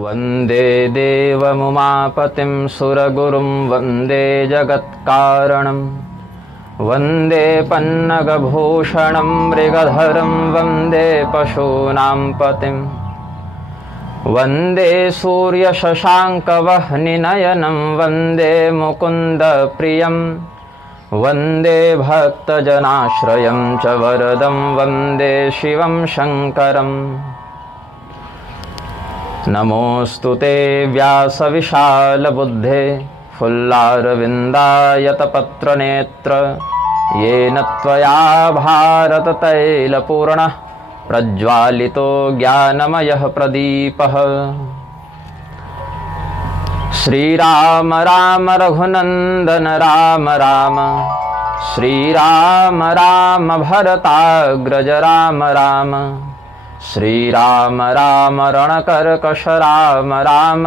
वन्दे देवमुमापतिं सुरगुरुं वन्दे जगत्कारणं वन्दे पन्नगभूषणं मृगधरं वन्दे पशूनां पतिं वन्दे सूर्यशशाङ्कवह्निनयनं वन्दे मुकुन्दप्रियं वन्दे भक्तजनाश्रयं च वरदं वन्दे शिवं शङ्करम्। नमोऽस्तु ते व्यासविशालबुद्धे फुल्लारविन्दायतपत्रनेत्र येन त्वया भारततैलपूर्णः प्रज्वालितो ज्ञानमयः प्रदीपः। श्रीराम राम रघुनन्दन राम राम, श्रीराम राम भरताग्रज राम राम, श्रीराम राम रणकर्कश राम राम,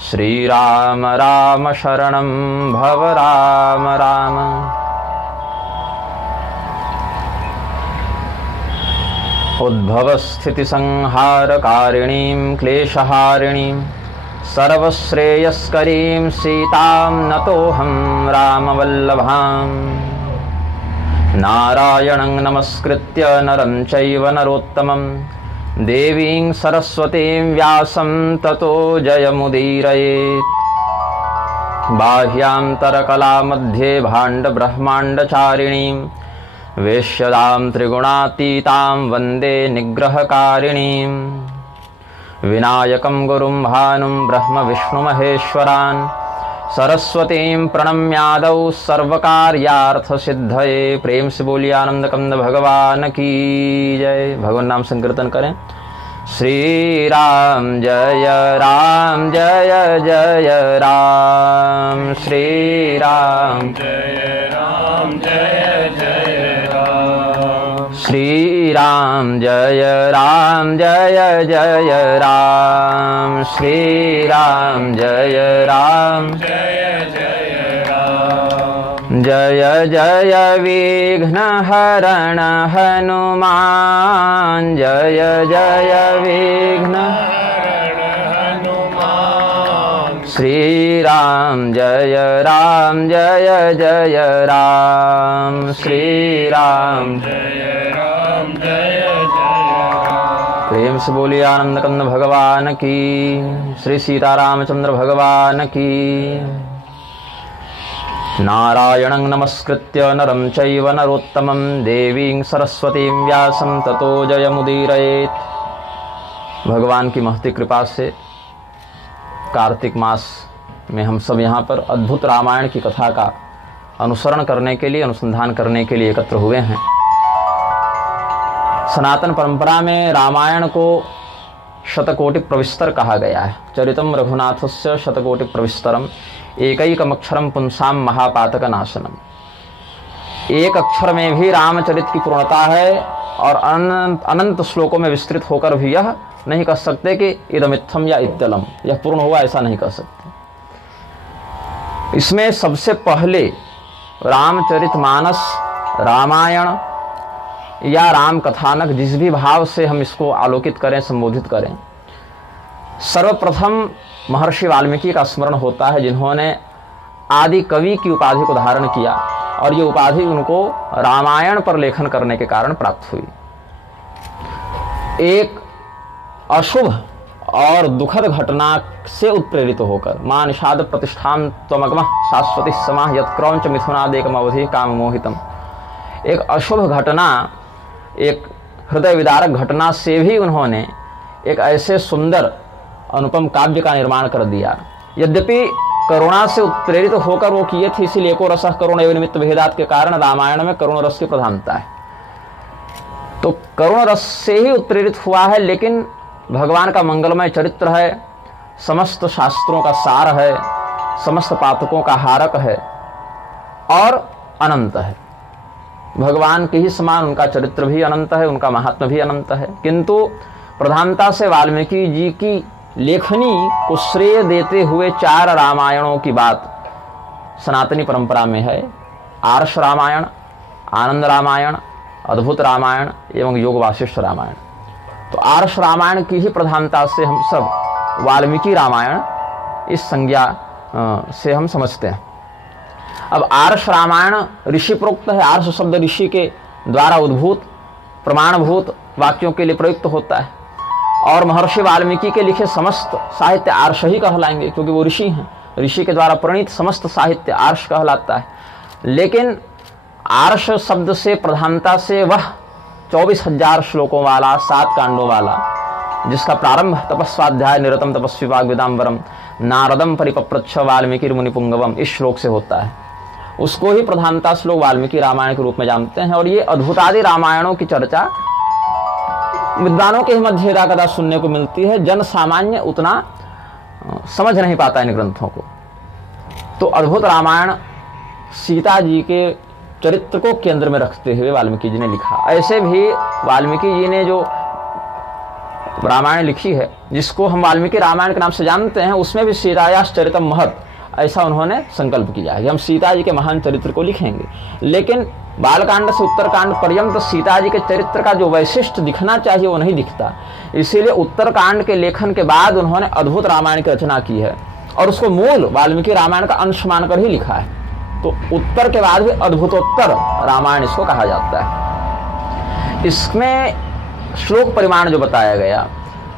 श्रीराम राम शरणं भव राम राम। उद्भवस्थितिसंहारकारिणीं क्लेशहारिणीं सर्वश्रेयस्करीं सीतां नतोऽहं रामवल्लभाम्। नारायणं नमस्कृत्य नरं चैव नरोत्तमं देवीं सरस्वतीं व्यासं ततो जयमुदीरयेत्। बाह्यान्तरकलामध्ये भाण्डब्रह्माण्डचारिणीं वेश्यदां त्रिगुणातीतां वन्दे निग्रहकारिणीं। विनायकं गुरुं भानुं ब्रह्मविष्णुमहेश्वरान् सरस्वतीं प्रणम्यादौ सर्वकार्यार्थसिद्धये। प्रेम से बोलिए आनंद कंद भगवान की जय। भगवान नाम संकीर्तन करें। श्री राम जय जय राम, श्री राम जय राम जय जय राम, श्री राम जय जय राम, श्री राम जय जय राम। जय जय विघ्नहरण हनुमान, जय जय विघ्न हनुमान। श्री राम जय जय राम, श्री राम जय जय राम। प्रेम से बोलिए आनंद कंद भगवान की, श्री सीतारामचंद्र भगवान की। नारायणं नमस्कृत्य नरं चैव नरोत्तमं देवीं सरस्वतीं व्यासं ततो जयमुदीरयेत्। भगवान की महती कृपा से कार्तिक मास में हम सब यहाँ पर अद्भुत रामायण की कथा का अनुसरण करने के लिए, अनुसंधान करने के लिए एकत्र हुए हैं। सनातन परंपरा में रामायण को शतकोटि प्रविस्तर कहा गया है। चरितम रघुनाथस्य शतकोटि प्रविस्तरम एकैकमक्षरम पुंसाम महापातक नाशनम। एक अक्षर में भी रामचरित की पूर्णता है और अनंत श्लोकों में विस्तृत होकर भी यह नहीं कह सकते कि इदमित्थम या इत्यलम, यह पूर्ण हुआ, ऐसा नहीं कह सकते। इसमें सबसे पहले रामचरितमानस, रामायण या राम कथानक, जिस भी भाव से हम इसको आलोकित करें, संबोधित करें, सर्वप्रथम महर्षि वाल्मीकि का स्मरण होता है, जिन्होंने आदि कवि की उपाधि को धारण किया और ये उपाधि उनको रामायण पर लेखन करने के कारण प्राप्त हुई। एक अशुभ और दुखद घटना से उत्प्रेरित होकर, मां निषाद प्रतिष्ठान त्वमगमः शाश्वती समाह यत्क्रौंच मिथुनादेकम अवधि काम मोहितम। एक अशुभ घटना, एक हृदय विदारक घटना से भी उन्होंने एक ऐसे सुंदर अनुपम काव्य का निर्माण कर दिया। यद्यपि करुणा से उत्प्रेरित होकर वो किए थे, इसीलिए एको रसः करुण एवं निमित्त भेदात के कारण रामायण में करुण रस की प्रधानता है। तो करुण रस से ही उत्प्रेरित हुआ है, लेकिन भगवान का मंगलमय चरित्र है, समस्त शास्त्रों का सार है, समस्त पातकों का हारक है और अनंत है। भगवान के ही समान उनका चरित्र भी अनंत है, उनका महात्म्य भी अनंत है। किंतु प्रधानता से वाल्मीकि जी की लेखनी को श्रेय देते हुए 4 रामायणों की बात सनातनी परंपरा में है। आर्ष रामायण, आनंद रामायण, अद्भुत रामायण एवं योग वासिष्ठ रामायण। तो आर्ष रामायण की ही प्रधानता से हम सब वाल्मीकि रामायण इस संज्ञा से हम समझते हैं। अब आर्ष रामायण ऋषि प्रोक्त है। आर्ष शब्द ऋषि के द्वारा उद्भूत प्रमाणभूत वाक्यों के लिए प्रयुक्त होता है, और महर्षि वाल्मीकि के लिखे समस्त साहित्य आर्ष ही कहलाएंगे, क्योंकि वो ऋषि हैं। ऋषि के द्वारा प्रणीत समस्त साहित्य आर्ष कहलाता है। लेकिन आर्ष शब्द से प्रधानता से वह 24,000 श्लोकों वाला 7 कांडों वाला, जिसका प्रारंभ तपस्वाध्याय निरतम तपस्वी वाग्वेदाम्बरम नारदम परिपप्रच्छ वाल्मीकि मुनिपुंगवम इस श्लोक से होता है, उसको ही प्रधानता श्लोक वाल्मीकि रामायण के रूप में जानते हैं। और ये अद्भुतादि रामायणों की चर्चा विद्वानों के मध्य कदा सुनने को मिलती है। जन सामान्य उतना समझ नहीं पाता इन ग्रंथों को। तो अद्भुत रामायण सीता जी के चरित्र को केंद्र में रखते हुए वाल्मीकि जी ने लिखा। ऐसे भी वाल्मीकि जी ने जो रामायण लिखी है, जिसको हम वाल्मीकि रामायण के नाम से जानते हैं, उसमें भी सीतायास चरितम महत् ऐसा उन्होंने संकल्प किया है कि हम सीता जी के महान चरित्र को लिखेंगे। लेकिन बालकांड से उत्तरकांड पर्यंत सीता जी के चरित्र का जो वैशिष्ट दिखना चाहिए वो नहीं दिखता। इसीलिए उत्तरकांड के लेखन के बाद उन्होंने अद्भुत रामायण की रचना की है, और उसको मूल वाल्मीकि रामायण का अंश मानकर ही लिखा है। तो उत्तर के बाद भी अद्भुतोत्तर रामायण इसको कहा जाता है। इसमें श्लोक परिमाण जो बताया गया,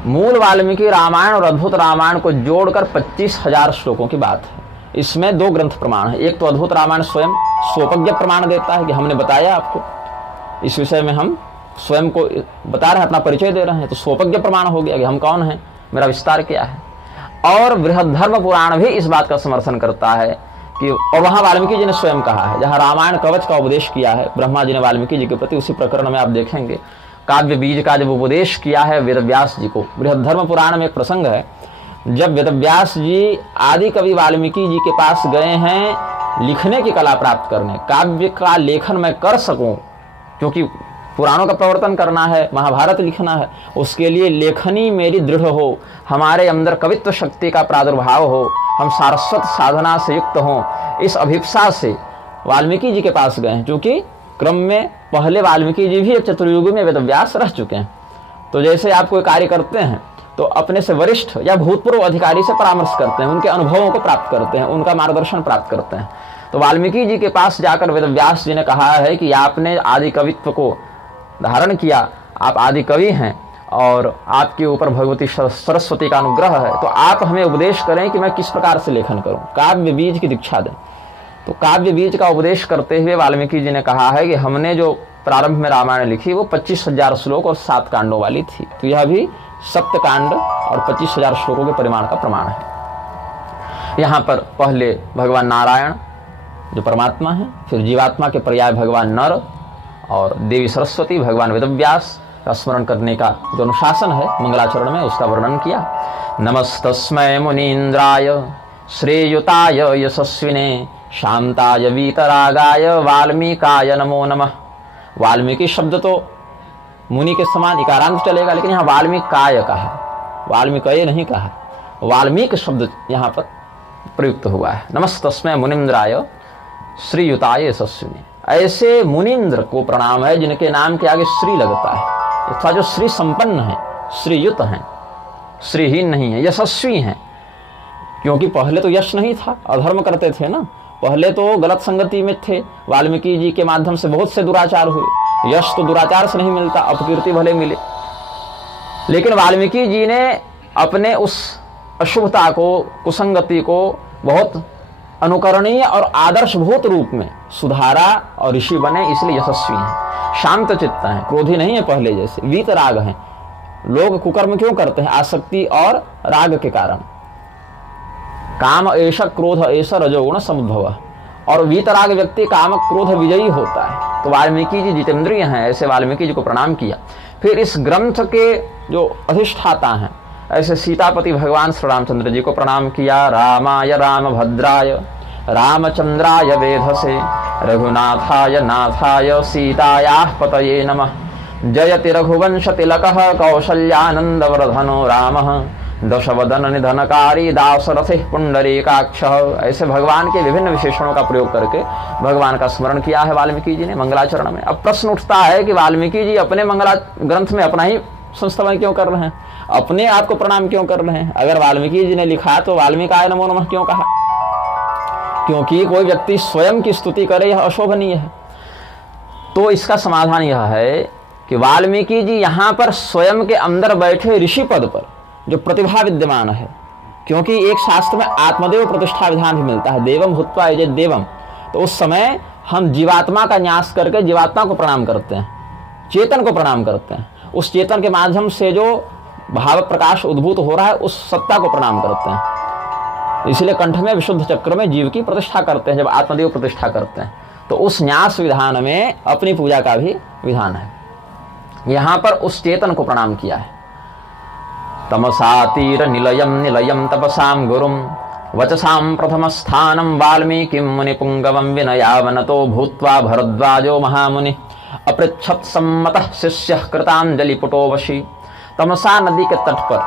मूल वाल्मीकि रामायण और अद्भुत रामायण को जोड़कर 25,000 श्लोकों की बात है। इसमें 2 ग्रंथ प्रमाण है। एक तो अद्भुत रामायण स्वयं स्वोपज्ञ प्रमाण देता है कि हमने बताया आपको, इस विषय में हम स्वयं को बता रहे हैं, अपना परिचय दे रहे हैं, तो स्वोपज्ञ प्रमाण हो गया कि हम कौन हैं, मेरा विस्तार क्या है। और बृहद्धर्म पुराण भी इस बात का समर्थन करता है कि, और वहां वाल्मीकि जी ने स्वयं कहा है, जहां रामायण कवच का उपदेश किया है ब्रह्मा जी ने वाल्मीकि जी के प्रति, उसी प्रकरण में आप देखेंगे काव्य बीज का जब उपदेश किया है वेदव्यास जी को। बृहद्धर्म पुराण में एक प्रसंग है, जब वेदव्यास जी आदि कवि वाल्मीकि जी के पास गए हैं लिखने की कला प्राप्त करने, काव्य का लेखन मैं कर सकूं, क्योंकि पुराणों का प्रवर्तन करना है, महाभारत लिखना है, उसके लिए लेखनी मेरी दृढ़ हो, हमारे अंदर कवित्व शक्ति का प्रादुर्भाव हो, हम सारस्वत साधना से युक्त हों, इस अभिप्सा से वाल्मीकि जी के पास गए हैं। क्योंकि क्रम में पहले वाल्मीकि जी भी एक चतुर्युगी में वेदव्यास रह चुके हैं। तो जैसे आप कोई कार्य करते हैं तो अपने से वरिष्ठ या भूतपूर्व अधिकारी से परामर्श करते हैं, उनके अनुभवों को प्राप्त करते हैं, उनका मार्गदर्शन प्राप्त करते हैं। तो वाल्मीकि जी के पास जाकर वेदव्यास जी ने कहा है कि आपने आदि कवित्व को धारण किया, आप आदि कवि हैं और आपके ऊपर भगवती सरस्वती का अनुग्रह है, तो आप हमें उपदेश करें कि मैं किस प्रकार से लेखन करूं, काव्य बीज की दीक्षा दें। तो काव्य बीज का उपदेश करते हुए वाल्मीकि जी ने कहा है कि हमने जो प्रारंभ में रामायण लिखी वो 25,000 श्लोक और 7 कांडों वाली थी, तो यह भी सप्तकांड और 25,000 श्लोकों के परिमाण का प्रमाण है। यहाँ पर पहले भगवान नारायण जो परमात्मा है, फिर जीवात्मा के पर्याय भगवान नर और देवी सरस्वती, भगवान वेदव्यास का स्मरण करने का जो अनुशासन है मंगलाचरण में, उसका वर्णन किया। नमस्तस्मै मुनीन्द्राय श्रेयुताय यशस्विने शांताय वीतरागाय वाल्मीकाय नमो नमः। वाल्मीकि शब्द तो मुनि के समान इकारांत चलेगा, लेकिन यहाँ वाल्मीकाय कहा, वाल्मीकय नहीं कहा, वाल्मीकि शब्द यहाँ पर प्रयुक्त हुआ है। नमस्तस्मै मुनीन्द्राय श्रीयुताय यशस्विने, ऐसे मुनीन्द्र को प्रणाम है जिनके नाम के आगे श्री लगता है, अर्थात जो श्री संपन्न है, श्रीयुत हैं, श्रीहीन नहीं है, यशस्वी हैं। क्योंकि पहले तो यश नहीं था, अधर्म करते थे ना, पहले तो गलत संगति में थे। वाल्मीकि जी के माध्यम से बहुत से दुराचार हुए। यश तो दुराचार से नहीं मिलता, अपकीर्ति भले मिले, लेकिन वाल्मीकि जी ने अपने उस अशुभता को, कुसंगति को बहुत अनुकरणीय और आदर्शभूत रूप में सुधारा और ऋषि बने, इसलिए यशस्वी हैं, शांत चित्त हैं, क्रोधी नहीं है पहले जैसे, वीतराग हैं। लोग कुकर्म क्यों करते हैं? आसक्ति और राग के कारण। काम ऐसा क्रोध ऐसा रजोगुण समुद्भव, और वीतराग व्यक्ति काम क्रोध विजयी होता है। तो वाल्मीकि जी जितेंद्रिय हैं, ऐसे वाल्मीकि जी को प्रणाम किया। फिर इस ग्रंथ के जो अधिष्ठाता हैं, ऐसे सीतापति भगवान श्री रामचंद्र जी को प्रणाम किया। रामाय रामभद्राय रामचंद्राय वेधसे रघुनाथाय नाथाय सीतायाः पतये नमः। जयति रघुवंश तिलकः कौशल्यानंदवर्धनो रामः दशवदन निधनकारी दासरथे पुंडरीकाक्षः। ऐसे भगवान के विभिन्न विशेषणों का प्रयोग करके भगवान का स्मरण किया है वाल्मीकि जी ने मंगलाचरण में। अब प्रश्न उठता है कि वाल्मीकि जी अपने मंगला ग्रंथ में अपना ही संस्था में क्यों कर रहे हैं, अपने आप को प्रणाम क्यों कर रहे हैं? अगर वाल्मीकि जी ने लिखा तो वाल्मीकाय नमो नमः क्यों कहा? क्योंकि कोई व्यक्ति स्वयं की स्तुति करे यह अशोभनीय है। तो इसका समाधान यह है कि वाल्मीकि जी यहाँ पर स्वयं के अंदर बैठे ऋषि पद पर जो प्रतिभा विद्यमान है, क्योंकि एक शास्त्र में आत्मदेव प्रतिष्ठा विधान भी मिलता है, देवम भूत्वा यजेत देवम। तो उस समय हम जीवात्मा का न्यास करके जीवात्मा को प्रणाम करते हैं, चेतन को प्रणाम करते हैं, उस चेतन के माध्यम से जो भाव प्रकाश उद्भूत हो रहा है उस सत्ता को प्रणाम करते हैं। इसलिए कंठ में विशुद्ध चक्र में जीव की प्रतिष्ठा करते हैं, जब आत्मदेव प्रतिष्ठा करते हैं तो उस न्यास विधान में अपनी पूजा का भी विधान है। यहाँ पर उस चेतन को प्रणाम किया है। तमसातीर निलयम निलयम तपसाम गुरुम वचसाम प्रथम स्थानम वाल्मीकिम मुनिपुंगवम विनयावनतो भूत्वा भरद्वाजो महामुनि अपृच्छत् सम्मतः शिष्यः कृतांजलिपुटो वशी। तमसा नदी के तट पर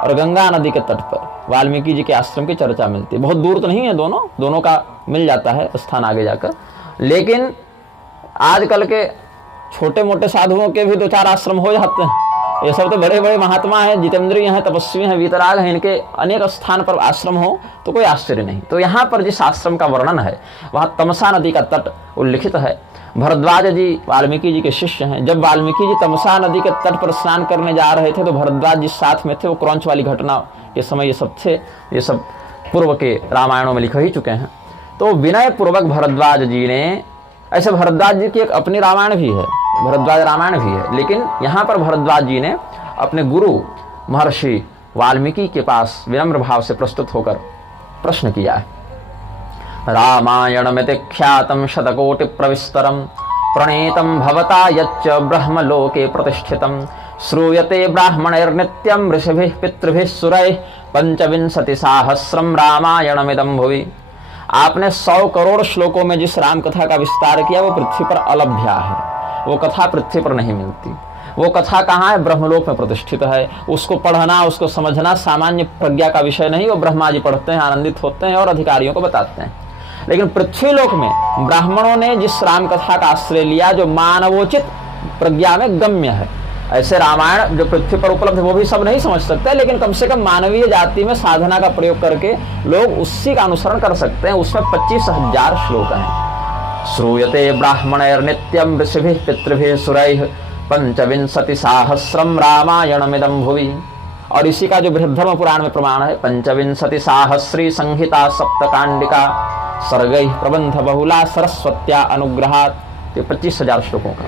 और गंगा नदी के तट पर वाल्मीकि जी के आश्रम की चर्चा मिलती है। बहुत दूर तो नहीं है, दोनों का मिल जाता है स्थान आगे जाकर। लेकिन आजकल के छोटे मोटे साधुओं के भी 2-4 आश्रम हो जाते हैं। ये सब तो बड़े बड़े महात्मा हैं, जितेंद्रिय हैं, तपस्वी हैं, वीतराग हैं, इनके अनेक स्थान पर आश्रम हो तो कोई आश्चर्य नहीं। तो यहाँ पर जिस आश्रम का वर्णन है वहाँ तमसा नदी का तट उल्लिखित है। भरद्वाज जी वाल्मीकि जी के शिष्य हैं। जब वाल्मीकि जी तमसा नदी के तट पर स्नान करने जा रहे थे तो भरद्वाज जी साथ में थे। वो क्रौंच वाली घटना के समय ये सब थे, ये सब पूर्व के रामायणों में लिख ही चुके हैं। तो विनय पूर्वक भरद्वाज जी ने, ऐसे भरद्वाज जी की एक अपनी रामायण भी है, भरद्वाज रामायण भी है, लेकिन यहाँ पर भरद्वाज जी ने अपने गुरु महर्षि वाल्मीकि के पास विनम्र भाव से प्रस्तुत होकर प्रश्न किया है। रामायणमिति ख्यातं शतकोटि प्रविस्तरं प्रणीतं भवता यच्च ब्रह्मलोके प्रतिष्ठितं श्रूयते ब्राह्मणैर्नित्यं ऋषिभिः पितृभिः सुरैः 25,000 रामायणमिदं भुवि। आपने 100 करोड़ श्लोकों में जिस राम कथा का विस्तार किया वो पृथ्वी पर अलभ्या है। वो कथा पृथ्वी पर नहीं मिलती। वो कथा कहाँ है? ब्रह्मलोक में प्रतिष्ठित है। उसको पढ़ना, उसको समझना सामान्य प्रज्ञा का विषय नहीं। वो ब्रह्मा जी पढ़ते हैं, आनंदित होते हैं और अधिकारियों को बताते हैं। लेकिन पृथ्वी लोक में ब्राह्मणों ने जिस राम कथा का आश्रय लिया जो मानवोचित प्रज्ञा में गम्य है, ऐसे रामायण जो पृथ्वी पर उपलब्ध है वो भी सब नहीं समझ सकते, लेकिन कम से कम मानवीय जाति में साधना का प्रयोग करके लोग उसी का अनुसरण कर सकते हैं। उसमें 25,000 श्लोक हैं। श्रूयते ब्राह्मणैर्नित्यं ऋषिभिः पितृभिः सुरैः 25,000 रामायणमिदं भुवि। और इसी का जो बृहद्धर्म पुराण में प्रमाण है, 25,000 संहिता सप्तकांडिका सर्गैः प्रबंध बहुला सरस्वत्या अनुग्रहात्। 25,000 श्लोकों का।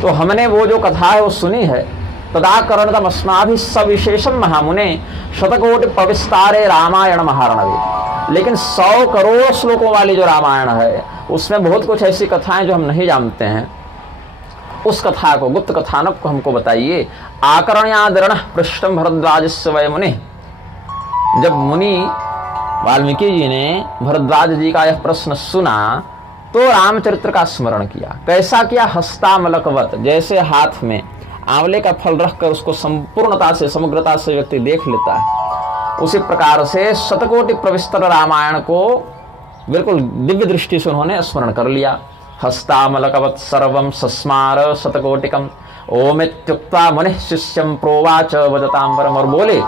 तो हमने वो जो कथा है वो सुनी है। तदाकरणतम अस्माभिः सविशेषम महामुने शतकोटि प्रविस्तारे रामायण महारणवे। लेकिन 100 करोड़ श्लोकों वाली जो रामायण है उसमें बहुत कुछ ऐसी कथाएं जो हम नहीं जानते हैं। उस कथा को, गुप्त कथानक को हमको बताइए। आकरण्यादरण पृष्ठम भरद्वाजस्य वै मुनि। जब मुनि वाल्मीकि जी ने भरद्वाज जी का यह प्रश्न सुना तो रामचरित्र का स्मरण किया। कैसा किया? हस्तामलकवत, जैसे हाथ में आंवले का फल रखकर उसको संपूर्णता से, समग्रता से व्यक्ति देख लेता है, उसी प्रकार से शतकोटि प्रविस्तर रामायण को बिल्कुल दिव्य दृष्टि से उन्होंने स्मरण कर लिया। हस्तामलकवत सर्वम सस्मार शतकोटिकम ओमित्युक्त्वा मुनिः शिष्यं प्रोवाच वदतांबरम। और बोले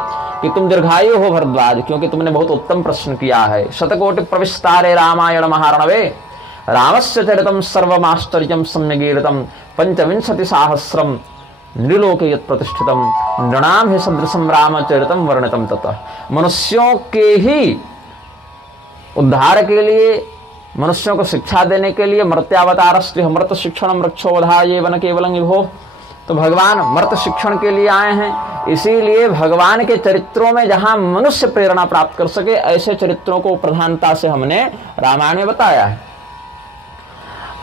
कि तुम दीर्घायु हो भरद्वाज, क्योंकि तुमने बहुत उत्तम प्रश्न किया है। शतकोटि प्रविस्तारे रामायण महारणवे रामस्य चरितम सर्वमाश्चर्यं सम्यगीरितं 25,000 नृलोके यत् प्रतिष्ठितम नृणाम हि सदृशं रामचरितम वर्णितम ततः। मनुष्यों के ही उद्धार के लिए, मनुष्यों को शिक्षा देने के लिए मर्त्यावतारस्त्य मर्त शिक्षणम रक्षोवधाये वन केवलं विभो। तो भगवान मर्त शिक्षण के लिए आए हैं। इसीलिए भगवान के चरित्रों में जहां मनुष्य प्रेरणा प्राप्त कर सके ऐसे चरित्रों को प्रधानता से हमने रामायण में बताया है।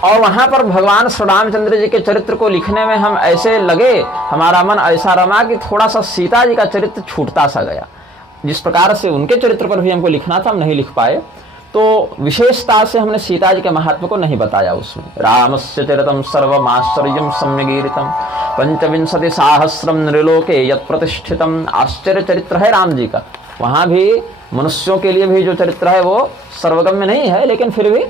और वहां पर भगवान श्री रामचंद्र जी के चरित्र को लिखने में हम ऐसे लगे, हमारा मन ऐसा रमा कि थोड़ा सा सीता जी का चरित्र छूटता सा गया। जिस प्रकार से उनके चरित्र पर भी हमको लिखना था हम नहीं लिख पाए। तो विशेषता से हमने सीता जी के महात्मा को नहीं बताया उसमें। रामस्य चरितम सर्वमाश्चर्यं सम्यगीरितम 25,000 नृलोके यत् प्रतिष्ठितम। आश्चर्य चरित्र है राम जी का। वहां भी मनुष्यों के लिए भी जो चरित्र है वो सर्वगम्य नहीं है, लेकिन फिर भी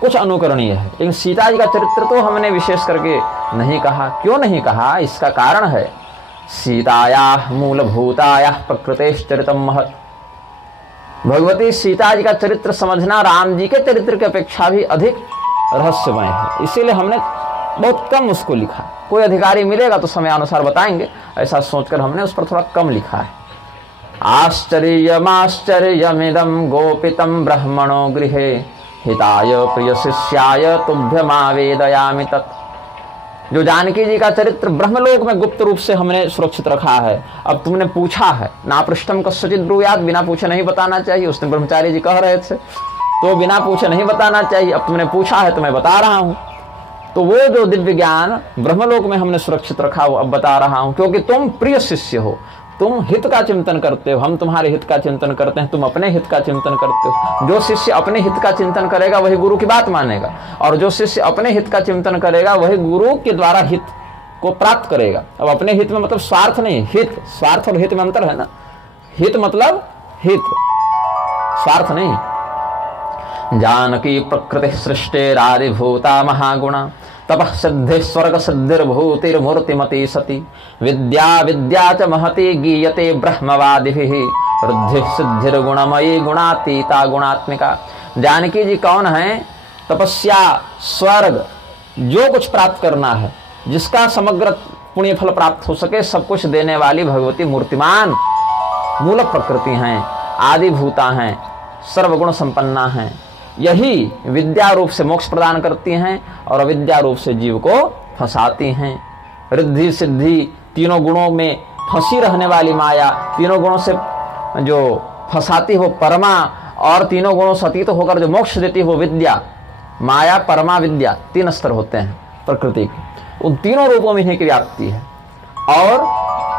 कुछ अनुकरणीय है। लेकिन सीता जी का चरित्र तो हमने विशेष करके नहीं कहा। क्यों नहीं कहा? इसका कारण है सीतायाः मूलभूतायाः प्रकृतेश्चरितम् महत्। भगवती सीता जी का चरित्र समझना राम जी के चरित्र की अपेक्षा भी अधिक रहस्यमय है, इसीलिए हमने बहुत कम उसको लिखा। कोई अधिकारी मिलेगा तो समय अनुसार बताएंगे, ऐसा सोचकर हमने उस पर थोड़ा कम लिखा है। आश्चर्यमाश्चर्यमिदं गोपितं ब्रह्मणो गृहे हिताय प्रिय शिष्याय तुभ्यमावेदयामि तत्। जो जानकी जी का चरित्र ब्रह्मलोक में गुप्त रूप से हमने सुरक्षित रखा है। अब तुमने पूछा है, ना पृष्ठम कस्यचित् ब्रूयात्, बिना पूछे नहीं बताना चाहिए। उस दिन ब्रह्मचारी जी कह रहे थे तो बिना पूछे नहीं बताना चाहिए। अब तुमने पूछा है तो मैं बता रहा हूं। तो वो जो दिव्य ज्ञान ब्रह्मलोक में हमने सुरक्षित रखा हो अब बता रहा हूं, क्योंकि तुम प्रिय शिष्य हो, तुम हित का चिंतन करते हो, हम तुम्हारे हित का चिंतन करते हैं, तुम अपने हित का चिंतन करते हो। जो शिष्य अपने हित का चिंतन करेगा वही गुरु की बात मानेगा, और जो शिष्य अपने हित का चिंतन करेगा वही गुरु के द्वारा हित को प्राप्त करेगा। अब अपने हित में मतलब स्वार्थ नहीं, हित। स्वार्थ और हित में अंतर है ना। हित मतलब हित, स्वार्थ नहीं। जानकी प्रकृति सृष्टिरादिभूता महागुणा तपः सिद्धि स्वर्ग सिद्धिर्भूतिर्मूर्तिमती सती विद्या विद्या च महती गीयते ब्रह्मवादिभिः वृद्धि सिद्धिर्गुणमयी गुणातीता गुणात्मिका। जानकी जी कौन है? तपस्या, स्वर्ग, जो कुछ प्राप्त करना है, जिसका समग्र पुण्य फल प्राप्त हो सके, सब कुछ देने वाली भगवती मूर्तिमान मूल प्रकृति हैं, आदिभूता हैं, सर्वगुण संपन्ना हैं। यही विद्या रूप से मोक्ष प्रदान करती हैं और अविद्या रूप से जीव को फंसाती हैं। रिद्धि सिद्धि तीनों गुणों में फंसी रहने वाली माया, तीनों गुणों से जो फंसाती हो परमा, और तीनों गुणों से अतीत होकर जो मोक्ष देती हो विद्या। माया, परमा, विद्या, तीन स्तर होते हैं प्रकृति के। उन तीनों रूपों में इन्हीं की व्याप्ति है। और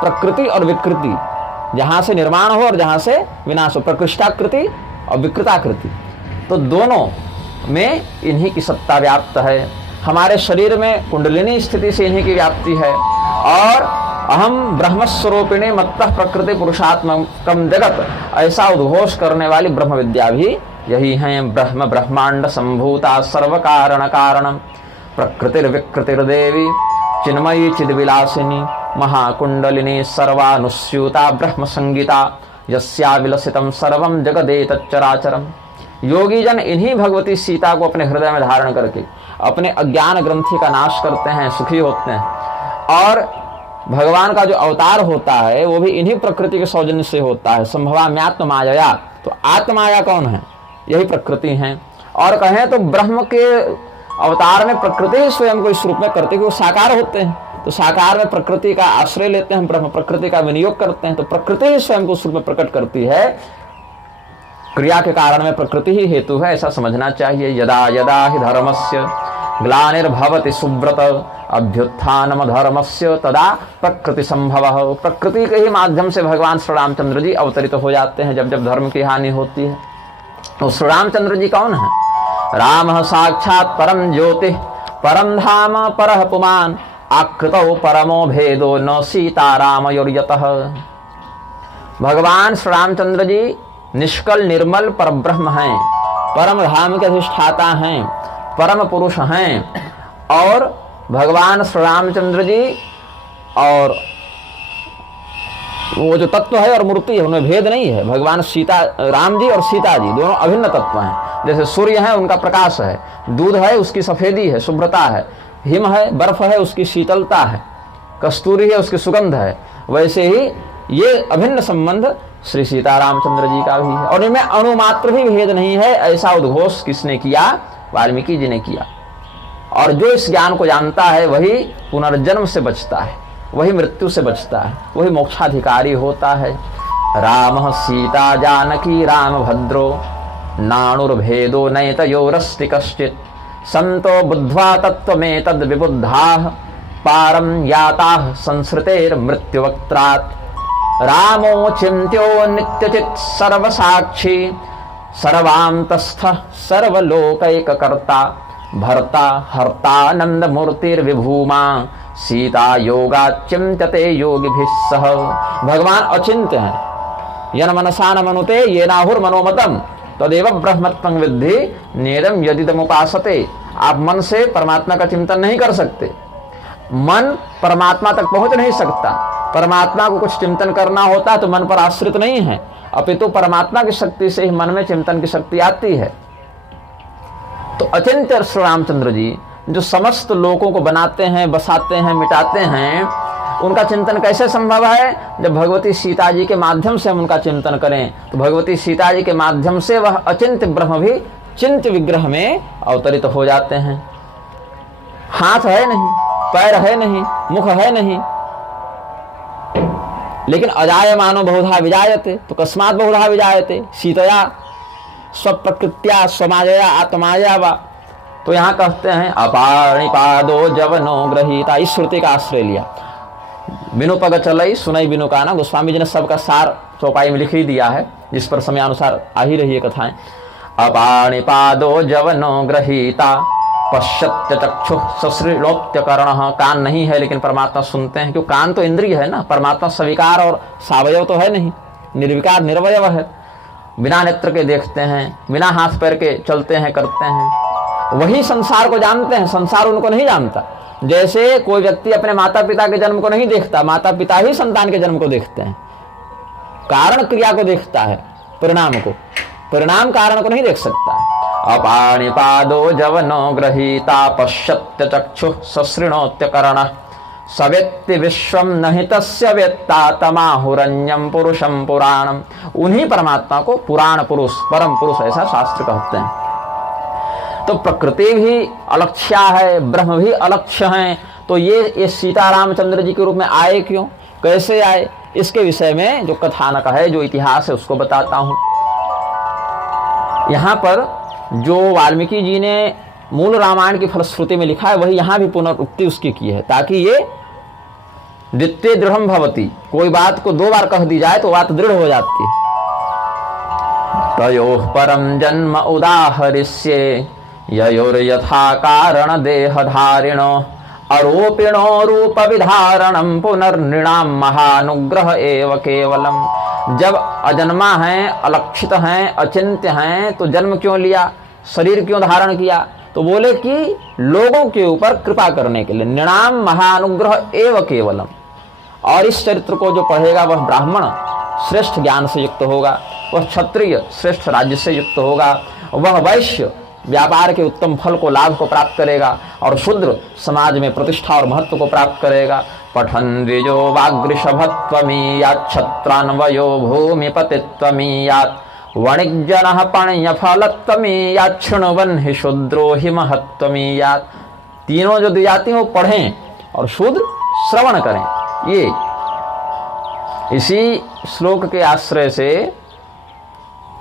प्रकृति और विकृति, जहां से निर्माण हो और जहां से विनाश हो, प्रकृष्टाकृति और विकृताकृति, तो दोनों में इन्हीं की सत्ता व्याप्त है। हमारे शरीर में कुंडलिनी स्थिति से इन्हीं की व्याप्ति है। और अहम ब्रह्मस्वरूपिणी मत्तः प्रकृति पुरुषात्मकम जगत, ऐसा उद्घोष करने वाली ब्रह्म विद्या भी यही है। ब्रह्म ब्रह्मांड संभूता सर्व कारण कारणम प्रकृतिर्विकृतिर्देवी चिन्मयी चिद्विलासिनी महाकुंडलिनी सर्वानुस्यूता ब्रह्म संगीता यस्या विलसितम सर्वम जगदेतच्चराचरम। योगी जन इन्हीं भगवती सीता को अपने हृदय में धारण करके अपने अज्ञान ग्रंथि का नाश करते हैं, सुखी होते हैं। और भगवान का जो अवतार होता है वो भी इन्हीं प्रकृति के सौजन्य से होता है। संभवाम्यात्म माया, तो आत्माया कौन है? यही प्रकृति है। और कहें तो ब्रह्म के अवतार में प्रकृति ही स्वयं को इस रूप में करते, वो साकार होते हैं, तो साकार में प्रकृति का आश्रय लेते हैं, ब्रह्म प्रकृति का विनियोग करते हैं, तो प्रकृति ही स्वयं को उस रूप में प्रकट करती है। क्रिया के कारण में प्रकृति ही हेतु है, ऐसा समझना चाहिए। यदा यदा हि धर्मस्य ग्लानिर्भवति सुब्रत अभ्युत्थानम धर्मस्य तदा प्रकृति संभवः। प्रकृति के ही माध्यम से भगवान श्री रामचंद्र जी अवतरित हो जाते हैं जब जब धर्म की हानि होती है। तो श्री रामचंद्र जी कौन है? राम साक्षात परम ज्योति परम धाम परः पुमान् आकृतौ परमो भेदो न सीतारामयोर्यतः। भगवान श्री रामचंद्र जी निष्कल निर्मल परब्रह्म हैं, परम धाम के अधिष्ठाता हैं, परम पुरुष हैं। और भगवान श्री रामचंद्र जी और वो जो तत्व है और मूर्ति है उनमें भेद नहीं है। भगवान सीता, राम जी और सीता जी दोनों अभिन्न तत्व हैं। जैसे सूर्य है उनका प्रकाश है, दूध है उसकी सफेदी है, शुभ्रता है, हिम है बर्फ है उसकी शीतलता है, कस्तूरी है उसकी सुगंध है, वैसे ही ये अभिन्न संबंध श्री सीता रामचंद्र जी का भी है। और इनमें अणुमात्र भी भेद नहीं है। ऐसा उद्घोष किसने किया? वाल्मीकि जी ने किया। और जो इस ज्ञान को जानता है वही पुनर्जन्म से बचता है, वही मृत्यु से बचता है, वही मोक्षाधिकारी होता है। राम सीता जानकी राम भद्रो नाणुर्भेदो नैतयोरस्ति कश्चित् संतो बुद्ध्वा तत्त्वमेतद् विबुद्धाः पारं याताः संसृतेर्मृत्युवक्त्रात्। रामो चिन्त्यो नित्यचित् सर्वसाक्षी सर्वान्तस्थः सर्वलोकैककर्ता भर्ता हर्तानंदमूर्तिर्विभूमा सीता योगाचिंत्यते योगिभिः सह। भगवान अचिंत्य हैं। यन मनसा न मनुते येनाहुर मनोमतम तदेव ब्रह्मत्वं विद्धि नेदम यदिदमुपासते। आप मन से परमात्मा का चिंतन नहीं कर सकते, मन परमात्मा तक पहुंच नहीं सकता। परमात्मा को कुछ चिंतन करना होता है तो मन पर आश्रित नहीं है, अपितु परमात्मा की शक्ति से ही मन में चिंतन की शक्ति आती है। तो अचिंत्य श्री रामचंद्र जी जो समस्त लोगों को बनाते हैं, बसाते हैं, मिटाते हैं, उनका चिंतन कैसे संभव है? जब भगवती सीता जी के माध्यम से हम उनका चिंतन करें तो भगवती सीता जी के माध्यम से वह अचिंत्य ब्रह्म भी चिंत्य विग्रह में अवतरित हो जाते हैं। हाथ है नहीं, पैर है नहीं, मुख है नहीं, लेकिन अजायमानो बहुधा विजायते, तो कस्मात् बहुधा विजायते? सीतया स्वप्रकृत्या स्वमायया आत्माया वा। तो यहाँ कहते हैं अपाणिपादो जवनो ग्रहीता, इस श्रुति का आश्रय लिया। बिनु पग चलई सुनई बिनु काना, गोस्वामी जी ने सबका सार चौपाई में लिख ही दिया है, जिस पर समय अनुसार आ ही रही है कथाएं। अपाणिपादो जवनो ग्रहीता पश्यत्य चक्षु सश्रीलोक्य कर्ण, कान नहीं है लेकिन परमात्मा सुनते हैं, क्यों? कान तो इंद्रिय है ना, परमात्मा सविकार और सावयव तो है नहीं, निर्विकार निर्वयव है। बिना नेत्र के देखते हैं, बिना हाथ पैर के चलते हैं, करते हैं, वही संसार को जानते हैं, संसार उनको नहीं जानता। जैसे कोई व्यक्ति अपने माता पिता के जन्म को नहीं देखता, माता पिता ही संतान के जन्म को देखते हैं, कारण क्रिया को देखता है, परिणाम को, परिणाम कारण को नहीं देख सकता है। अपाणिपादो जवनो ग्रहीता पश्यत्य चक्षु सश्रीणोत्य कर्ण सवेत्ति विश्वम नहि तस्य वेत्ता तमाहुरन्यम पुरुषम पुराणम। उन्हीं परमात्मा को पुराण पुरुष, परम पुरुष ऐसा शास्त्र कहते हैं। तो प्रकृति भी अलक्ष्या है, ब्रह्म भी अलक्ष्य हैं, तो ये सीता रामचंद्र जी के रूप में आए क्यों, कैसे आए, इसके विषय में जो कथानक है, जो इतिहास है, उसको बताता हूं। यहाँ पर जो वाल्मीकि जी ने मूल रामायण की फलश्रुति में लिखा है वही यहाँ भी पुनरुक्ति उसकी की है, ताकि ये द्वितीय दृढ़ भवती, कोई बात को दो बार कह दी जाए तो बात दृढ़ हो जाती है। तयोः परम जन्म उदाहरिष्ये ययोर्यथा कारण देहधारिणो आरोपिणो रूप विधारणम पुनर्नृणाम महानुग्रह एव केवलम। जब अजन्मा हैं, अलक्षित हैं, अचिंत्य हैं, तो जन्म क्यों लिया, शरीर क्यों धारण किया? तो बोले कि लोगों के ऊपर कृपा करने के लिए, नृणाम महानुग्रह एव केवलम। और इस चरित्र को जो पढ़ेगा वह ब्राह्मण श्रेष्ठ ज्ञान से युक्त होगा, वह क्षत्रिय श्रेष्ठ राज्य से युक्त होगा, वह वैश्य व्यापार के उत्तम फल को, लाभ को प्राप्त करेगा, और शूद्र समाज में प्रतिष्ठा और महत्व को प्राप्त करेगा। पठन द्विजो वागृषभत्वमीयात् क्षत्रान्वयो भूमिपतित्वमीयात् वणिज्जनः पण्यफलत्वमीयात् शृण्वन् हि शूद्रो हि महत्वमीयात्। तीनों जो द्विजाति हो पढ़ें और शूद्र श्रवण करें। ये इसी श्लोक के आश्रय से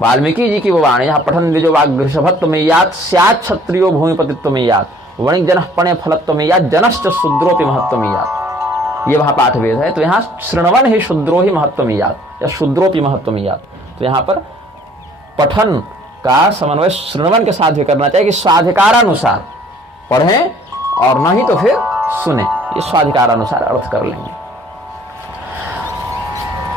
वाल्मीकि जी की वो वाणी, यहाँ पठन द्विजो वागृषभत्वमीयात् स्यात् क्षत्रियो भूमिपतित्वमीयात् वणिज्जनः पण्यफलत्वमीयात् जनश्च शूद्रोऽपि महत्वमीयात्। ये वहाँ पाठ भेद है। तो यहाँ शृण्वन् हि शूद्रो हि महत्वमीयात् या शूद्रोऽपि महत्वमीयात्। तो यहाँ पर पठन का समन्वय श्रवण के साथ भी करना चाहिए कि स्वाधिकारानुसार पढ़ें और नहीं तो फिर सुने, ये स्वाधिकारानुसार अर्थ कर लेंगे।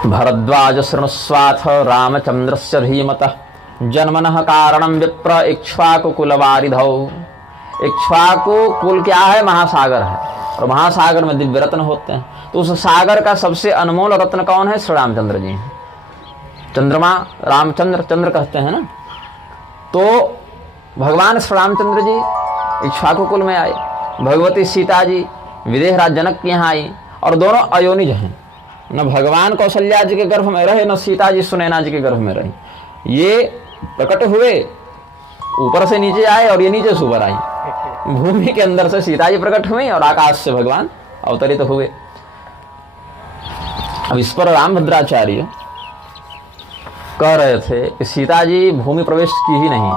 भरद्वाज शृणुस्वाथ रामचंद्रस्य धीमतः जन्मनः कारणं विप्र इक्ष्वाकु कुलवारिधौ। इक्ष्वाकु कुल क्या है? महासागर है, और महासागर में दिव्य रत्न होते हैं। तो उस सागर का सबसे अनमोल रत्न कौन है? श्री रामचंद्र जी हैं। चंद्रमा रामचंद्र, चंद्र कहते हैं ना। तो भगवान श्री रामचंद्र जी इक्ष्वाकु कुल में आए, भगवती सीता जी विदेह राज जनक के यहाँ आई, और दोनों अयोनिज हैं। न भगवान कौशल्या जी के गर्भ में रहे, न सीता जी सुनैना जी के गर्भ में रही। ये प्रकट हुए, ऊपर से नीचे आए, और ये नीचे से ऊपर आई। भूमि के अंदर से सीता जी प्रकट हुई और आकाश से भगवान अवतरित हुए। अब इस पर रामभद्राचार्य कह रहे थे कि सीता जी भूमि प्रवेश की ही नहीं है,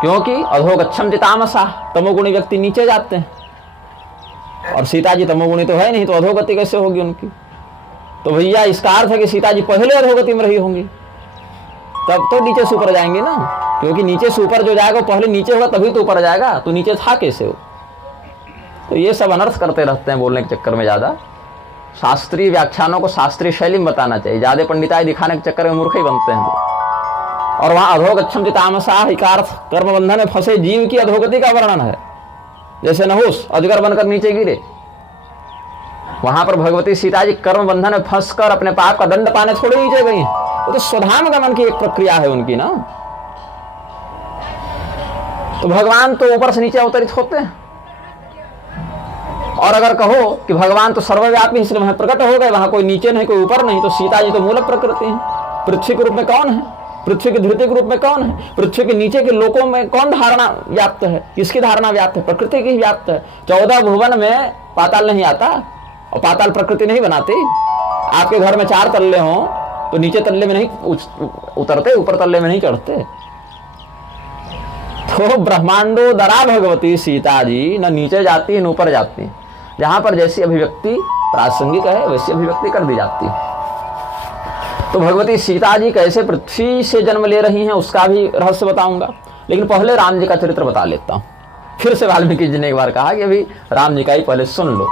क्योंकि अधोगच्छम तामसा, तमोगुणी व्यक्ति नीचे जाते हैं, और सीता जी तमोगुणी तो है नहीं, तो अधोगति कैसे होगी उनकी? तो भैया इसका अर्थ है कि सीता जी पहले अधोगति में रही होंगी, तब तो नीचे से ऊपर जाएंगे ना, क्योंकि नीचे से ऊपर जो जाएगा पहले नीचे होगा तभी तो ऊपर जाएगा, तो नीचे था कैसे हो? तो ये सब अनर्थ करते रहते हैं बोलने के चक्कर में। ज़्यादा शास्त्रीय व्याख्यानों को शास्त्रीय शैली में बताना चाहिए, ज़्यादा पंडिताई दिखाने के चक्कर में मूर्ख ही बनते हैं। और वहाँ अधोगच्छम तामसा इकार्थ कर्म बंधन में फंसे जीव की अधोगति का वर्णन है, जैसे नहुस अजगर बनकर नीचे गिरे। वहां पर भगवती सीता जी कर्म बंधन में फंसकर अपने पाप का दंड पाने थोड़ी नीचे गई, वो तो स्वधाम गमन की एक प्रक्रिया है उनकी ना। तो भगवान तो ऊपर से नीचे अवतरित होते हैं। और अगर कहो कि भगवान तो सर्वव्यापी इसलिए वहां प्रकट हो गए, वहां कोई नीचे नहीं कोई ऊपर नहीं, तो सीता जी तो मूल प्रकृति है। पृथ्वी के रूप में कौन है, पृथ्वी के धरती के रूप में कौन है, पृथ्वी के नीचे के लोकों में कौन धारणा व्याप्त है, किसकी धारणा व्याप्त है, प्रकृति की ही व्याप्त है। 14 भुवन में पाताल नहीं आता, और पाताल प्रकृति नहीं बनाती। आपके घर में 4 तल्ले हों तो नीचे तल्ले में नहीं उतरते, ऊपर तल्ले में नहीं चढ़ते। तो ब्रह्मांडो दरा भगवती सीता जी न नीचे जाती न ऊपर जाती, जहां पर जैसी अभिव्यक्ति प्रासंगिक है वैसी अभिव्यक्ति कर दी जाती है। तो भगवती सीता जी कैसे पृथ्वी से जन्म ले रही हैं उसका भी रहस्य बताऊंगा, लेकिन पहले राम जी का चरित्र बता लेता हूं। फिर से वाल्मीकि जी ने एक बार कहा कि अभी राम जी का ही पहले सुन लो,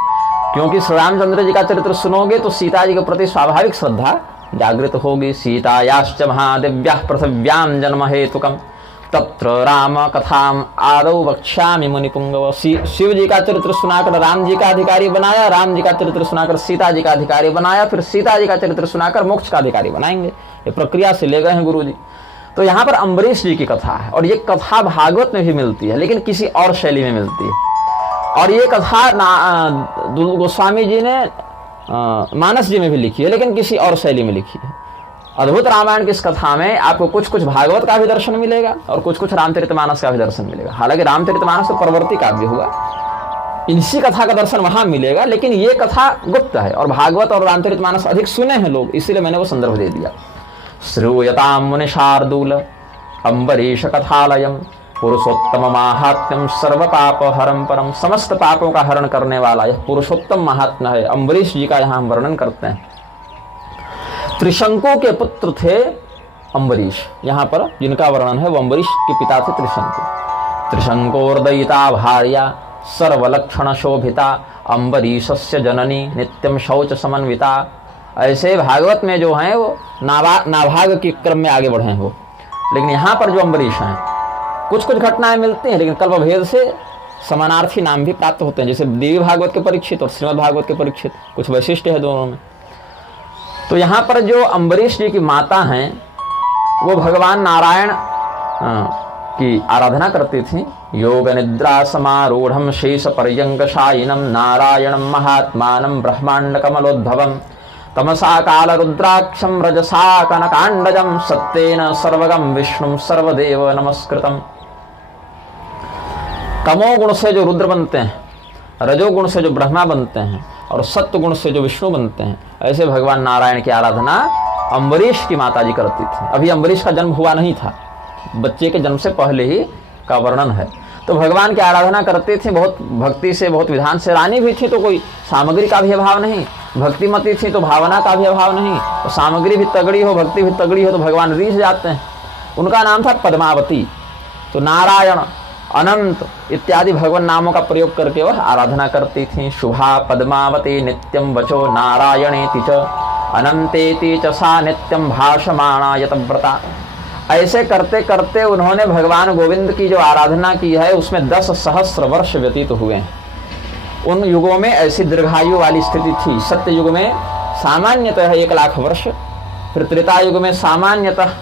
क्योंकि श्री रामचंद्र जी का चरित्र सुनोगे तो सीता जी के प्रति स्वाभाविक श्रद्धा जागृत होगी। सीतायाश्च महादिव्याः पृथिव्यां जन्म हेतुकम तत्र राम कथाम आदौ वक्ष्यामि मुनिपुंगव। शिव जी का चरित्र सुनाकर राम जी का अधिकारी बनाया, राम जी का चरित्र सुनाकर सीता जी का अधिकारी बनाया, फिर सीता जी का चरित्र सुनाकर मोक्ष का अधिकारी बनाएंगे। ये प्रक्रिया से ले गए हैं गुरु जी। तो यहाँ पर अम्बरीश जी की कथा है, और ये कथा भागवत में भी मिलती है लेकिन किसी और शैली में मिलती है। और ये कथा गोस्वामी जी ने मानस जी में भी लिखी है, लेकिन किसी और शैली में लिखी है। अद्भुत रामायण की इस कथा में आपको कुछ कुछ भागवत का भी दर्शन मिलेगा और कुछ कुछ रामचरितमानस का भी दर्शन मिलेगा। हालांकि रामचरितमानस तो परवर्ती काव्य हुआ, इसी कथा का दर्शन वहां मिलेगा, लेकिन ये कथा गुप्त है और भागवत और रामचरितमानस अधिक सुने हैं लोग, इसीलिए मैंने वो संदर्भ दे दिया। श्रूयतां मुनि शार्दूल अम्बरीश कथालयम पुरुषोत्तम महात्म्यम सर्व पाप हरम परम। समस्त पापों का हरण करने वाला यह पुरुषोत्तम महात्म्य है। अम्बरीश जी का यहाँ हम वर्णन करते हैं। त्रिशंकु के पुत्र थे अम्बरीश, यहाँ पर जिनका वर्णन है वो अम्बरीश के पिता थे त्रिशंकु। त्रिशंकोर्दयिता भार्या सर्वलक्षण शोभिता अम्बरीशस्य जननी नित्यम शौच समन्विता। ऐसे भागवत में जो हैं वो नाभाग के क्रम में आगे बढ़े हैं वो, लेकिन यहाँ पर जो अम्बरीश हैं कुछ कुछ घटनाएं मिलती हैं, लेकिन कल्प भेद से समानार्थी नाम भी प्राप्त होते हैं, जैसे देवी भागवत के परीक्षित और श्रीमद् भागवत के परीक्षित, कुछ वैशिष्ट है दोनों में। तो यहाँ पर जो अम्बरीश जी की माता हैं वो भगवान नारायण की आराधना करती थी। योग निद्रा समारूढ़ शेष पर्यंक शायिनम नारायणम महात्मानम ब्रह्मांड कमलोद्भवम तमसा काल रुद्राक्षम रजसा कनकांडजम सत्येन सर्वगम विष्णु सर्वदेव नमस्कृतम। तमो गुण से जो रुद्र बनते हैं, रजोगुण से जो ब्रह्मा बनते हैं और सत्व गुण से जो विष्णु बनते हैं, ऐसे भगवान नारायण की आराधना अम्बरीश की माता जी करती थी। अभी अम्बरीश का जन्म हुआ नहीं था, बच्चे के जन्म से पहले ही का वर्णन है। तो भगवान की आराधना करती थी बहुत भक्ति से, बहुत विधान से। रानी भी थी तो कोई सामग्री का भी अभाव नहीं, भक्तिमती थी तो भावना का भी अभाव नहीं, तो सामग्री भी तगड़ी हो भक्ति भी तगड़ी हो तो भगवान रीझ जाते हैं। उनका नाम था पद्मावती। तो नारायण अनंत इत्यादि भगवान नामों का प्रयोग करके वह आराधना करती थी। शुभा पद्मावती नित्यम वचो नारायणेति च अनंतेति च सा नित्यम भाषमाणा यतव्रता। ऐसे करते करते उन्होंने भगवान गोविंद की जो आराधना की है उसमें 10 सहस्र वर्ष व्यतीत हुए हैं। उन युगों में ऐसी दीर्घायु वाली स्थिति थी। सत्य युग में सामान्यतः 1 लाख वर्ष, फिर त्रेता युग में सामान्यतः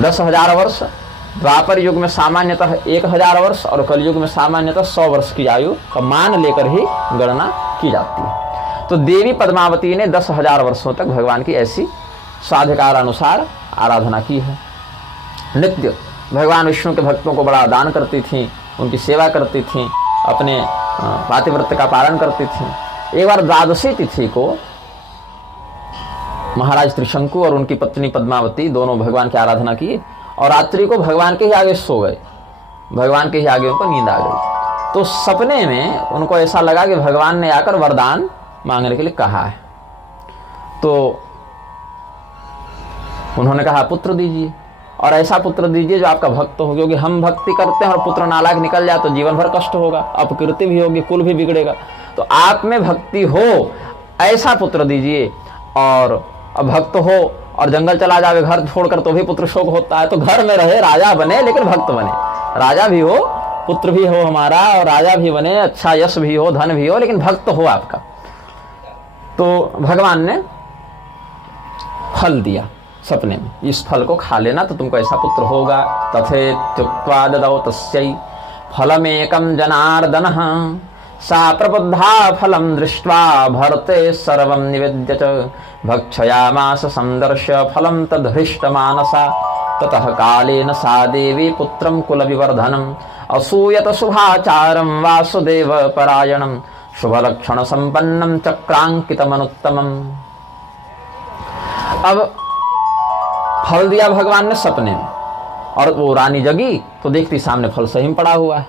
10,000 वर्ष, द्वापर युग में सामान्यतः 1,000 वर्ष और कलयुग में सामान्यतः 100 वर्ष की आयु का मान लेकर ही गणना की जाती है। तो देवी पद्मावती ने 10,000 वर्षों तक भगवान की ऐसी साधिकारानुसार आराधना की है। नित्य भगवान विष्णु के भक्तों को बड़ा दान करती थी, उनकी सेवा करती थी, अपने पातिव्रत्य का पालन करती थी। एक बार द्वादशी तिथि को महाराज त्रिशंकु और उनकी पत्नी पद्मावती दोनों भगवान की आराधना की और रात्रि को भगवान के ही आगे सो गए। भगवान के ही आगे उनको नींद आ गई। तो सपने में उनको ऐसा लगा कि भगवान ने आकर वरदान मांगने के लिए कहा है। तो उन्होंने कहा पुत्र दीजिए, और ऐसा पुत्र दीजिए जो आपका भक्त हो, क्योंकि हम भक्ति करते हैं और पुत्र नालायक निकल जाए तो जीवन भर कष्ट होगा, अपकीर्ति भी होगी, कुल भी बिगड़ेगा। तो आप में भक्ति हो ऐसा पुत्र दीजिए। और भक्त हो और जंगल चला जावे घर छोड़कर तो भी पुत्र शोक होता है। तो घर में रहे, राजा बने लेकिन भक्त बने। राजा भी हो, पुत्र भी हो हमारा और राजा भी बने, अच्छा यश भी हो, धन भी हो, लेकिन भक्त हो आपका। तो भगवान ने फल दिया सपने में, इस फल को खा लेना तो तुमको ऐसा पुत्र होगा। तथेत्युक्त्वा ददौ तस्यै फलमेकं जनार्दनः सा प्रबुद्धा फलं दृष्ट्वा भरते सर्वं निवेद्य च भक्षयामास संदर्श्य फलं तद्धृष्टमानसा। ततः कालेन सा देवी पुत्रं कुलविवर्धनम् असूयत शुभाचारं वासुदेव परायणं शुभलक्षण संपन्नं चक्रांकितमनुत्तमम्। अब फल दिया भगवान ने सपने में, और वो रानी जगी तो देखती सामने फल सही में पड़ा हुआ है,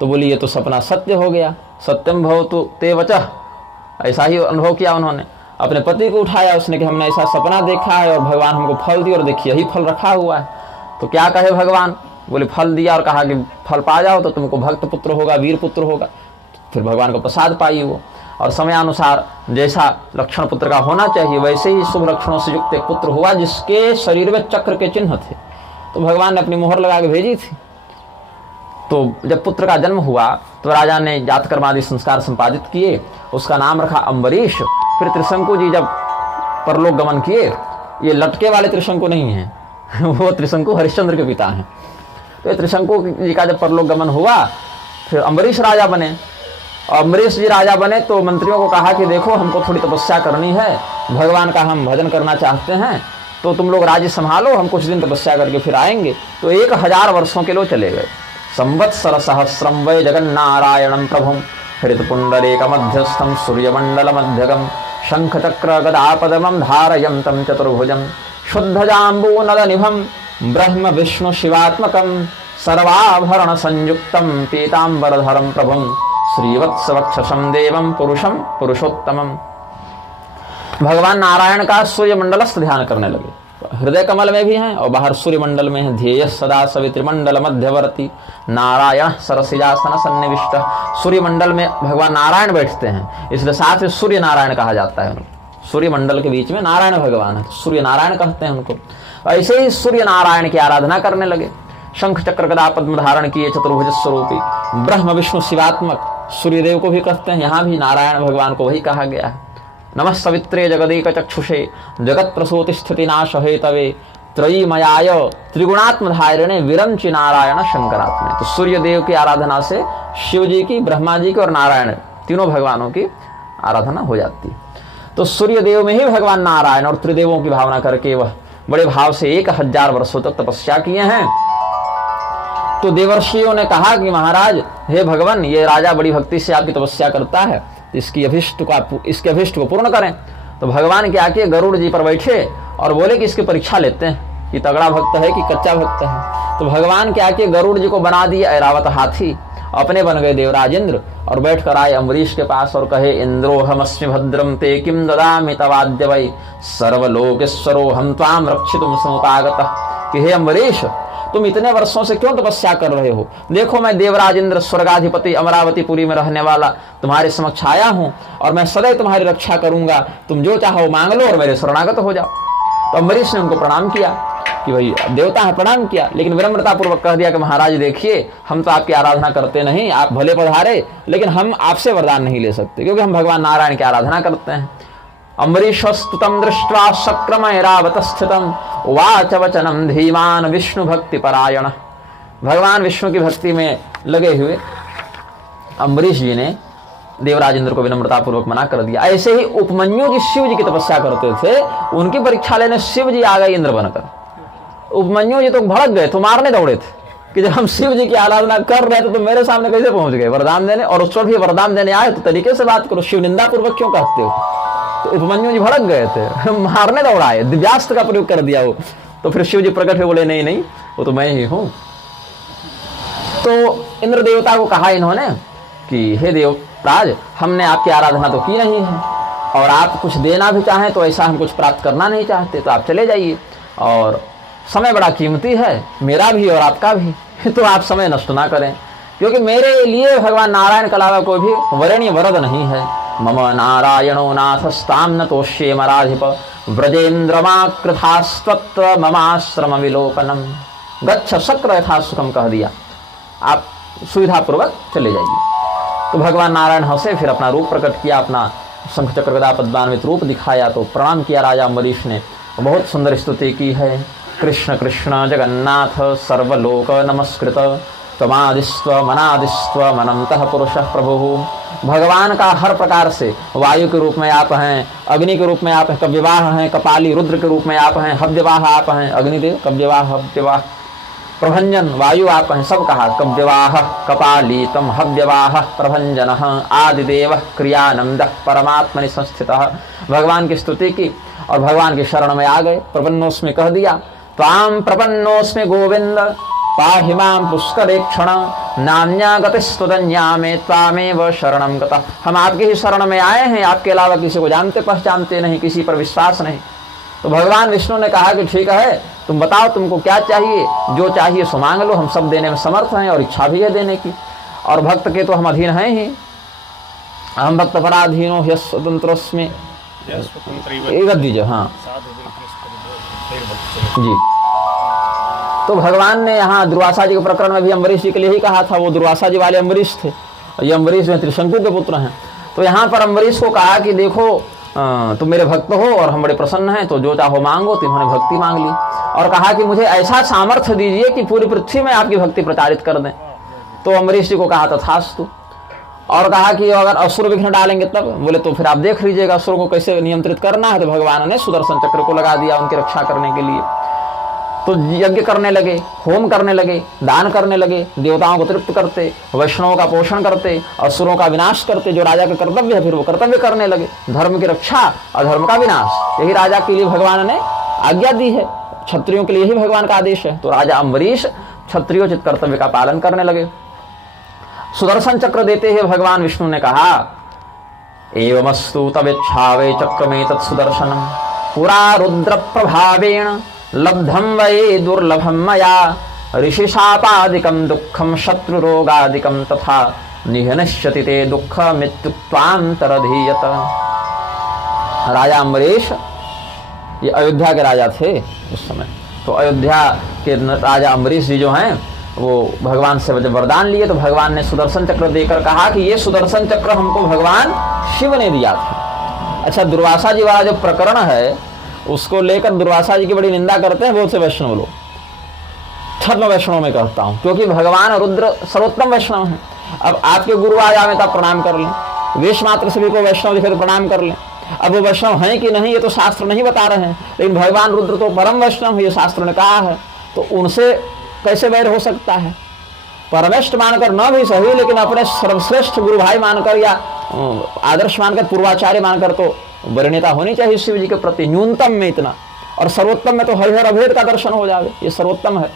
तो बोली ये तो सपना सत्य हो गया। सत्यम भवतु ते वचः, ऐसा ही अनुभव किया उन्होंने। अपने पति को उठाया उसने कि हमने ऐसा सपना देखा है और भगवान हमको फल दिया और देखिए यही फल रखा हुआ है। तो क्या कहे भगवान, बोले फल दिया और कहा कि फल पा जाओ तो तुमको भक्त पुत्र होगा, वीर पुत्र होगा। फिर भगवान को प्रसाद पाई वो, और समयानुसार जैसा लक्षण पुत्र का होना चाहिए वैसे ही शुभ लक्षणों से युक्त एक पुत्र हुआ जिसके शरीर में चक्र के चिन्ह थे। तो भगवान ने अपनी मोहर लगा के भेजी थी। तो जब पुत्र का जन्म हुआ तो राजा ने जातकर्म आदि संस्कार संपादित किए, उसका नाम रखा अम्बरीश। फिर त्रिशंकु जी जब परलोक गमन किए, ये लटके वाले त्रिशंकु नहीं हैं वो त्रिशंकु हरिश्चंद्र के पिता हैं। तो ये त्रिशंकु जी का जब परलोक गमन हुआ फिर अम्बरीश राजा बने। अम्बरीश जी राजा बने तो मंत्रियों को कहा कि देखो हमको थोड़ी तपस्या करनी है, भगवान का हम भजन करना चाहते हैं, तो तुम लोग राज्य संभालो, हम कुछ दिन तपस्या करके फिर आएंगे। तो 1000 वर्षों के लिए चले गए। संवत्सर सहस्रम वै जगन्नारायणं प्रभुं हरितपुण्डरीकमध्यस्थं सूर्यमण्डलमध्यगं शंखचक्र गदापद्मं धारयन्तं चतुर्भुजं शुद्धजाम्बूनलनिभं ब्रह्म विष्णु शिवात्मकं सर्वाभरण संयुक्तं पीताम्बरधरं प्रभुं श्रीवत्सवक्षसं देवं पुरुषं पुरुषोत्तमं। भगवान नारायण का सूर्यमंडलस्थ ध्यान करने लगे। हृदय कमल में भी हैं और बाहर सूर्यमंडल में है। ध्येय सदा सवितृमंडल मध्यवर्ती नारायण सरसिजासन सन्निविष्ट। सूर्यमंडल में भगवान नारायण बैठते हैं, इसलिए साथ में सूर्य नारायण कहा जाता है उनको। सूर्यमंडल के बीच में नारायण भगवान है तो सूर्य नारायण कहते हैं उनको। ऐसे ही सूर्य नारायण की आराधना करने लगे। शंख चक्र गदा पद्म धारण किए चतुर्भुज स्वरूपी ब्रह्म विष्णु शिवात्मक सूर्यदेव को भी कहते हैं। यहाँ भी नारायण भगवान को वही कहा गया है। नमः सवित्रे जगदेक चक्षुषे जगत प्रसूति स्थिति नाश हेतवे त्रयीमयाय त्रिगुणात्मधारिणे विरंचि नारायण शंकरात्मे। तो सूर्य देव की आराधना से शिव जी की, ब्रह्मा जी की और नारायण तीनों भगवानों की आराधना हो जाती है। तो सूर्य देव में ही भगवान नारायण और त्रिदेवों की भावना करके वह बड़े भाव से 1000 वर्षों तक तपस्या किए हैं। तो देवर्षियों ने कहा कि महाराज हे भगवान, ये राजा बड़ी भक्ति से आपकी तपस्या करता है, इसके अभिष्ट को पूर्ण करें। तो भगवान क्या किए, गरुड़ जी पर बैठे और बोले कि इसकी परीक्षा लेते हैं कि तगड़ा भक्त है कि कच्चा भक्त है। तो भगवान क्या किए, गरुड़ जी को बना दिए ऐरावत हाथी, अपने बन गए देवराज इंद्र और बैठ कर आए अम्बरीश के पास और कहे इंद्रोहमस्मि भद्रम ते किम ददामि तवाद्य वै सर्वलोकेश्वरो हम त्वाम रक्षितुम समुपागतः। कि हे अम्बरीश, तुम इतने वर्षों से क्यों तपस्या कर रहे हो? देखो मैं देवराज इंद्र स्वर्गाधिपति अमरावतीपुरी में रहने वाला तुम्हारे समक्ष आया हूं और मैं सदैव तुम्हारी रक्षा करूंगा। तुम जो चाहो मांग लो और मेरे शरणागत हो जाओ। तो अम्बरीश ने उनको प्रणाम किया कि भाई देवता है, प्रणाम किया, लेकिन विनम्रता पूर्वक कह दिया कि महाराज देखिए, हम तो आपकी आराधना करते नहीं, आप भले पधारे, लेकिन हम आपसे वरदान नहीं ले सकते क्योंकि हम भगवान नारायण की आराधना करते हैं। अम्बरीशस्तुतं दृष्ट्वा शक्रम ऐरावत स्थितम् उवाच वचनं धीमान विष्णु भक्ति परायण। भगवान विष्णु की भक्ति में लगे हुए अम्बरीश जी ने देवराज इंद्र को विनम्रता पूर्वक मना कर दिया। ऐसे ही उपमन्यु जी शिव जी की तपस्या करते थे, उनकी परीक्षा लेने शिव जी आ गए इंद्र बनकर। उपमन्यु जी तो भड़क गए, तो मारने दौड़े थे कि जब हम शिव जी की आराधना कर रहे थे तो मेरे सामने कैसे पहुंच गए वरदान देने, और उस पर भी वरदान देने आए तो तरीके से बात करो, शिव निंदा पूर्वक क्यों कहते हो? तो उपमन्यु जी भड़क गए थे, मारने दौड़ाए, दिव्यास्त्र का प्रयोग कर दिया वो। तो फिर शिव जी प्रकट हुए, बोले नहीं नहीं वो तो मैं ही हूं। तो इंद्र देवता को कहा इन्होंने कि हे देवराज, हमने आपकी आराधना तो की नहीं है और आप कुछ देना भी चाहें तो ऐसा हम कुछ प्राप्त करना नहीं चाहते, तो आप चले जाइए, और समय बड़ा कीमती है मेरा भी और आपका भी, तो आप समय नष्ट ना करें, क्योंकि मेरे लिए भगवान नारायण के अलावा कोई भी वरणीय वरद नहीं है। मम नारायणो नाथस्ताम न तोष्ये मराधिप व्रजेन्द्रमाकृथास्त्वत्र ममाश्रम विलोपनम। गच्छ शक्र यथा सुखम कह दिया, आप सुविधापूर्वक चले जाइए। तो भगवान नारायण हंसे, फिर अपना रूप प्रकट किया, अपना शंख चक्र गदा पद्मान्वित रूप दिखाया तो प्रणाम किया राजा अम्बरीश ने। बहुत सुंदर स्तुति की है। कृष्ण कृष्ण जगन्नाथ सर्वलोक नमस्कृत त्वमादिस्त्व मनादिस्त्व मनंतः पुरुषः प्रभुः। भगवान का हर प्रकार से वायु के रूप में आप हैं, अग्नि के रूप में आप हैं, कव्यवाह हैं, कपाली रुद्र के रूप में आप हैं, हव्यवाह आप हैं, अग्निदेव कव्यवाह हव्यवाह, प्रभंजन वायु आप हैं, सब कहा। कव्यवाह कपाली तम हव्यवाह प्रभंजन आदिदेव क्रियानंद परमात्मनि संस्थितः। भगवान की स्तुति की और भगवान की शरण में आ गए। प्रपन्नोस्मि कह दिया, त्वाम प्रपन्नोस्मि गोविंद पाहि मां पुष्करेक्षण नान्या गतिस्तुदन्या में त्वामेव शरणं गतः। हम आपकी ही शरण में आए हैं, आपके अलावा किसी को जानते पहचानते नहीं, किसी पर विश्वास नहीं। तो भगवान विष्णु ने कहा कि ठीक है, तुम बताओ तुमको क्या चाहिए, जो चाहिए सो मांग लो, हम सब देने में समर्थ हैं और इच्छा भी है देने की। और भक्त के तो हम अधीन हैं ही। हम भक्त पराधीनो ह्य स्वतंत्रस्मि एक दीजिए। हाँ जी। तो भगवान ने यहाँ दुर्वासा जी के प्रकरण में भी अम्बरीश जी के लिए ही कहा था। वो दुर्वासा जी वाले अम्बरीश थे, ये अम्बरीश में त्रिशंकु के पुत्र हैं। तो यहाँ पर अम्बरीश को कहा कि देखो तुम मेरे भक्त हो और हम बड़े प्रसन्न हैं, तो जो चाहो मांगो। तो इन्होंने भक्ति मांग ली और कहा कि मुझे ऐसा सामर्थ्य दीजिए कि पूरी पृथ्वी में आपकी भक्ति प्रचारित कर दें। तो अम्बरीश जी को कहा तथास्तु। और कहा कि अगर असुर विघ्न डालेंगे तब। बोले तो फिर आप देख लीजिएगा असुर को कैसे नियंत्रित करना है। तो भगवान ने सुदर्शन चक्र को लगा दिया उनकी रक्षा करने के लिए। तो यज्ञ करने लगे, होम करने लगे, दान करने लगे, देवताओं को तृप्त करते, वैष्णवों का पोषण करते, असुरों का विनाश करते। जो राजा का कर्तव्य है फिर वो कर्तव्य करने लगे, धर्म की रक्षा और धर्म का विनाश। यही राजा के लिए भगवान ने आज्ञा दी है, क्षत्रियों के लिए ही भगवान का आदेश है। तो राजा अम्बरीश क्षत्रियोचित कर्तव्य का पालन करने लगे। सुदर्शन चक्र देते हुए भगवान विष्णु ने कहा, एवमस्तु तवेच्छावे चक्रमे तत्सुदर्शनम पुरा रुद्र प्रभावेण लब्धम वये दुर्लभम मया ऋषिशापादिकं दुःखं शत्रुरोगादिकं तथा निहनश्यति ते दुःखमित्युक्त्वान्तरधीयत। राजा अम्बरीश ये अयोध्या के राजा थे उस समय। तो अयोध्या के राजा अम्बरीश जी जो हैं वो भगवान से जब वरदान लिए तो भगवान ने सुदर्शन चक्र देकर कहा कि ये सुदर्शन चक्र हमको भगवान शिव ने दिया था। अच्छा, दुर्वासा जी वाला जो प्रकरण है उसको लेकर दुर्वासा जी की बड़ी निंदा करते हैं बहुत से वैष्णव लोग। छद्म वैष्णव में कहता हूँ, क्योंकि भगवान रुद्र सर्वोत्तम वैष्णव हैं। अब आपके गुरु आ जावे तब प्रणाम कर लें, वेश मात्र सभी को वैष्णव दिखे तो प्रणाम कर लें। अब वो वैष्णव हैं कि नहीं ये तो शास्त्र नहीं बता रहे हैं, लेकिन भगवान रुद्र तो परम वैष्णव है, ये शास्त्र ने कहा है। तो उनसे कैसे वैर हो सकता है? परमेष्ठ मानकर न भी सही, लेकिन अपने सर्वश्रेष्ठ गुरु भाई मानकर या आदर्श मानकर, पूर्वाचार्य मानकर तो वरीयता होनी चाहिए शिव जी के प्रति, न्यूनतम में इतना। और सर्वोत्तम में तो हरिहर अभेद का दर्शन हो जावे, ये सर्वोत्तम है।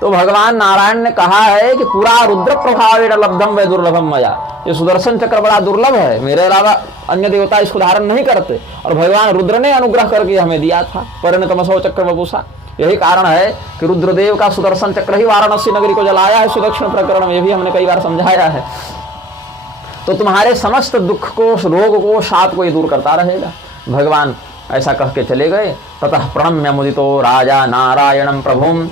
तो भगवान नारायण ने कहा है कि पूरा रुद्र प्रभावेण लब्धम वै दुर्लभम मया। ये सुदर्शन चक्र बड़ा दुर्लभ है, मेरे अलावा अन्य देवता इसको धारण नहीं करते, और भगवान रुद्र ने अनुग्रह करके हमें दिया था। परिणतमसो चक्र वपुषा। यही कारण है कि रुद्रदेव का सुदर्शन चक्र ही वाराणसी नगरी को जलाया है। सुदक्षिण प्रकरण में ये भी हमने कई बार समझाया है। तो तुम्हारे समस्त दुख को, रोग को, शाप को ये दूर करता रहेगा। भगवान ऐसा कह के चले गए। ततः प्रणम्य मुदितो राजा नारायणं प्रभुं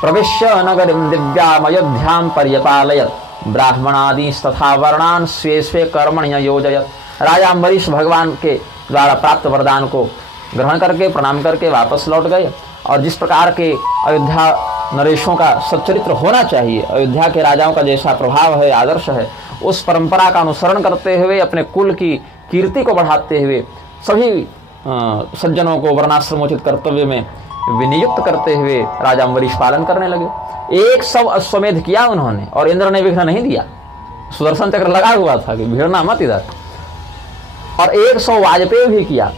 प्रविश्य नगरीं दिव्याम् अयोध्यां पर्यपालयत् ब्राह्मणादीस्तथा वर्णान् स्वे स्वे कर्मण्य योजयत्। राजा अम्बरीश भगवान के द्वारा प्राप्त वरदान को ग्रहण करके प्रणाम करके वापस लौट गए। और जिस प्रकार के अयोध्या नरेशों का सच्चरित्र होना चाहिए, अयोध्या के राजाओं का जैसा प्रभाव है, आदर्श है, उस परंपरा का अनुसरण करते हुए अपने कुल की कीर्ति को बढ़ाते हुए सभी सज्जनों को वर्णाश्रमोचित कर्तव्य में विनियुक्त करते हुए राजा अम्बरीश पालन करने लगे। 100 अश्वमेध किया उन्होंने और इंद्र ने विघ्न नहीं दिया। सुदर्शन चक्र लगा हुआ था कि भिड़ना मत इधर। और 100 वाजपेय भी किया।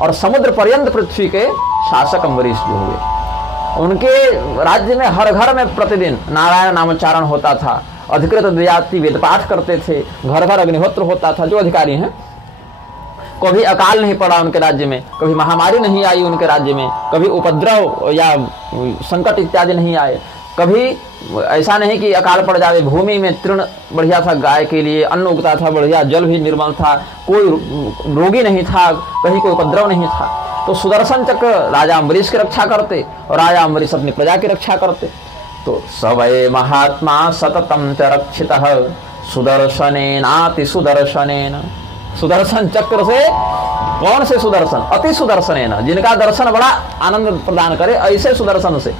और समुद्र पर्यंत पृथ्वी के शासक अम्बरीश जो हुए, उनके राज्य में हर घर में प्रतिदिन नारायण नामोच्चारण होता था। अधिकृत द्विजाति वेद पाठ करते थे, घर घर अग्निहोत्र होता था। जो अधिकारी हैं, कभी अकाल नहीं पड़ा उनके राज्य में, कभी महामारी नहीं आई उनके राज्य में, कभी उपद्रव या संकट इत्यादि नहीं आए। कभी ऐसा नहीं कि अकाल पड़ जाए। भूमि में तृण बढ़िया था, गाय के लिए अन्न उगता था बढ़िया, जल भी निर्मल था, कोई रोगी नहीं था, कहीं कोई उपद्रव नहीं था। तो सुदर्शन चक्र राजा अम्बरीश की रक्षा करते और राजा अम्बरीश अपनी प्रजा की रक्षा करते। तो सवै महात्मा सततं च रक्षितः सुदर्शनेनाति सुदर्शनेन सुदर्शन चक्र से, कौन से सुदर्शन? अति सुदर्शन है ना, जिनका दर्शन बड़ा आनंद प्रदान करे, ऐसे सुदर्शन से।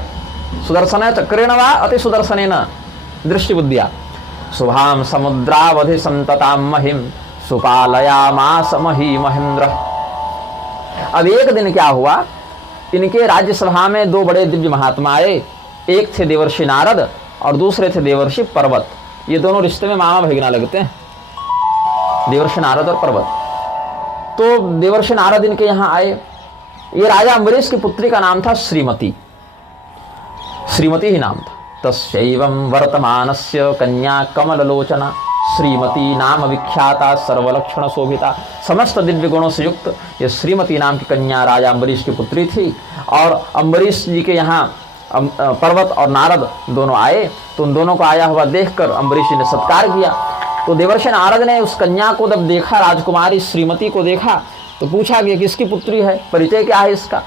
सुदर्शन चक्रेण वा अति सुदर्शन दृष्टि बुद्धिया शुभाम समुद्रावधि संतताम महिम सुपालयामास मही महेंद्र। अब एक दिन क्या हुआ, इनके राज्यसभा में दो बड़े दिव्य महात्मा आए। एक थे देवर्षि नारद और दूसरे थे देवर्षि पर्वत। ये दोनों रिश्ते में मामा भगना लगते हैं, देवर्षि नारद और पर्वत। तो देवर्षि नारद इनके यहाँ आए। ये राजा अम्बरीश की पुत्री का नाम था श्रीमती, श्रीमती ही नाम था। तस्यैवं वर्तमानस्य कन्या कमललोचना श्रीमती नाम विख्याता सर्वलक्षण शोभिता। समस्त दिव्य गुणों से युक्त ये श्रीमती नाम की कन्या राजा अम्बरीश की पुत्री थी। और अम्बरीश जी के यहाँ पर्वत और नारद दोनों आए, तो उन दोनों को आया हुआ देखकर अम्बरीश जी ने सत्कार किया। तो देवर्षि नारद ने उस कन्या को जब देखा, राजकुमारी श्रीमती को देखा, तो पूछा कि किसकी पुत्री है, परिचय क्या है इसका?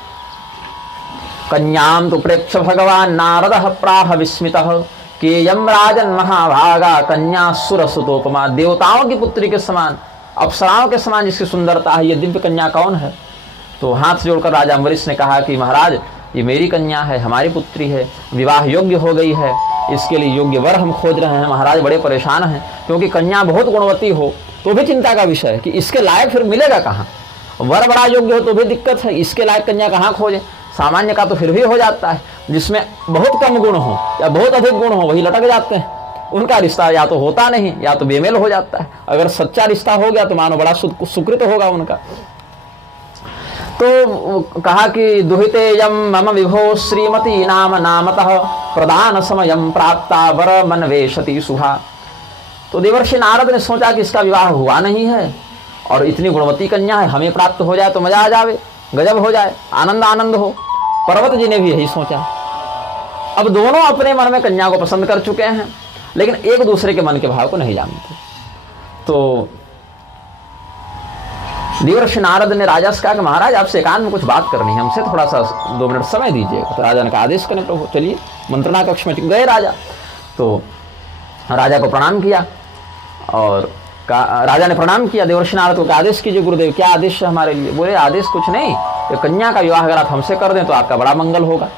कन्याम तो प्रेक्ष भगवान नारदः प्राह विस्मितः केयम राजन महाभागा कन्या सुर सुतोपमा। देवताओं की पुत्री के समान, अप्सराओं के समान जिसकी सुंदरता है, ये दिव्य कन्या कौन है? तो हाथ जोड़कर राजा अम्बरीश ने कहा कि महाराज, ये मेरी कन्या है, हमारी पुत्री है, विवाह योग्य हो गई है, इसके लिए योग्य वर हम खोज रहे हैं। महाराज बड़े परेशान हैं, क्योंकि कन्या बहुत गुणवती हो तो भी चिंता का विषय है कि इसके लायक फिर मिलेगा कहाँ। वर बड़ा योग्य हो तो भी दिक्कत है, इसके लायक कन्या कहाँ खोजें। सामान्य का तो फिर भी हो जाता है, जिसमें बहुत कम गुण हो या बहुत अधिक गुण हो वही लटक जाते हैं। उनका रिश्ता या तो होता नहीं या तो बेमेल हो जाता है। अगर सच्चा रिश्ता हो गया तो मानो बड़ा सुकृत होगा उनका। तो कहा कि दुहिते यम मम विभो श्रीमती नाम नामतः प्रदान समयम प्राप्ता वर मनवेशति सुहा। तो देवर्षि नारद ने सोचा कि इसका विवाह हुआ नहीं है और इतनी गुणवती कन्या है, हमें प्राप्त हो जाए तो मजा आ जावे, गजब हो जाए, आनंद आनंद हो। पर्वत जी ने भी यही सोचा। अब दोनों अपने मन में कन्या को पसंद कर चुके हैं, लेकिन एक दूसरे के मन के भाव को नहीं जानते। तो देवर्षि नारद ने राजा से कहा कि महाराज आपसे एकांत में कुछ बात करनी है, हमसे थोड़ा सा 2 मिनट समय दीजिएगा। तो राजा ने कहा आदेश करें प्रभु। चलिए मंत्रणा कक्ष में गए राजा। तो राजा को प्रणाम किया और राजा ने प्रणाम किया देवर्षि नारद को, आदेश कीजिए गुरुदेव, क्या आदेश है हमारे लिए? बोले आदेश कुछ नहीं, ये कन्या का विवाह अगर आप हमसे कर दें तो आपका बड़ा मंगल होगा।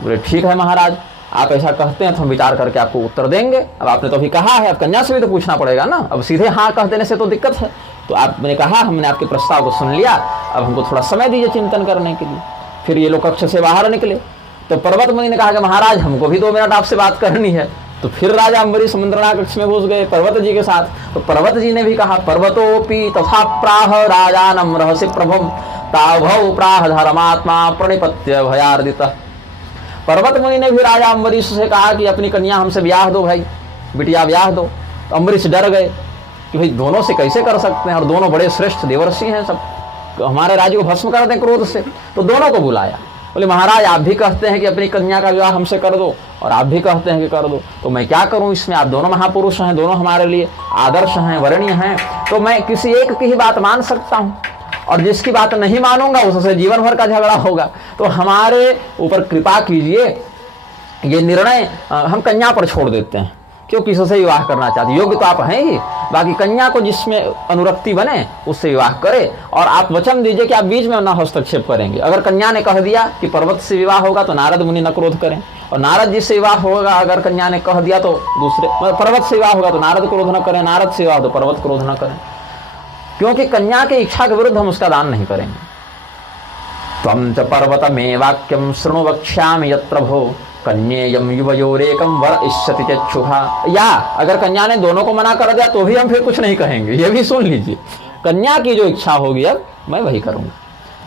बोले ठीक है महाराज, आप ऐसा कहते हैं तो हम विचार करके आपको उत्तर देंगे। अब आपने तो अभी कहा है, अब कन्या से भी तो पूछना पड़ेगा ना, अब सीधे हाँ कह देने से तो दिक्कत है। तो आपने कहा, हमने आपके प्रस्ताव को सुन लिया, अब हमको थोड़ा समय दीजिए चिंतन करने के लिए। फिर ये लोग कक्ष से बाहर निकले। तो पर्वत मुनि ने कहा कि महाराज हमको भी 2 मिनट आपसे बात करनी है। तो फिर राजा अम्बरीश मंत्रणा कक्ष में घुस गए पर्वत जी के साथ। तो पर्वत जी ने भी कहा, पर्वतोपि तथा प्राह राजानम रहस्य प्रभुम ताभौ प्राह धर्मात्मा प्रणिपत्य भयार्दितः। पर्वत मुनि ने भी राजा अम्बरीश से कहा कि अपनी कन्या हमसे ब्याह दो भाई, बिटिया ब्याह दो। तो अम्बरीश डर गए कि भाई दोनों से कैसे कर सकते हैं, और दोनों बड़े श्रेष्ठ देवर्षि हैं, सब हमारे राज्य को भस्म कर दें क्रोध से। तो दोनों को बुलाया। बोले महाराज आप भी कहते हैं कि अपनी कन्या का विवाह हमसे कर दो और आप भी कहते हैं कि कर दो, तो मैं क्या करूं इसमें? आप दोनों महापुरुष हैं, दोनों हमारे लिए आदर्श हैं, वरणीय हैं, तो मैं किसी एक की ही बात मान सकता हूं, और जिसकी बात नहीं मानूंगा उससे जीवन भर का झगड़ा होगा। तो हमारे ऊपर कृपा कीजिए, ये निर्णय हम कन्या पर छोड़ देते हैं, क्यों किसी से विवाह करना चाहते, योग्य तो आप हैं ही, बाकी कन्या को जिसमें अनुरक्ति बने उससे विवाह करे, और आप वचन दीजिए कि आप बीच में न हस्तक्षेप करेंगे। अगर कन्या ने कह दिया कि पर्वत से विवाह होगा तो नारद मुनि न क्रोध करें, और नारद जी से विवाह होगा अगर कन्या ने कह दिया तो दूसरे पर्वत से विवाह होगा तो नारद क्रोध न करें, नारद से विवाह तो पर्वत क्रोध न करें, क्योंकि कन्या की इच्छा के विरुद्ध हम उसका दान नहीं करेंगे। त्वं च पर्वतमे वाक्यम शृणु वक्ष्यामि यत् प्रभो कन्येयम युवयोरेकम वर इष्यति चक्षुहा। या अगर कन्या ने दोनों को मना कर दिया तो भी हम फिर कुछ नहीं कहेंगे, ये भी सुन लीजिए। कन्या की जो इच्छा होगी अब मैं वही करूंगा।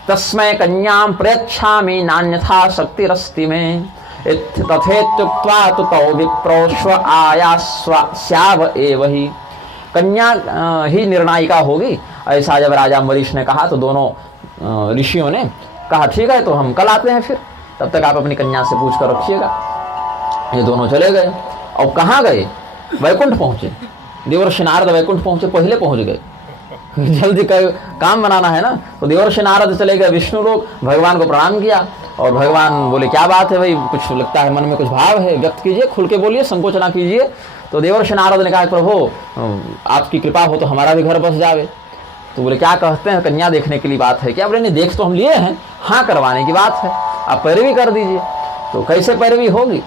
तस्मै कन्याम प्रयच्छामि नान्यथा शक्तिरस्ति में तथेत्युक्त्वा तु तौ विप्रोश्व आयास्याव एव ही। कन्या ही निर्णायिका होगी, ऐसा जब राजा अम्बरीश ने कहा तो दोनों ऋषियों ने कहा ठीक है, तो हम कल आते हैं, फिर तब तक आप अपनी कन्या से पूछ कर रखिएगा। ये दोनों चले गए। और कहाँ गए? वैकुंठ पहुंचे। देवर्षि नारद वैकुंठ पहुंचे, पहले पहुंच गए, जल्दी काम बनाना है ना। तो देवर्षि नारद चले गए विष्णु लोक, भगवान को प्रणाम किया, और भगवान बोले क्या बात है भाई, कुछ लगता है मन में कुछ भाव है, व्यक्त कीजिए, खुल के बोलिए, संकोच ना कीजिए। तो देवर्षि नारद ने कहा प्रभु आपकी कृपा हो तो हमारा भी घर बस जावे। तो बोले क्या कहते हैं, कन्या देखने के लिए बात है क्या? बोले नहीं, देख तो हम लिए हैं, हाँ करवाने की बात है, आप पैरवी कर दीजिए। तो कैसे पैरवी होगी?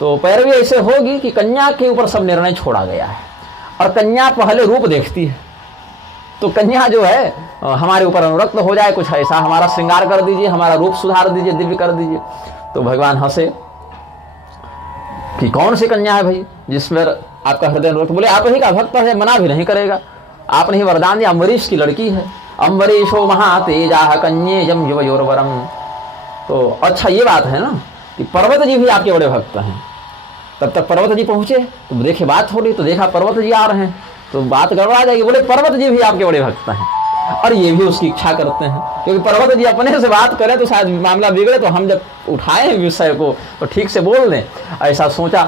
तो पैरवी ऐसे होगी कि कन्या के ऊपर सब निर्णय छोड़ा गया है, और कन्या पहले रूप देखती है। तो कन्या जो है हमारे ऊपर अनुरक्त हो जाए, कुछ ऐसा हमारा श्रृंगार कर दीजिए, हमारा रूप सुधार दीजिए, दिव्य कर दीजिए। तो भगवान हंसे कि कौन सी कन्या है भाई जिसमें आपका हृदय अनुरक्त? बोले आप ही का भक्त है, मना भी नहीं करेगा। आपने ही वरदान दिया, अम्बरीश की लड़की है, अम्बरीशो महातेजा कन्ये यम युवयोर्वरम। तो अच्छा ये बात है ना कि पर्वत जी भी आपके बड़े भक्त हैं। तब तक पर्वत जी पहुंचे तो देखे बात हो रही, तो देखा पर्वत जी आ रहे हैं, तो बात गड़बड़ा जाएगी। बोले पर्वत जी भी आपके बड़े भक्त हैं, और ये भी उसकी इच्छा करते हैं, क्योंकि पर्वत जी अपने से बात करें तो शायद मामला बिगड़े, तो हम जब उठाए हैं विषय को तो ठीक से बोल दें, ऐसा सोचा।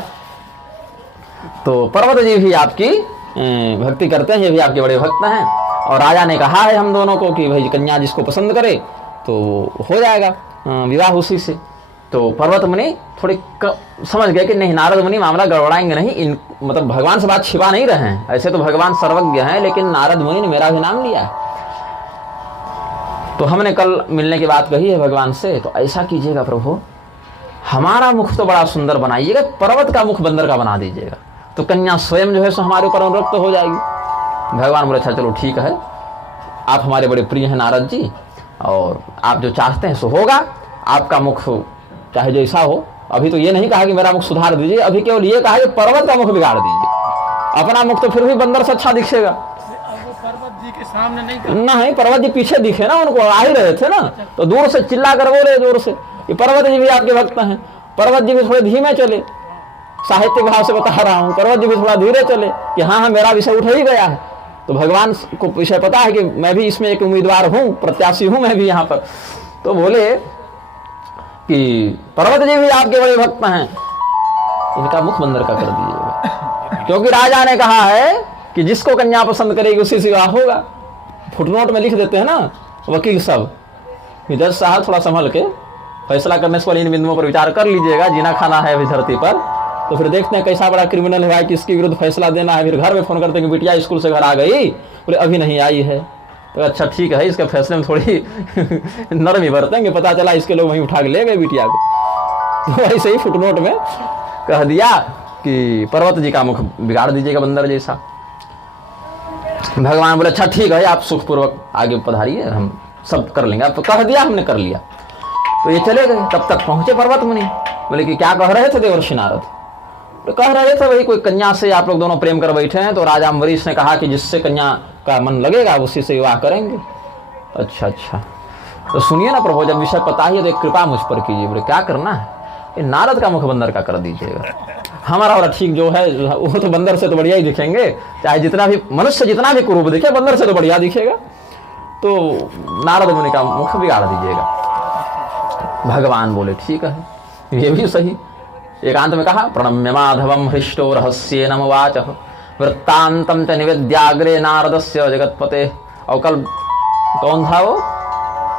तो पर्वत जी भी आपकी भक्ति करते हैं, ये भी आपके बड़े भक्त हैं। और राजा ने कहा है हम दोनों को कि भाई कन्या जिसको पसंद करे तो हो जाएगा विवाह उसी से। तो पर्वत मुनि थोड़ी समझ गए कि नहीं, नारद मुनि मामला गड़बड़ाएंगे नहीं, इन मतलब भगवान से बात छिपा नहीं रहे हैं। ऐसे तो भगवान सर्वज्ञ हैं, लेकिन नारद मुनि ने मेरा भी नाम लिया है। तो हमने कल मिलने की बात कही है भगवान से, तो ऐसा कीजिएगा प्रभु, हमारा मुख तो बड़ा सुंदर बनाइएगा, पर्वत का मुख बंदर का बना दीजिएगा, तो कन्या स्वयं जो है सो हमारे ऊपर अनुरक्त हो जाएगी। भगवान बोले अच्छा चलो ठीक है, आप हमारे बड़े प्रिय हैं नारद जी, और आप जो चाहते हैं सो होगा। आपका मुख चाहे जैसा हो, अभी तो ये नहीं कहा कि मेरा मुख सुधार दीजिए, अभी केवल ये कहा कि पर्वत का मुख बिगाड़ दीजिए। अपना मुख तो फिर भी बंदर से अच्छा दिखेगा। पर्वत जी के सामने नहीं, पर्वत जी पीछे दिखे ना, उनको आ ही रहे थे ना, तो दूर से चिल्ला कर बोले जोर से कि पर्वत जी भी आपके भक्त हैं। पर्वत जी भी थोड़े धीमे चले, साहित्यिक भाव से बता रहा हूँ, पर्वत जी भी थोड़ा धीरे चले कि हाँ हाँ मेरा विषय उठ ही गया है। तो भगवान को विषय पता है कि मैं भी इसमें एक उम्मीदवार हूँ, प्रत्याशी हूँ मैं भी यहाँ पर। तो बोले कि पर्वत जी भी आपके बड़े भक्त हैं, इनका मुख बंदर का कर दीजिएगा, क्योंकि राजा ने कहा है कि जिसको कन्या पसंद करेगी उसी से विवाह होगा। फुटनोट में लिख देते हैं ना वकील सब, जज साहब थोड़ा संभल के फैसला करने से पहले इन बिंदुओं पर विचार कर लीजिएगा, जीना खाना है अभी धरती पर। तो फिर देखते हैं कैसा बड़ा क्रिमिनल है कि इसके विरुद्ध फैसला देना है। फिर घर में फोन करते हैं कि बिटिया स्कूल से घर आ गई, बोले अभी नहीं आई है। तो अच्छा ठीक है, इसके फैसले में थोड़ी नरम ही बरतेंगे, पता चला इसके लोग वहीं उठा के ले गए बिटिया को। तो ऐसे ही फुटनोट में कह दिया कि पर्वत जी का मुख बिगाड़ दीजिएगा बंदर जैसा। भगवान बोले अच्छा ठीक है, आप सुखपूर्वक आगे पधारिए, हम सब कर लेंगे। आप कह दिया, हमने कर लिया। तो ये चले गए। तब तक पहुंचे पर्वत मुनि, बोले कि क्या कह रहे थे देवर्षि नारद? तो कह रहे थे भाई कोई कन्या से आप लोग दोनों प्रेम कर बैठे हैं, तो राजा अम्बरीश ने कहा कि जिससे कन्या का मन लगेगा उसी से विवाह करेंगे। अच्छा अच्छा, तो सुनिए ना प्रभु, जब विषय पता ही है तो एक कृपा मुझ पर कीजिए। बोले क्या करना है? ये नारद का मुख बंदर का कर दीजिएगा, हमारा वाला ठीक जो है वो तो बंदर से तो बढ़िया ही दिखेंगे, चाहे जितना भी मनुष्य जितना भी कुरूप दिखे, बंदर से तो बढ़िया दिखेगा। तो नारद मुनि का मुख बिगाड़ दीजिएगा। भगवान बोले ठीक है, ये भी सही। एकांत में कहा प्रणम्य माधवम हृष्टो रहस्ये नमवाच वृत्तांतम च निवेद्याग्रे नारदस्य जगतपते। और कल कौन था वो?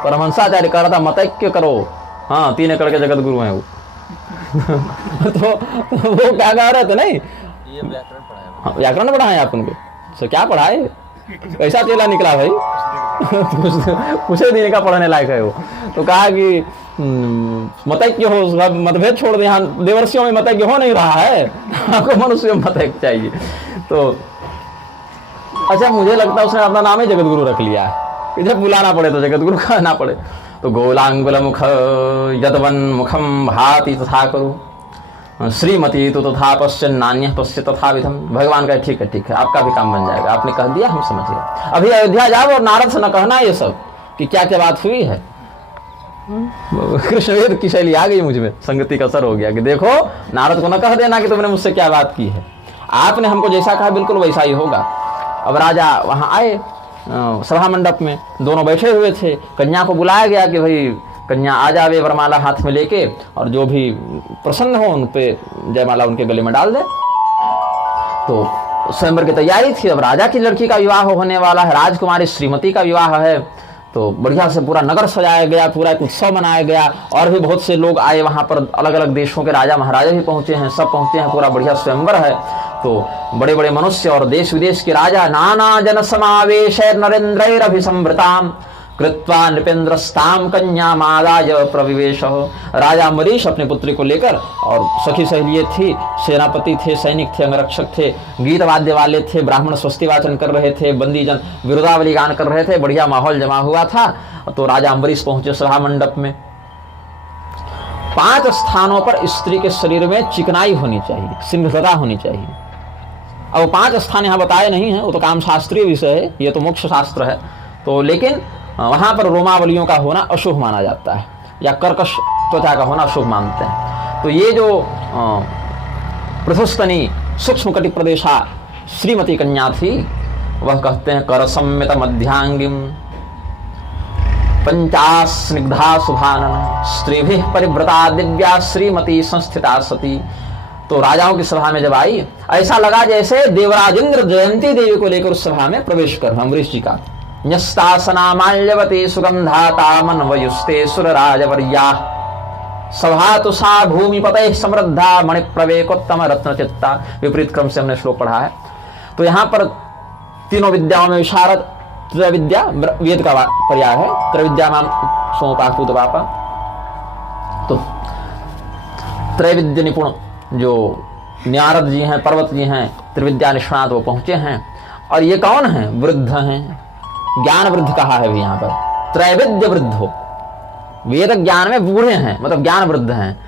परमहंसाचार्य कह रहा था मतैक्य करो, हाँ 3 एकड़ के जगत गुरु हैं वो। तो वो क्या कह रहे थे? नहीं ये व्याकरण पढ़ाया, व्याकरण पढ़ाए आप उनको? तो क्या पढ़ाए? कैसा चेला निकला भाई? कुछ ही दिन का पढ़ने लायक है वो। तो कहा कि मतैक्य हो, मतभेद छोड़ दे, यहाँ देवर्षियों में मतैक्य हो नहीं रहा है, आपको मनुष्य में मतैक्य चाहिए। तो अच्छा, मुझे लगता है उसने अपना नाम ही जगत गुरु रख लिया है कि जब बुलाना पड़े तो जगत गुरु कहना पड़े। तो गोलांगुल मुख यदवन मुखम भाति तथा करो श्रीमती तो तथा पश्चिम नान्य पश्चिम तथा विधम। भगवान का ठीक है, आपका भी काम बन जाएगा, आपने कह दिया, हम समझ गए। अभी अयोध्या जाओ और नारद से न कहना ये सब कि क्या क्या बात हुई है। कृष्ण वेद की शैली आ गई मुझ में, संगति का असर हो गया कि देखो नारद को न कह देना कि तुमने मुझसे क्या बात की है, आपने हमको जैसा कहा बिल्कुल वैसा ही होगा। अब राजा वहां आए सभा मंडप में, दोनों बैठे हुए थे। कन्या को बुलाया गया कि भाई कन्या आ जावे वरमाला हाथ में लेके, और जो भी प्रसन्न हो उन पे जयमाला उनके गले में डाल दे। तो स्वयंवर की तैयारी थी। अब राजा की लड़की का विवाह होने वाला है, राजकुमारी श्रीमती का विवाह है। तो बढ़िया से पूरा नगर सजाया गया, पूरा एक उत्सव मनाया गया, और भी बहुत से लोग आए वहाँ पर, अलग अलग देशों के राजा महाराजा भी पहुँचे हैं, सब पहुँचे हैं, पूरा बढ़िया स्वयंवर है। तो बड़े बड़े मनुष्य और देश विदेश के राजा नाना जन समावेश नरेंद्रैरभिसंवृताम कृत्वा नृपेंद्रस्ताम कन्या मादाय प्रविवेश। राजा अम्बरीश अपने पुत्री को लेकर, और सखी सहेलिये थी, सेनापति थे, सैनिक थे, अंगरक्षक थे, गीत वाद्य वाले थे, ब्राह्मण स्वस्ति वाचन कर रहे थे, बंदीजन विरुदावली गान कर रहे थे, बढ़िया माहौल जमा हुआ था। तो राजा अम्बरीश पहुंचे सभा मंडप में। 5 स्थानों पर स्त्री के शरीर में चिकनाई होनी चाहिए, सिंधता होनी चाहिए। अब 5 स्थान यहाँ बताए नहीं है, वो तो काम शास्त्रीय विषय है, ये तो मोक्ष शास्त्र है। तो लेकिन वहां पर रोमावलियों का होना अशुभ माना जाता है, या कर्कश त्वचा का होना अशुभ मानते हैं। तो ये जो पृथुस्तनी सूक्ष्म कटि प्रदेशा श्रीमती कन्या थी, वह कहते हैं कर सम्मित मध्यांगिम पंचास्निग्धा सुभानन स्त्रीभिः परिव्रता दिव्या श्रीमती संस्थिता सती। तो राजाओं की सभा में जब आई, ऐसा लगा जैसे देवराज इंद्र जयंती देवी को लेकर उस सभा में प्रवेश कर अम्बरीश जी का। न्यस्तासना माल्यवती सुगंधाता मनवयुस्ते सुरराजवर्या सभा तो सा भूमिपते समृद्धा मणिप्रवेकोत्तम रत्न चित्ता। विपरीत क्रम से हमने श्लोक पढ़ा है। तो यहाँ पर तीनों विद्याओं में विशारद, त्रैविद्या वेद का पर्याय है, त्रैविद्या नाम सोपापूत पापा। तो त्रैविद्य निपुण जो नारद जी हैं, पर्वत जी हैं, त्रिविद्या निष्णात, वो पहुंचे हैं। और ये कौन है? वृद्ध हैं, ज्ञान वृद्ध कहा है भी यहाँ पर, त्रैविद्य वृद्धो, वेद ज्ञान में बूढ़े हैं, मतलब ज्ञान वृद्ध हैं।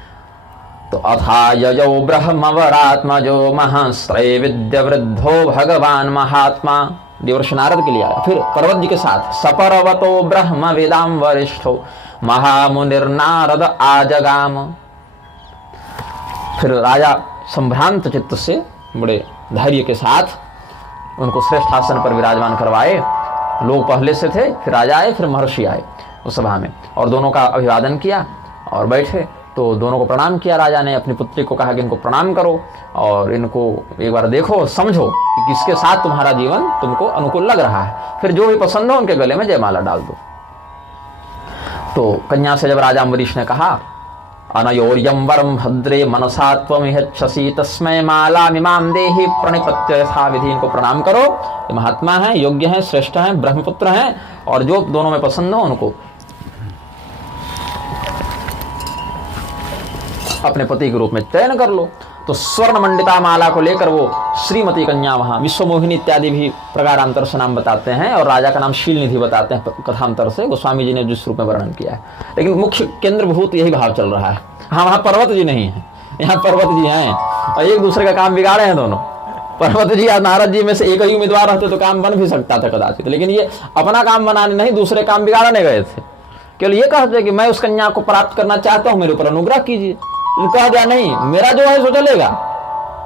तो अथा यजो ब्रह्मवरात्मजो महस्त्रैविद्य वृद्धो भगवान महात्मा, देवर्षि नारद के लिए आया। फिर पर्वत जी के साथ सपर्वतो ब्रह्म वेदाम वरिष्ठो महामुनिर्नारद आजगाम। फिर राजा संभ्रांत चित्त से बड़े धैर्य के साथ उनको श्रेष्ठ आसन पर विराजमान करवाए। लोग पहले से थे, फिर राजा आए, फिर महर्षि आए उस सभा में, और दोनों का अभिवादन किया और बैठे। तो दोनों को प्रणाम किया। राजा ने अपनी पुत्री को कहा कि इनको प्रणाम करो और इनको एक बार देखो, समझो कि किसके साथ तुम्हारा जीवन तुमको अनुकूल लग रहा है, फिर जो भी पसंद हो उनके गले में जयमाला डाल दो। तो कन्या से जब राजा अम्बरीश ने कहा अनयोर्यम वरम भद्रे मनसा त्वमिहच्छसि तस्मै मालामिमां देहि प्रणिपत्य यथा विधि। इनको प्रणाम करो, ये महात्मा हैं, योग्य हैं, श्रेष्ठ हैं, ब्रह्मपुत्र हैं, और जो दोनों में पसंद हो उनको अपने पति के रूप में चयन कर लो। तो स्वर्ण मंडिता माला को लेकर वो श्रीमती कन्या वहां विश्वमोहिनी इत्यादि भी प्रकारांतर से नाम बताते हैं, और राजा का नाम शीलनिधि बताते हैं कथांतर से, गोस्वामी जी ने जिस रूप में वर्णन किया है। लेकिन मुख्य केंद्रभूत यही भाव चल रहा है। हाँ, वहां पर्वत जी नहीं है, यहाँ पर्वत जी हैं, और एक दूसरे का काम बिगाड़े हैं दोनों। पर्वत जी या नारद जी में से एक ही उम्मीदवार रहते तो काम बन भी सकता था कदाचित, लेकिन ये अपना काम बनाने नहीं, दूसरे काम बिगाड़ने गए थे। केवल ये कहते कि मैं उस कन्या को प्राप्त करना चाहता हूं, मेरे ऊपर अनुग्रह कीजिए। कह दिया नहीं, मेरा जो है सो चलेगा,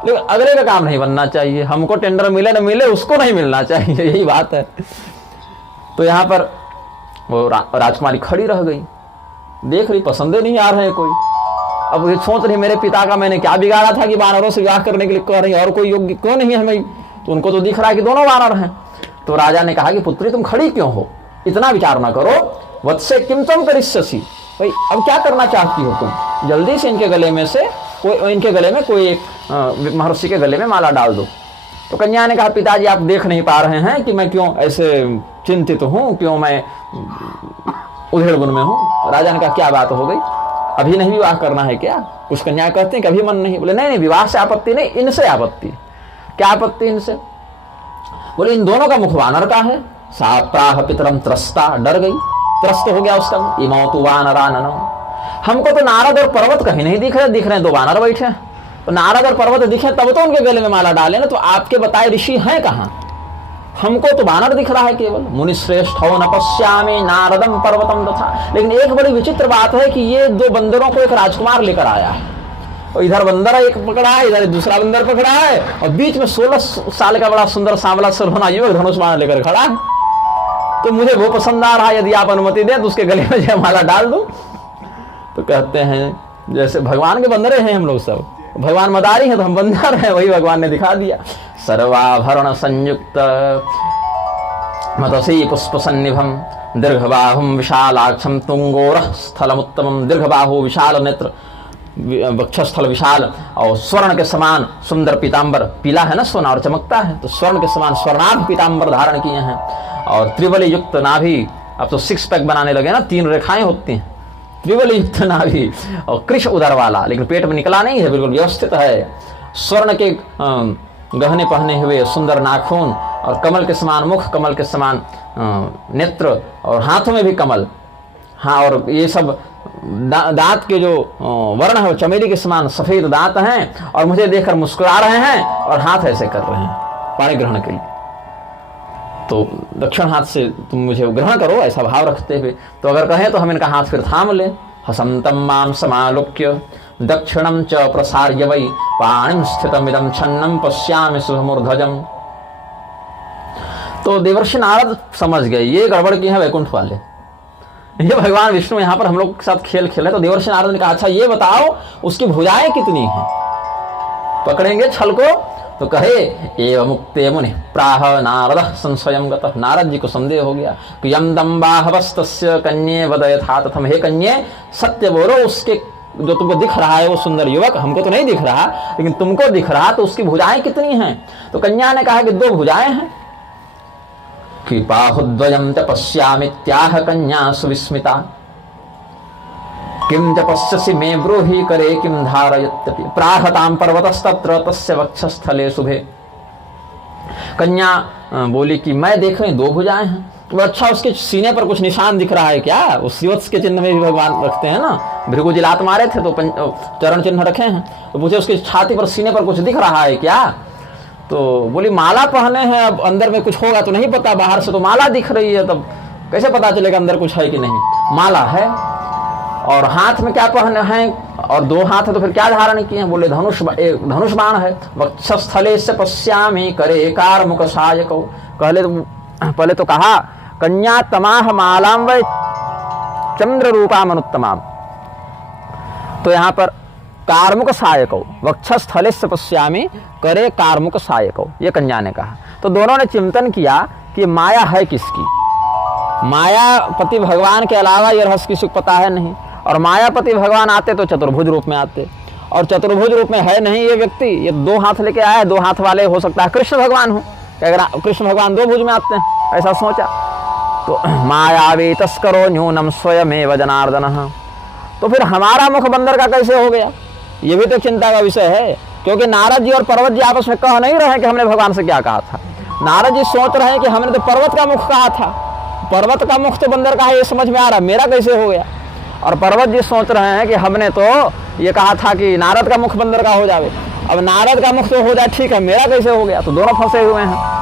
लेकिन अगले का काम नहीं बनना चाहिए। हमको टेंडर मिले न मिले, उसको नहीं मिलना चाहिए, यही बात है। तो यहाँ पर वो राजकुमारी खड़ी रह गई, देख रही, पसंद नहीं आ रहे कोई। अब ये सोच रही मेरे पिता का मैंने क्या बिगाड़ा था कि वानरों से विवाह करने के लिए कह रही, और कोई योग्य क्यों नहीं है हमें? तो उनको तो दिख रहा है कि दोनों वानर हैं। तो राजा ने कहा कि पुत्री तुम खड़ी क्यों हो, इतना विचार न करो। वत्से किम तुम करिष्यसि, भाई अब क्या करना चाहती हो तुम? जल्दी से इनके गले में से कोई, इनके गले में कोई एक महर्षि के गले में माला डाल दो। तो कन्या ने कहा पिताजी आप देख नहीं पा रहे हैं कि मैं क्यों ऐसे चिंतित हूं, क्यों मैं उधेड़ बुन में हूं। राजा ने कहा क्या बात हो गई, अभी नहीं विवाह करना है क्या? कुछ कन्या कहते हैं कि अभी मन नहीं। बोले नहीं नहीं, विवाह से आपत्ति नहीं, इनसे आपत्ति। क्या आपत्ति इनसे? बोले इन दोनों का मुख वानर का है। सा प्राह पितरम त्रस्ता, डर गई, त्रस्त हो गया उसका। इमौतु वानराननो, हमको तो नारद और पर्वत कहीं नहीं दिख रहे दो वानर बैठे। तो नारद और पर्वत दिखे तब तो उनके गले में माला डाले ना, तो आपके बताए ऋषि हैं कहाँ? हमको तो वानर दिख रहा है केवल। मुनि श्रेष्ठ हो न पश्यामि नारदम पर्वतम तथा। लेकिन एक बड़ी विचित्र बात है कि ये दो बंदरों को एक राजकुमार लेकर आया है, और इधर बंदर एक पकड़ा है, इधर दूसरा बंदर पकड़ा है, और बीच में 16 साल का बड़ा सुंदर सांवला सरहोना युवक धनुष बाण लेकर खड़ा है। तो मुझे वो पसंद आ रहा है, यदि आप अनुमति दें तो उसके गले में जयमाला डाल दूं। तो कहते हैं जैसे भगवान के बंदरे हैं हम लोग सब, भगवान मदारी हैं तो हम बंदर हैं, वही भगवान ने दिखा दिया। सर्वाभरण संयुक्त मतसी पुष्प सन्निभम दीर्घबाहुम विशालाक्षम तुंगोर स्थलमुत्तमम। दीर्घबाहु, विशाल नेत्र, वक्षस्थल विशाल और स्वर्ण के समान सुंदर पीताम्बर, पीला है ना सोना और चमकता है, तो स्वर्ण के समान स्वर्णाभ पीताम्बर धारण किए हैं। और त्रिबली युक्त नाभि, अब तो 6 पैक बनाने लगे ना, 3 रेखाएं होती हैं, त्रिबली युक्त नाभि और कृश उदर वाला, लेकिन पेट में निकला नहीं है, बिल्कुल व्यवस्थित है। स्वर्ण के गहने पहने हुए सुंदर नाखून और कमल के समान मुख, कमल के समान नेत्र और हाथों में भी कमल। हाँ, और ये सब दांत के जो वर्ण है वो चमेली के समान सफेद दांत हैं, और मुझे देखकर मुस्कुरा रहे हैं और हाथ ऐसे कर रहे हैं पाणी ग्रहण के लिए। तो दक्षिण हाथ से तुम मुझे ग्रहण करो, ऐसा भाव रखते हुए। तो अगर कहें तो हम इनका हाथ फिर थाम लें। हसंतम माम समालोक्य दक्षिणम च प्रसार्य वै पाणिम स्थितमिदं छन्नम पश्यामि शुभमूर्धजम। तो देवर्षि नारद समझ गए ये गड़बड़ की है वैकुंठ वाले, ये भगवान विष्णु यहाँ पर हम लोग के साथ खेल खेले। तो देवर्षि नारद ने कहा अच्छा ये बताओ उसकी भुजाएं कितनी हैं, पकड़ेंगे छल को। तो कहे एवं मुक्ते मुनि प्राह नारद संशयं गतः। नारद जी को संदेह हो गया कि यम दम्बाहवस्तस्य कन्ये वद यथा तथम। हे कन्ये सत्य बोलो, उसके जो तुमको दिख रहा है वो सुंदर युवक, हमको तो नहीं दिख रहा लेकिन तुमको दिख रहा, तो उसकी भुजाएं कितनी हैं? तो कन्या ने कहा कि 2 भुजाएं हैं। कि बाहुद्वयं च पश्यामित्याह कन्या सुविस्मिता किं च पश्यसि मे ब्रूहि करे किं धारयत्यपि प्राहतां पर्वतस्तत्र तस्य वक्षस्थले शुभे। कन्या बोली कि मैं देख रही 2 भुजाएं हैं। तो अच्छा उसके सीने पर कुछ निशान दिख रहा है क्या? उस शिवत्स के चिन्ह में भी भगवान रखते हैं ना, भृगु जिलात मारे थे तो चरण चिन्ह रखे हैं। तो पूछे उसकी छाती पर सीने पर कुछ दिख रहा है क्या? तो बोली माला पहने हैं, अब अंदर में कुछ होगा तो नहीं पता, बाहर से तो माला दिख रही है, तब कैसे पता चलेगा अंदर कुछ है कि नहीं? माला है। और हाथ में क्या पहने हैं? और 2 हाथ है तो फिर क्या धारण किए हैं? बोले धनुष बाण है। वक्षस्थले से पश्यामि करे कार मुख सायको। पहले तो कहा कन्या तमाह मालाम वै चंद्र रूपा मनुत्तमाम। तो यहाँ पर कारमुक सायको वक्षस्थले से पश्यामि करे कारमुक सायको, ये कन्या ने कहा। तो दोनों ने चिंतन किया कि माया है किसकी? मायापति भगवान के अलावा ये रहस्य किसी को पता है नहीं, और मायापति भगवान आते तो चतुर्भुज रूप में आते, और चतुर्भुज रूप में है नहीं ये व्यक्ति, ये 2 हाथ लेके आया है। 2 हाथ वाले हो सकता है कृष्ण भगवान हो, अगर कृष्ण भगवान 2 भुज में आते हैं, ऐसा सोचा। तो मायावी तस्करो न्यूनम स्वयमेव जनार्दन। तो फिर हमारा मुख बंदर का कैसे हो गया? ये भी तो चिंता का विषय है, क्योंकि नारद जी और पर्वत जी आपस में कह नहीं रहे कि हमने भगवान से क्या कहा था। नारद जी सोच रहे हैं कि हमने तो पर्वत का मुख कहा था, पर्वत का मुख तो बंदर का है, ये समझ में आ रहा, मेरा कैसे हो गया? और पर्वत जी सोच रहे हैं कि हमने तो ये कहा था कि नारद का मुख बंदर का हो जाए, अब नारद का मुख तो हो जाए ठीक है, मेरा कैसे हो गया? तो दोनों फंसे हुए हैं।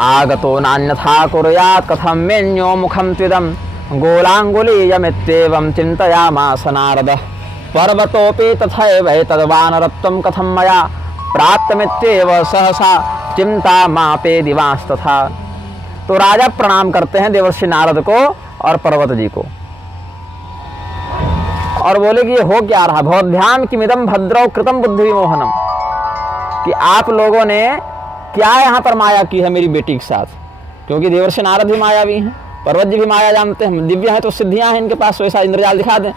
आगतो नान्यथा कुर्यात् कथं मेन्यो मुखं त्विदं गोलांगुलीयमित्येवं चिन्तयामास नारदः पर्वतोऽपि तथैव तद्वानरत्वं कथं मया प्राप्तमित्येव सहसा चिंता मापे दिवांस्तथा। तो राजा प्रणाम करते हैं देवर्षि नारद को और पर्वत जी को, और बोले कि ये हो क्या रहा? भवद्भ्याम किमिदं भद्रौ कृतं बुद्धि विमोहनम, कि आप लोगों ने क्या यहाँ पर माया की है मेरी बेटी के साथ? क्योंकि देवर्षि नारद भी मायावी हैं, पर्वत जी भी माया जानते हैं, दिव्य हैं तो सिद्धियां हैं इनके पास, तो ऐसा इंद्रजाल दिखा दें।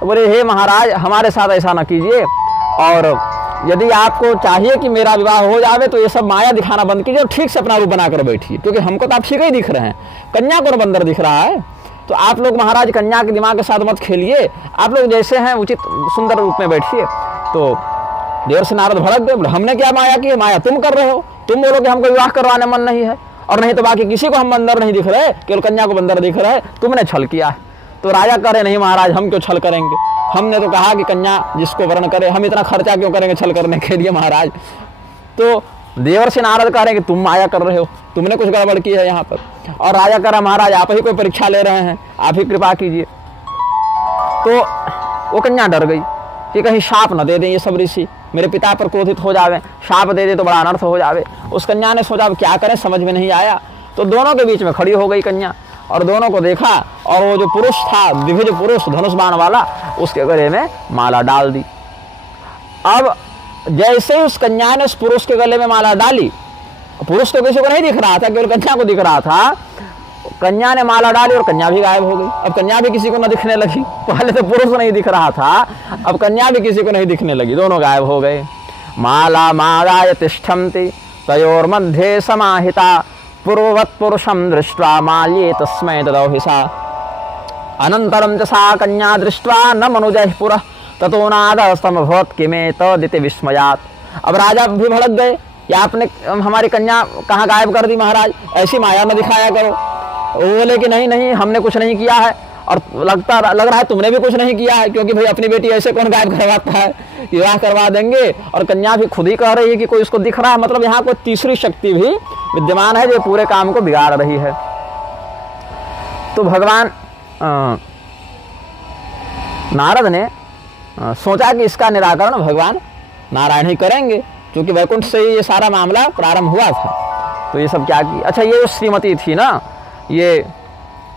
तो बोले हे महाराज हमारे साथ ऐसा ना कीजिए, और यदि आपको चाहिए कि मेरा विवाह हो जावे तो ये सब माया दिखाना बंद कीजिए और ठीक से अपना रूप बनाकर बैठिए, क्योंकि हमको तो आप ठीक ही दिख रहे हैं, कन्या को बंदर दिख रहा है। तो आप लोग महाराज कन्या के दिमाग के साथ मत खेलिए, आप लोग जैसे हैं उचित सुंदर रूप में बैठिए। तो देवर्षि नारद भड़क गए, हमने क्या माया की है? माया तुम कर रहे हो, तुम बोलो कि हमको विवाह करवाने मन नहीं है, और नहीं तो बाकी किसी को हम बंदर नहीं दिख रहे, केवल कन्या को बंदर दिख रहे, तुमने छल किया है। तो राजा कह रहे नहीं महाराज हम क्यों छल करेंगे, हमने तो कहा कि कन्या जिसको वर्ण करे, हम इतना खर्चा क्यों करेंगे छल करने के लिए महाराज। तो देवर्षि नारद कह रहे हैं कि तुम माया कर रहे हो, तुमने कुछ गड़बड़ की है यहाँ पर। और राजा कह रहा महाराज आप ही कोई परीक्षा ले रहे हैं, आप ही कृपा कीजिए। तो वो कन्या डर गई कि कहीं शाप न दे दें ये सब ऋषि, मेरे पिता पर क्रोधित हो जावे, शाप दे दे तो बड़ा अनर्थ हो जावे। उस कन्या ने सोचा क्या करें, समझ में नहीं आया। तो दोनों के बीच में खड़ी हो गई कन्या, और दोनों को देखा, और वो जो पुरुष था दिव्य पुरुष धनुष बाण वाला, उसके गले में माला डाल दी। अब जैसे ही उस कन्या ने उस पुरुष के गले में माला डाली, पुरुष तो किसी को नहीं दिख रहा था, केवल कन्या को दिख रहा था, कन्या ने माला डाली और कन्या भी गायब हो गई। अब कन्या भी किसी को न दिखने लगी। पहले तो पुरुष नहीं दिख रहा था, अब कन्या भी किसी को नहीं दिखने लगी, दोनों गायब हो गए। माला मादाय तिष्ठन्ति तयोर्मध्ये समाहिता पूर्ववत् पुरुषं दृष्ट्वा माल्ये तस्मै ददौहिसा अनन्तरं च सा कन्या दृष्ट्वा न मनुजः पुरः ततो नादस्तमभवत् किमेतदिति विस्मयात्। अब राजा भी भड़क गए, या आपने हमारी कन्या कहाँ गायब कर दी महाराज, ऐसी माया न दिखाया करो। वो बोले कि नहीं नहीं, हमने कुछ नहीं किया है, और लग रहा है तुमने भी कुछ नहीं किया है, क्योंकि भाई अपनी बेटी ऐसे कौन गायब करवाता है, विवाह करवा देंगे। और कन्या भी खुद ही कह रही है कि कोई उसको दिख रहा है, मतलब यहाँ कोई तीसरी शक्ति भी विद्यमान है जो पूरे काम को बिगाड़ रही है। तो भगवान नारद ने सोचा कि इसका निराकरण भगवान नारायण ही करेंगे, क्योंकि वैकुंठ से ये सारा मामला प्रारंभ हुआ था। तो ये सब क्या की, अच्छा ये जो श्रीमती थी ना, ये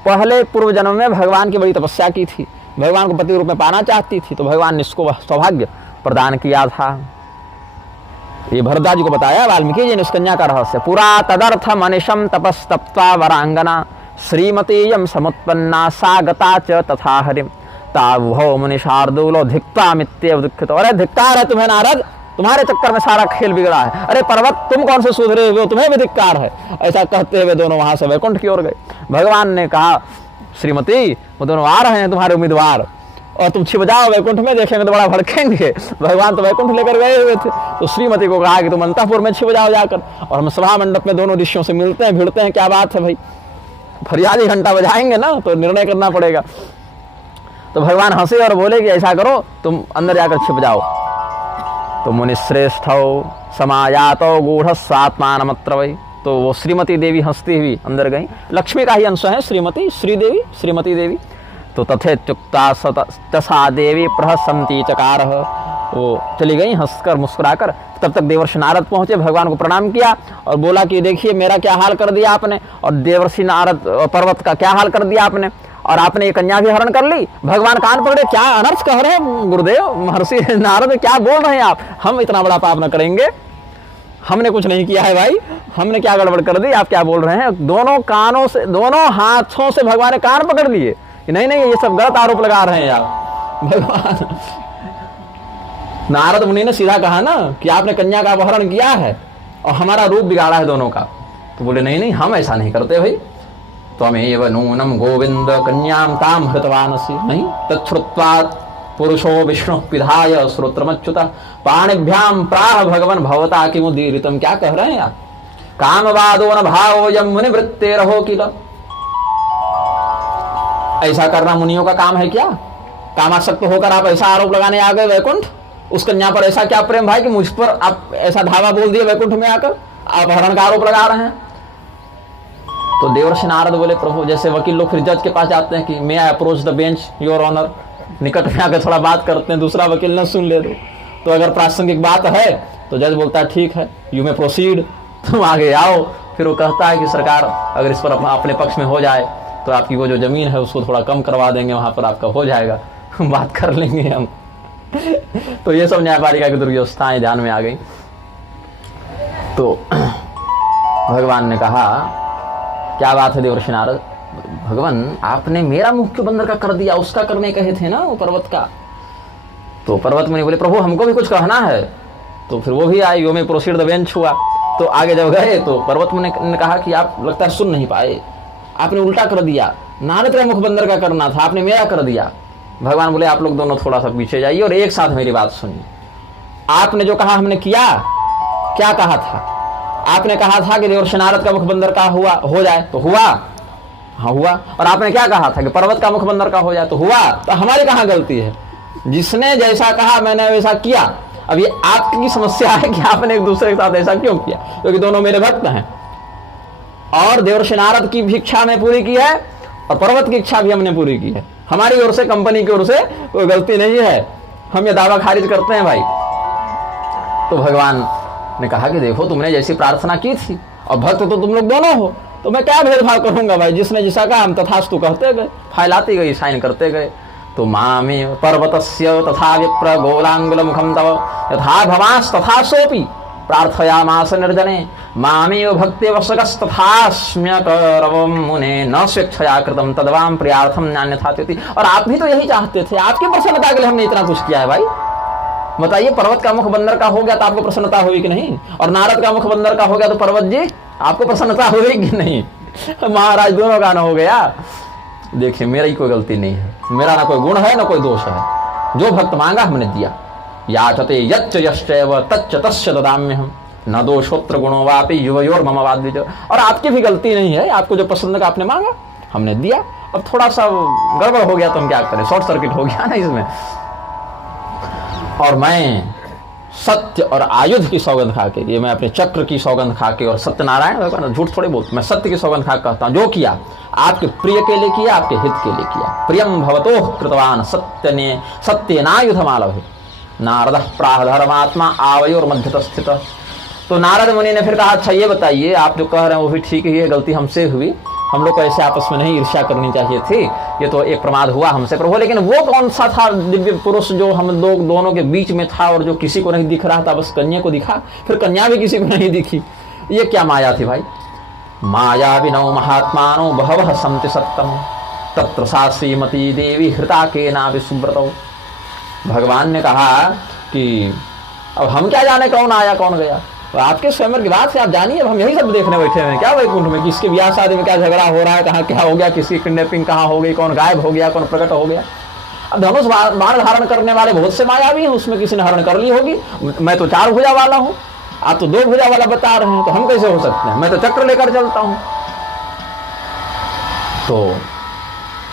पहले पूर्व जन्म में भगवान की बड़ी तपस्या की थी, भगवान को पति रूप में पाना चाहती थी, तो भगवान ने इसको सौभाग्य प्रदान किया था। ये भरद्वाज जी को बताया वाल्मीकि जी ने इस कन्या का रहस्य। पुरा तदर्थ मनिषम तपस्तप्त्वा वरांगना श्रीमतीयम समुत्पन्ना सा गता च तथा हरिम तावो मुनिशार्दूलो धिक्ता मित्येव दुखितो। अरे धिक्कार है तुम्हें नारद, तुम्हारे चक्कर में सारा खेल बिगड़ा है। अरे पर्वत तुम कौन से सुधरे हुए हो, तुम्हें भी धिक्कार है। ऐसा कहते हुए दोनों वहां से वैकुंठ की ओर गए। भगवान ने कहा श्रीमती वो दोनों आ रहे हैं तुम्हारे उम्मीदवार, और तुम छिप जाओ वैकुंठ में, देखेंगे तो बड़ा भड़केंगे। भगवान तो वैकुंठ लेकर गए हुए थे, तो श्रीमती को कहा कि तुम अंतःपुर में छिप जाओ जाकर, और हम सभा मंडप में दोनों ऋषियों से मिलते हैं भिड़ते हैं। क्या बात है भाई, फरियादी घंटा बजाएंगे ना, तो निर्णय करना पड़ेगा। तो भगवान हंसे और बोले कि ऐसा करो तुम अंदर जाकर छिप जाओ। तो मुनिश्रेष्ठौ समायातो गूढ़ सात्मानमत्र वै। तो वो श्रीमती देवी हंसती हुई अंदर गई। लक्ष्मी का ही अंश है श्रीमती, श्रीदेवी, श्रीमती देवी। तो तथेत्युक्ता तथा देवी प्रहसंती चकार, वो चली गई हंसकर मुस्कुराकर। तब तक देवर्षि नारद पहुंचे, भगवान को प्रणाम किया और बोला कि देखिए मेरा क्या हाल कर दिया आपने, और देवर्षि नारद पर्वत का क्या हाल कर दिया आपने, और आपने ये कन्या भी हरण कर ली। भगवान कान पकड़े, क्या अनर्थ कह रहे हैं गुरुदेव, महर्षि नारद क्या बोल रहे हैं आप, हम इतना बड़ा पाप न करेंगे, हमने कुछ नहीं किया है भाई, हमने क्या गड़बड़ कर दी, आप क्या बोल रहे हैं। दोनों कानों से, दोनों हाथों से भगवान ने कान पकड़ लिए कि नहीं नहीं ये सब गलत आरोप लगा रहे हैं आप। भगवान नारद मुनि ने सीधा कहा ना कि आपने कन्या का अपहरण किया है और हमारा रूप बिगाड़ा है दोनों का। तो बोले नहीं नहीं हम ऐसा नहीं करते भाई। त्वमेव नूनम गोविंद कन्याम ताम हृतवानसि, नहीं तच्छ्रुत्वात् पुरुषो विष्णु पिधाय श्रोत्रमच्युत पाणिभ्याम प्राह भगवन भवता किमुदीरितम। क्या कह रहे हैं आप, कामवादो न भावो यम मुनि वृत्ते रहो किल। ऐसा करना मुनियों का काम है क्या, कामासक्त होकर आप ऐसा आरोप लगाने आ गए वैकुंठ। उस कन्या पर ऐसा क्या प्रेम भाई कि मुझ पर आप ऐसा धावा बोल दिए वैकुंठ में आकर, आप हरण का आरोप लगा रहे हैं। तो देवर्षि नारद बोले प्रभु, जैसे वकील लोग फिर जज के पास जाते हैं कि may I approach the bench your honour, निकट में आकर थोड़ा बात करते हैं, दूसरा वकील न सुन ले तो अगर प्रासंगिक बात है तो जज बोलता है ठीक है यू में प्रोसीड, तुम आगे आओ। फिर वो कहता है कि सरकार अगर इस पर अपने पक्ष में हो जाए तो आपकी वो जो जमीन है उसको थोड़ा कम करवा देंगे, वहां पर आपका हो जाएगा, बात कर लेंगे हम। तो ये सब न्यायपालिका की दुर्व्यवस्थाएं ध्यान में आ गई। तो भगवान ने कहा क्या बात है देवर्षि नारद, भगवान आपने मेरा मुख क्यों बंदर का कर दिया, उसका करने कहे थे ना वो पर्वत का। तो पर्वत मुनि बोले प्रभु हमको भी कुछ कहना है। तो फिर वो भी आए, यो में प्रोसीड द बेंच हुआ। तो आगे जब गए तो पर्वत मुनि ने कहा कि आप लगता है सुन नहीं पाए, आपने उल्टा कर दिया, नारद का मुख बंदर का करना था, आपने मेरा कर दिया। भगवान बोले आप लोग दोनों थोड़ा सा पीछे जाइए और एक साथ मेरी बात सुनिए। आपने जो कहा हमने किया, क्या कहा था, आपने कहा था कि देवर्षि नारद का मुख बंदर का हुआ हो जाए, तो हुआ, हाँ हुआ। और आपने क्या कहा था कि पर्वत का मुख बंदर का हो जाए, तो हुआ। तो हमारी कहाँ गलती है, जिसने जैसा कहा मैंने वैसा किया। अब ये आपकी समस्या है कि आपने एक दूसरे के साथ ऐसा क्यों किया, क्योंकि दोनों मेरे भक्त हैं और देवर्षि नारद की भी इच्छा में पूरी की है और पर्वत की इच्छा भी हमने पूरी की है। हमारी ओर से, कंपनी की ओर से कोई गलती नहीं है, हम ये दावा खारिज करते हैं भाई। तो भगवान ने कहा कि देखो तुमने जैसी प्रार्थना की थी और भक्त तो तुम लोग दोनों हो, तो मैं क्या भेदभाव करूंगा भाई, जिसने जिसा कहा हम तथास्तु कहते गए, फैलाती गई, साइन करते गए। तो मामे पर्वतस्य तथा विप्र गोलांगुल मुखम तव यथा भवास तथा सोपी प्रार्थयामास निर्जने मामेव भक्तिवशकस्तथास्म्यकरवं मुने न स्वेच्छया कृतं तद्वां प्रियार्थम नान्यथाति। और आप भी तो यही चाहते थे, आपकी प्रसन्नता के लिए हमने इतना कुछ किया है भाई। बताइए, पर्वत का मुख बंदर का हो गया तो आपको प्रसन्नता हुई कि नहीं? और नारद का मुख बंदर का हो गया तो पर्वत जी आपको प्रसन्नता हुई कि नहीं? महाराज दोनों का न हो गया। देखिए, मेरी कोई गलती नहीं है, मेरा ना कोई गुण है ना कोई दोष है। जो भक्त मांगा हमने दिया। याचते यच्च यश्चैव तच्च तस्य ददाम्यहम् न दोषोत्र गुणो वापि युवयोर मम वाद्विज। और आपकी भी गलती नहीं है, आपको जो पसंद का आपने मांगा हमने दिया। अब थोड़ा सा गड़बड़ हो गया तो हम क्या करें, शॉर्ट सर्किट हो गया ना इसमें। और मैं सत्य और आयुध की सौगंध खा के, ये मैं अपने चक्र की सौगंध खा के, और सत्यनारायण भगवान झूठ थोड़ी बोलते, मैं सत्य की सौगंध खा कहता हूँ, जो किया आपके प्रिय के लिए किया, आपके हित के लिए किया। प्रियम भवतो कृतवान सत्यनायुधमालभे नारद प्राह धर्मात्मा आवयोर मध्यतः स्थित। तो नारद मुनि ने फिर कहा, अच्छा ये बताइए, आप जो कह रहे हैं वो भी ठीक ही है, गलती हमसे हुई, हम लोग को ऐसे आपस में नहीं ईर्ष्या करनी चाहिए थी, ये तो एक प्रमाद हुआ हमसे प्रभु। लेकिन वो कौन सा था दिव्य पुरुष जो हम लोग दोनों के बीच में था और जो किसी को नहीं दिख रहा था, बस कन्या को दिखा, फिर कन्या भी किसी को नहीं दिखी? ये क्या माया थी भाई? माया विनौ महात्मानो बहवः सन्ति सत्तम तत्र सा श्रीमती देवी हृता के नाभि सुब्रतौ। भगवान ने कहा कि अब हम क्या जाने कौन आया कौन गया, तो आपके स्वयंवर की बात से आप जानिए। अब हम यही सब देखने बैठे हैं क्या वैकुंठ में, किसके ब्याह शादी में क्या झगड़ा हो रहा है, कहाँ क्या हो गया, किसकी किडनैपिंग कहाँ हो गई, कौन गायब हो गया, कौन प्रकट हो गया। अब धनुष बाण धारण करने वाले बहुत से मायावी हैं, उसमें किसी ने हरण कर ली होगी। मैं तो 4 भुजा वाला हूँ, आप तो 2 भुजा वाला बता रहे हैं, तो हम कैसे हो सकते हैं? मैं तो चक्र लेकर चलता हूँ। तो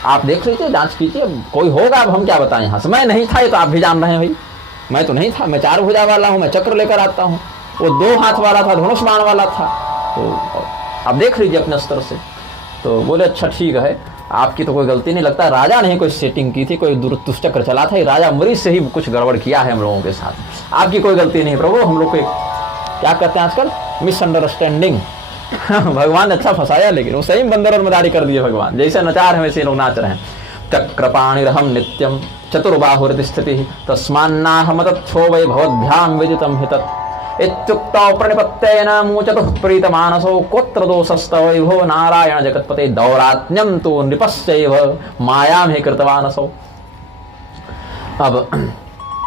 आप देख लीजिए, जांच कीजिए, कोई होगा। अब हम क्या बताएं यहाँ से, मैं नहीं था ये तो आप भी जान रहे हैं भाई, मैं तो नहीं था, मैं 4 भुजा वाला हूँ, मैं चक्र लेकर आता हूँ। वो 2 हाथ वाला था, धनुष बाण वाला था। तो आप देख लीजिए अपने स्तर से। तो बोले अच्छा ठीक है, आपकी तो कोई गलती नहीं, लगता राजा ने कोई सेटिंग की थी, कोई दुष्चक्र चला था, राजा अम्बरीश से ही कुछ गड़बड़ किया है हम लोगों के साथ, आपकी कोई गलती नहीं प्रभु। हम लोग को क्या कहते हैं आजकल, मिसअंडरस्टैंडिंग। भगवान ने अच्छा फंसाया, लेकिन वो सही बंदर और मदारी कर दिए भगवान। जैसे नचा रहे वैसे लोग नाच रहे हैं। चक्रपाणिरहम नित्यम चतुर्बाहुरिति स्थिति तस्मान्नाहमतच्छो वै भवद्भ्याम विदितम हितत् इत्युक्तौ प्रणिपत्तेन मूचतुः प्रीतमानसो कोत्र दोषस्तव विभो नारायण जगत्पते दौरात्म्यं तु नृपस्यैव मायां हि कृतवानसो। अब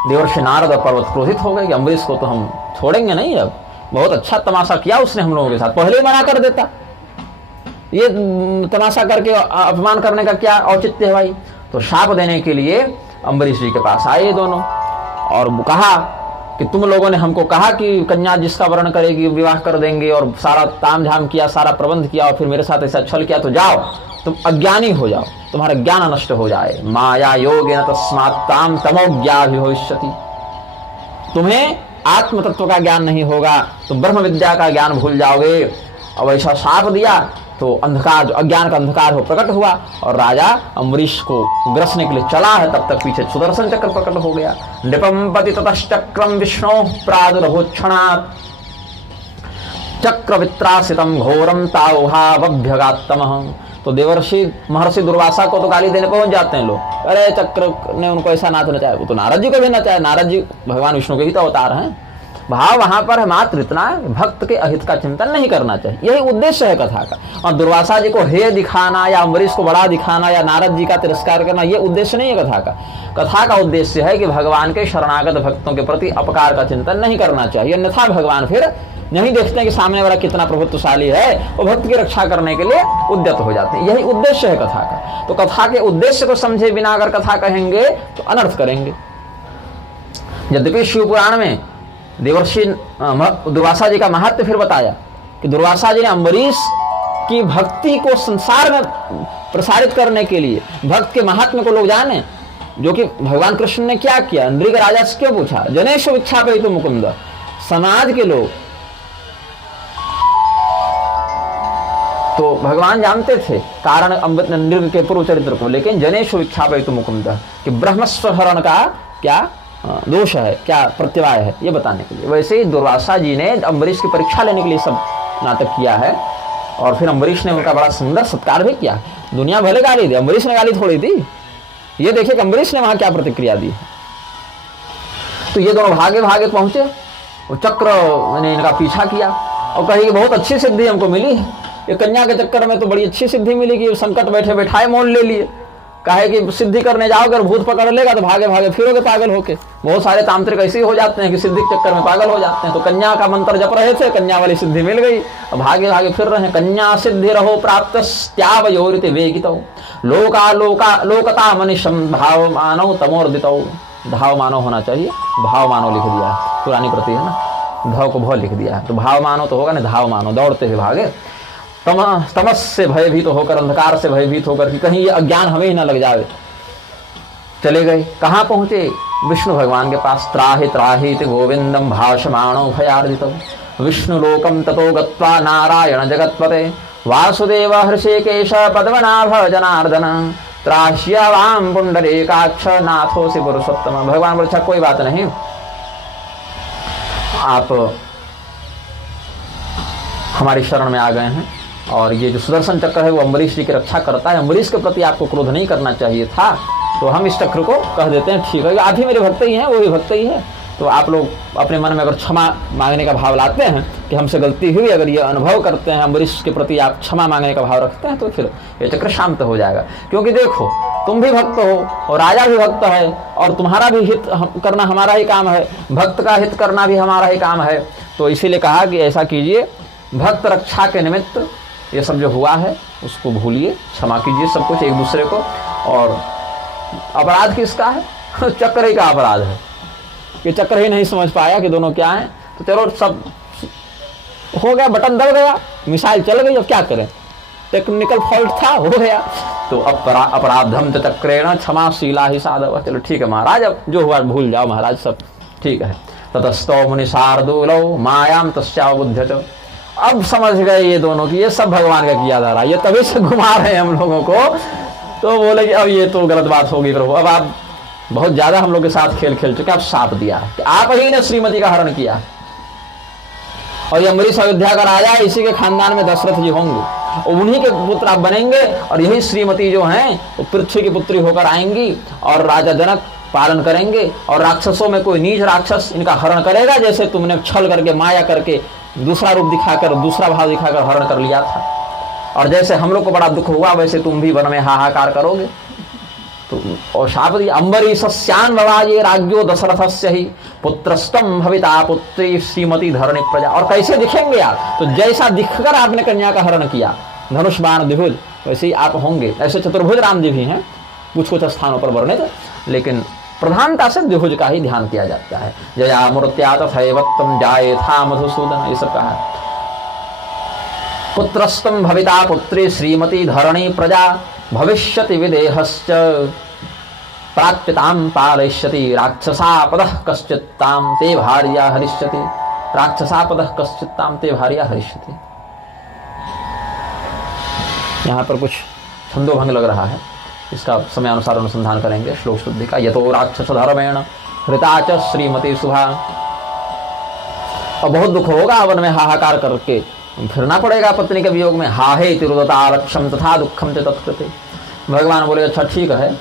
देवर्षि नारद पर्वत क्रोधित हो गए कि अम्बरीश को तो हम छोड़ेंगे नहीं, अब बहुत अच्छा तमाशा किया उसने हम लोगों के साथ, पहले ही मना कर देता। ये तमाशा करके अपमान करने का क्या औचित्य है भाई? तो शाप देने के लिए अम्बरीश जी के पास आए दोनों और कहा कि तुम लोगों ने हमको कहा कि कन्या जिसका वर्ण करेगी विवाह कर देंगे, और सारा तामझाम किया, सारा प्रबंध किया, और फिर मेरे साथ ऐसा छल किया, तो जाओ तुम अज्ञानी हो जाओ, तुम्हारा ज्ञान नष्ट हो जाए। माया योगेन तस्मात् ताम तमोज्ञाभिभविष्यति। तुम्हें आत्म तत्व का ज्ञान नहीं होगा, तुम ब्रह्म विद्या का ज्ञान भूल जाओगे। अब ऐसा शाप दिया तो अंधकार, जो अज्ञान का अंधकार हो प्रकट हुआ, और राजा अम्बरीश को ग्रसने के लिए चला है, तब तक पीछे सुदर्शन चक्र प्रकट हो गया। नृपम पति ततश्चक्रम विष्णु प्रादुर्भूक्षणात् चक्रवित्रासितम घोरम तावभावभ्यगात्तमः। तो देवर्षि महर्षि दुर्वासा को तो गाली देने पहुंच जाते हैं लोग, अरे चक्र ने उनको ऐसा नाच नचाया, वो तो नारद जी को भी नचाया, नारद जी भगवान विष्णु के ही तो अवतार हैं। भाव वहां पर है मात्र इतना, भक्त के अहित का चिंतन नहीं करना चाहिए, यही उद्देश्य है कथा का। और दुर्वासा जी को हे दिखाना या अम्बरीश को बड़ा दिखाना या नारद जी का तिरस्कार करना, ये उद्देश्य नहीं है कथा का। कथा का उद्देश्य है कि भगवान के शरणागत भक्तों के प्रति अपकार का चिंतन नहीं करना चाहिए, अन्यथा भगवान फिर नहीं देखते कि सामने वाला कितना प्रभुत्वशाली है, वो भक्त की रक्षा करने के लिए उद्यत हो जाते हैं। यही उद्देश्य है कथा का। तो कथा के उद्देश्य को समझे बिना अगर कथा कहेंगे तो अनर्थ करेंगे। यद्यपि शिव पुराण में देवर्षि दुर्वासा जी का महत्व फिर बताया कि दुर्वासा जी ने अम्बरीश की भक्ति को संसार में प्रसारित करने के लिए, भक्त के महात्म्य को लोग जाने, जो कि भगवान कृष्ण ने क्या किया, नृग राजा से क्यों पूछा, जनेषु विख्यापयितुं मुकुंद। समाज के लोग तो भगवान जानते थे कारण नृग के पूर्व चरित्र को, लेकिन जनेषु विख्यापयितुं मुकुंद कि ब्रह्मस्वर हरण का क्या दोष है, क्या प्रत्यवाय है, ये बताने के लिए। वैसे ही दुर्वासा जी ने अम्बरीश की परीक्षा लेने के लिए सब नाटक किया है, और फिर अम्बरीश ने उनका बड़ा सुंदर सत्कार भी किया। दुनिया भले गाली दी, अम्बरीश ने गाली थोड़ी दी। ये देखिए कि अम्बरीश ने वहां क्या प्रतिक्रिया दी। तो ये दोनों भागे भागे पहुंचे वो चक्र ने इनका पीछा किया और कही कि बहुत अच्छी सिद्धि हमको मिली है, ये कन्या के चक्कर में तो बड़ी अच्छी सिद्धि मिली कि संकट बैठे बैठाए मोल ले लिए। काहे कि सिद्धि करने जाओगे और भूत पकड़ लेगा तो भागे भागे फिरोगे पागल होके। बहुत सारे तांत्रिक ऐसे ही हो जाते हैं कि सिद्धि के चक्कर में पागल हो जाते हैं। तो कन्या का मंत्र जप रहे थे, कन्या वाली सिद्धि मिल गई, अब भागे भागे फिर रहे हैं। कन्या सिद्धि रहो प्राप्त त्यावयोरिति वेगितो लोका लोका लोकता मनिषम भाव मानव तमोर्दितो। भाव मानव होना चाहिए, भाव मानव लिख दिया है, पुरानी प्रति है ना, भाव को भाव लिख दिया है। तो भाव मानो तो होगा ना, धाव मानो, दौड़ते हुए भागे। तमस से भयभीत होकर, अंधकार से भयभीत होकर कि कहीं ये अज्ञान हमें ही ना लग जाए, चले गए। कहाँ पहुंचे? विष्णु भगवान के पास। त्राहि त्राहि गोविंदम भाषमाणो भयार्जितो विष्णुलोकम ततो गत्वा नारायण जगत्पते वासुदेव हृषिकेश पद्मनाभ जनार्दन त्राह्यवाम पुंडरीकाक्ष नाथोसि पुरुषोत्तम। भगवान बोले अच्छा कोई बात नहीं, आप हमारी शरण में आ गए हैं और ये जो सुदर्शन चक्र है वो अम्बरीश जी की रक्षा करता है, अम्बरीश के प्रति आपको क्रोध नहीं करना चाहिए था, तो हम इस चक्र को कह देते हैं ठीक है, आप ही मेरे भक्त ही हैं, वो भी भक्त ही है। तो आप लोग अपने मन में अगर क्षमा मांगने का भाव लाते हैं कि हमसे गलती हुई, अगर ये अनुभव करते हैं अम्बरीश के प्रति आप क्षमा मांगने का भाव रखते हैं, तो फिर ये चक्र शांत हो जाएगा। क्योंकि देखो तुम भी भक्त हो और राजा भी भक्त है और तुम्हारा भी हित करना हमारा ही काम है, भक्त का हित करना भी हमारा ही काम है। तो इसीलिए कहा कि ऐसा कीजिए, भक्त रक्षा के निमित्त ये सब जो हुआ है उसको भूलिए, क्षमा कीजिए सब कुछ एक दूसरे को। और अपराध किसका है? चक्र ही का अपराध है। ये चक्र ही नहीं समझ पाया कि दोनों क्या हैं, तो चलो सब हो गया, बटन दब गया, मिसाइल चल गई, अब क्या करें, टेक्निकल फॉल्ट था, हो गया। तो अपराधम च चक्रेण क्षमाशीला ही साधव। चलो ठीक है महाराज, अब जो हुआ भूल जाओ महाराज, सब ठीक है। ततस्तो मुनि शार्दूलो मायाम तस्यावबुध्य च। अब समझ गए ये दोनों की ये सब भगवान का किया जा रहा है, ये तभी से घुमा रहे हैं हम लोगों को। तो बोले कि अब ये तो गलत बात होगी प्रभु, अब आप बहुत ज्यादा हम लोग के साथ खेल खेल चुके, आप साप दिया है कि आप ही ने श्रीमती का हरण किया। और ये अम्बरीश अयोध्या का राजा, इसी के खानदान में दशरथ जी होंगे, उन्हीं के पुत्र आप बनेंगे और यही श्रीमती जो हैं वो पृथ्वी की पुत्री होकर आएंगी और राजा जनक पालन करेंगे। और राक्षसों में कोई नीच राक्षस इनका हरण करेगा, जैसे तुमने छल करके माया करके दूसरा रूप दिखाकर दूसरा भाव दिखाकर हरण कर लिया था। और जैसे हम लोग को बड़ा दुख हुआ वैसे तुम भी वन में हाहाकार करोगे। तो और शाप दिया, अम्बरीशस्यान भवाये राज्यो दशरथस्य ही पुत्रस्तम भविता पुत्री श्रीमती धरणी प्रजा। और कैसे दिखेंगे आप? तो जैसा दिखकर आपने कन्या का हरण किया, धनुष बाण द्विभुज, वैसे ही आप होंगे। ऐसे चतुर्भुज राम जी भी हैं कुछ कुछ स्थानों पर वर्णित, लेकिन प्रधानता से द्विभुज का ही ध्यान किया जाता है। जया मूर्त्या तथैवत्तम जाये था मधुसूदन, ये सब कहा। पुत्रस्तम भविता पुत्री श्रीमती धरणी प्रजा भविष्यति विदेहश्च प्राप्यताम पालयिष्यति राक्षसापदः कश्चित्ताम ते भार्या हरिष्यति। राक्षसापदः कश्चित्ताम ते भार्या हरिष्यति। यहाँ पर कुछ छंदोभंग लग रहा है, इसका समय अनुसार अनुसंधान करेंगे श्लोक शुद्धि का। यतो राक्षस धर्मेण हृता च श्रीमती शुभा। और बहुत दुख होगा वन में हाहाकार करके फिरना पड़ेगा पत्नी के वियोग में। हाहे तिरुदता लक्ष्यम तथा दुखम च तत्कृते। भगवान बोले अच्छा ठीक है,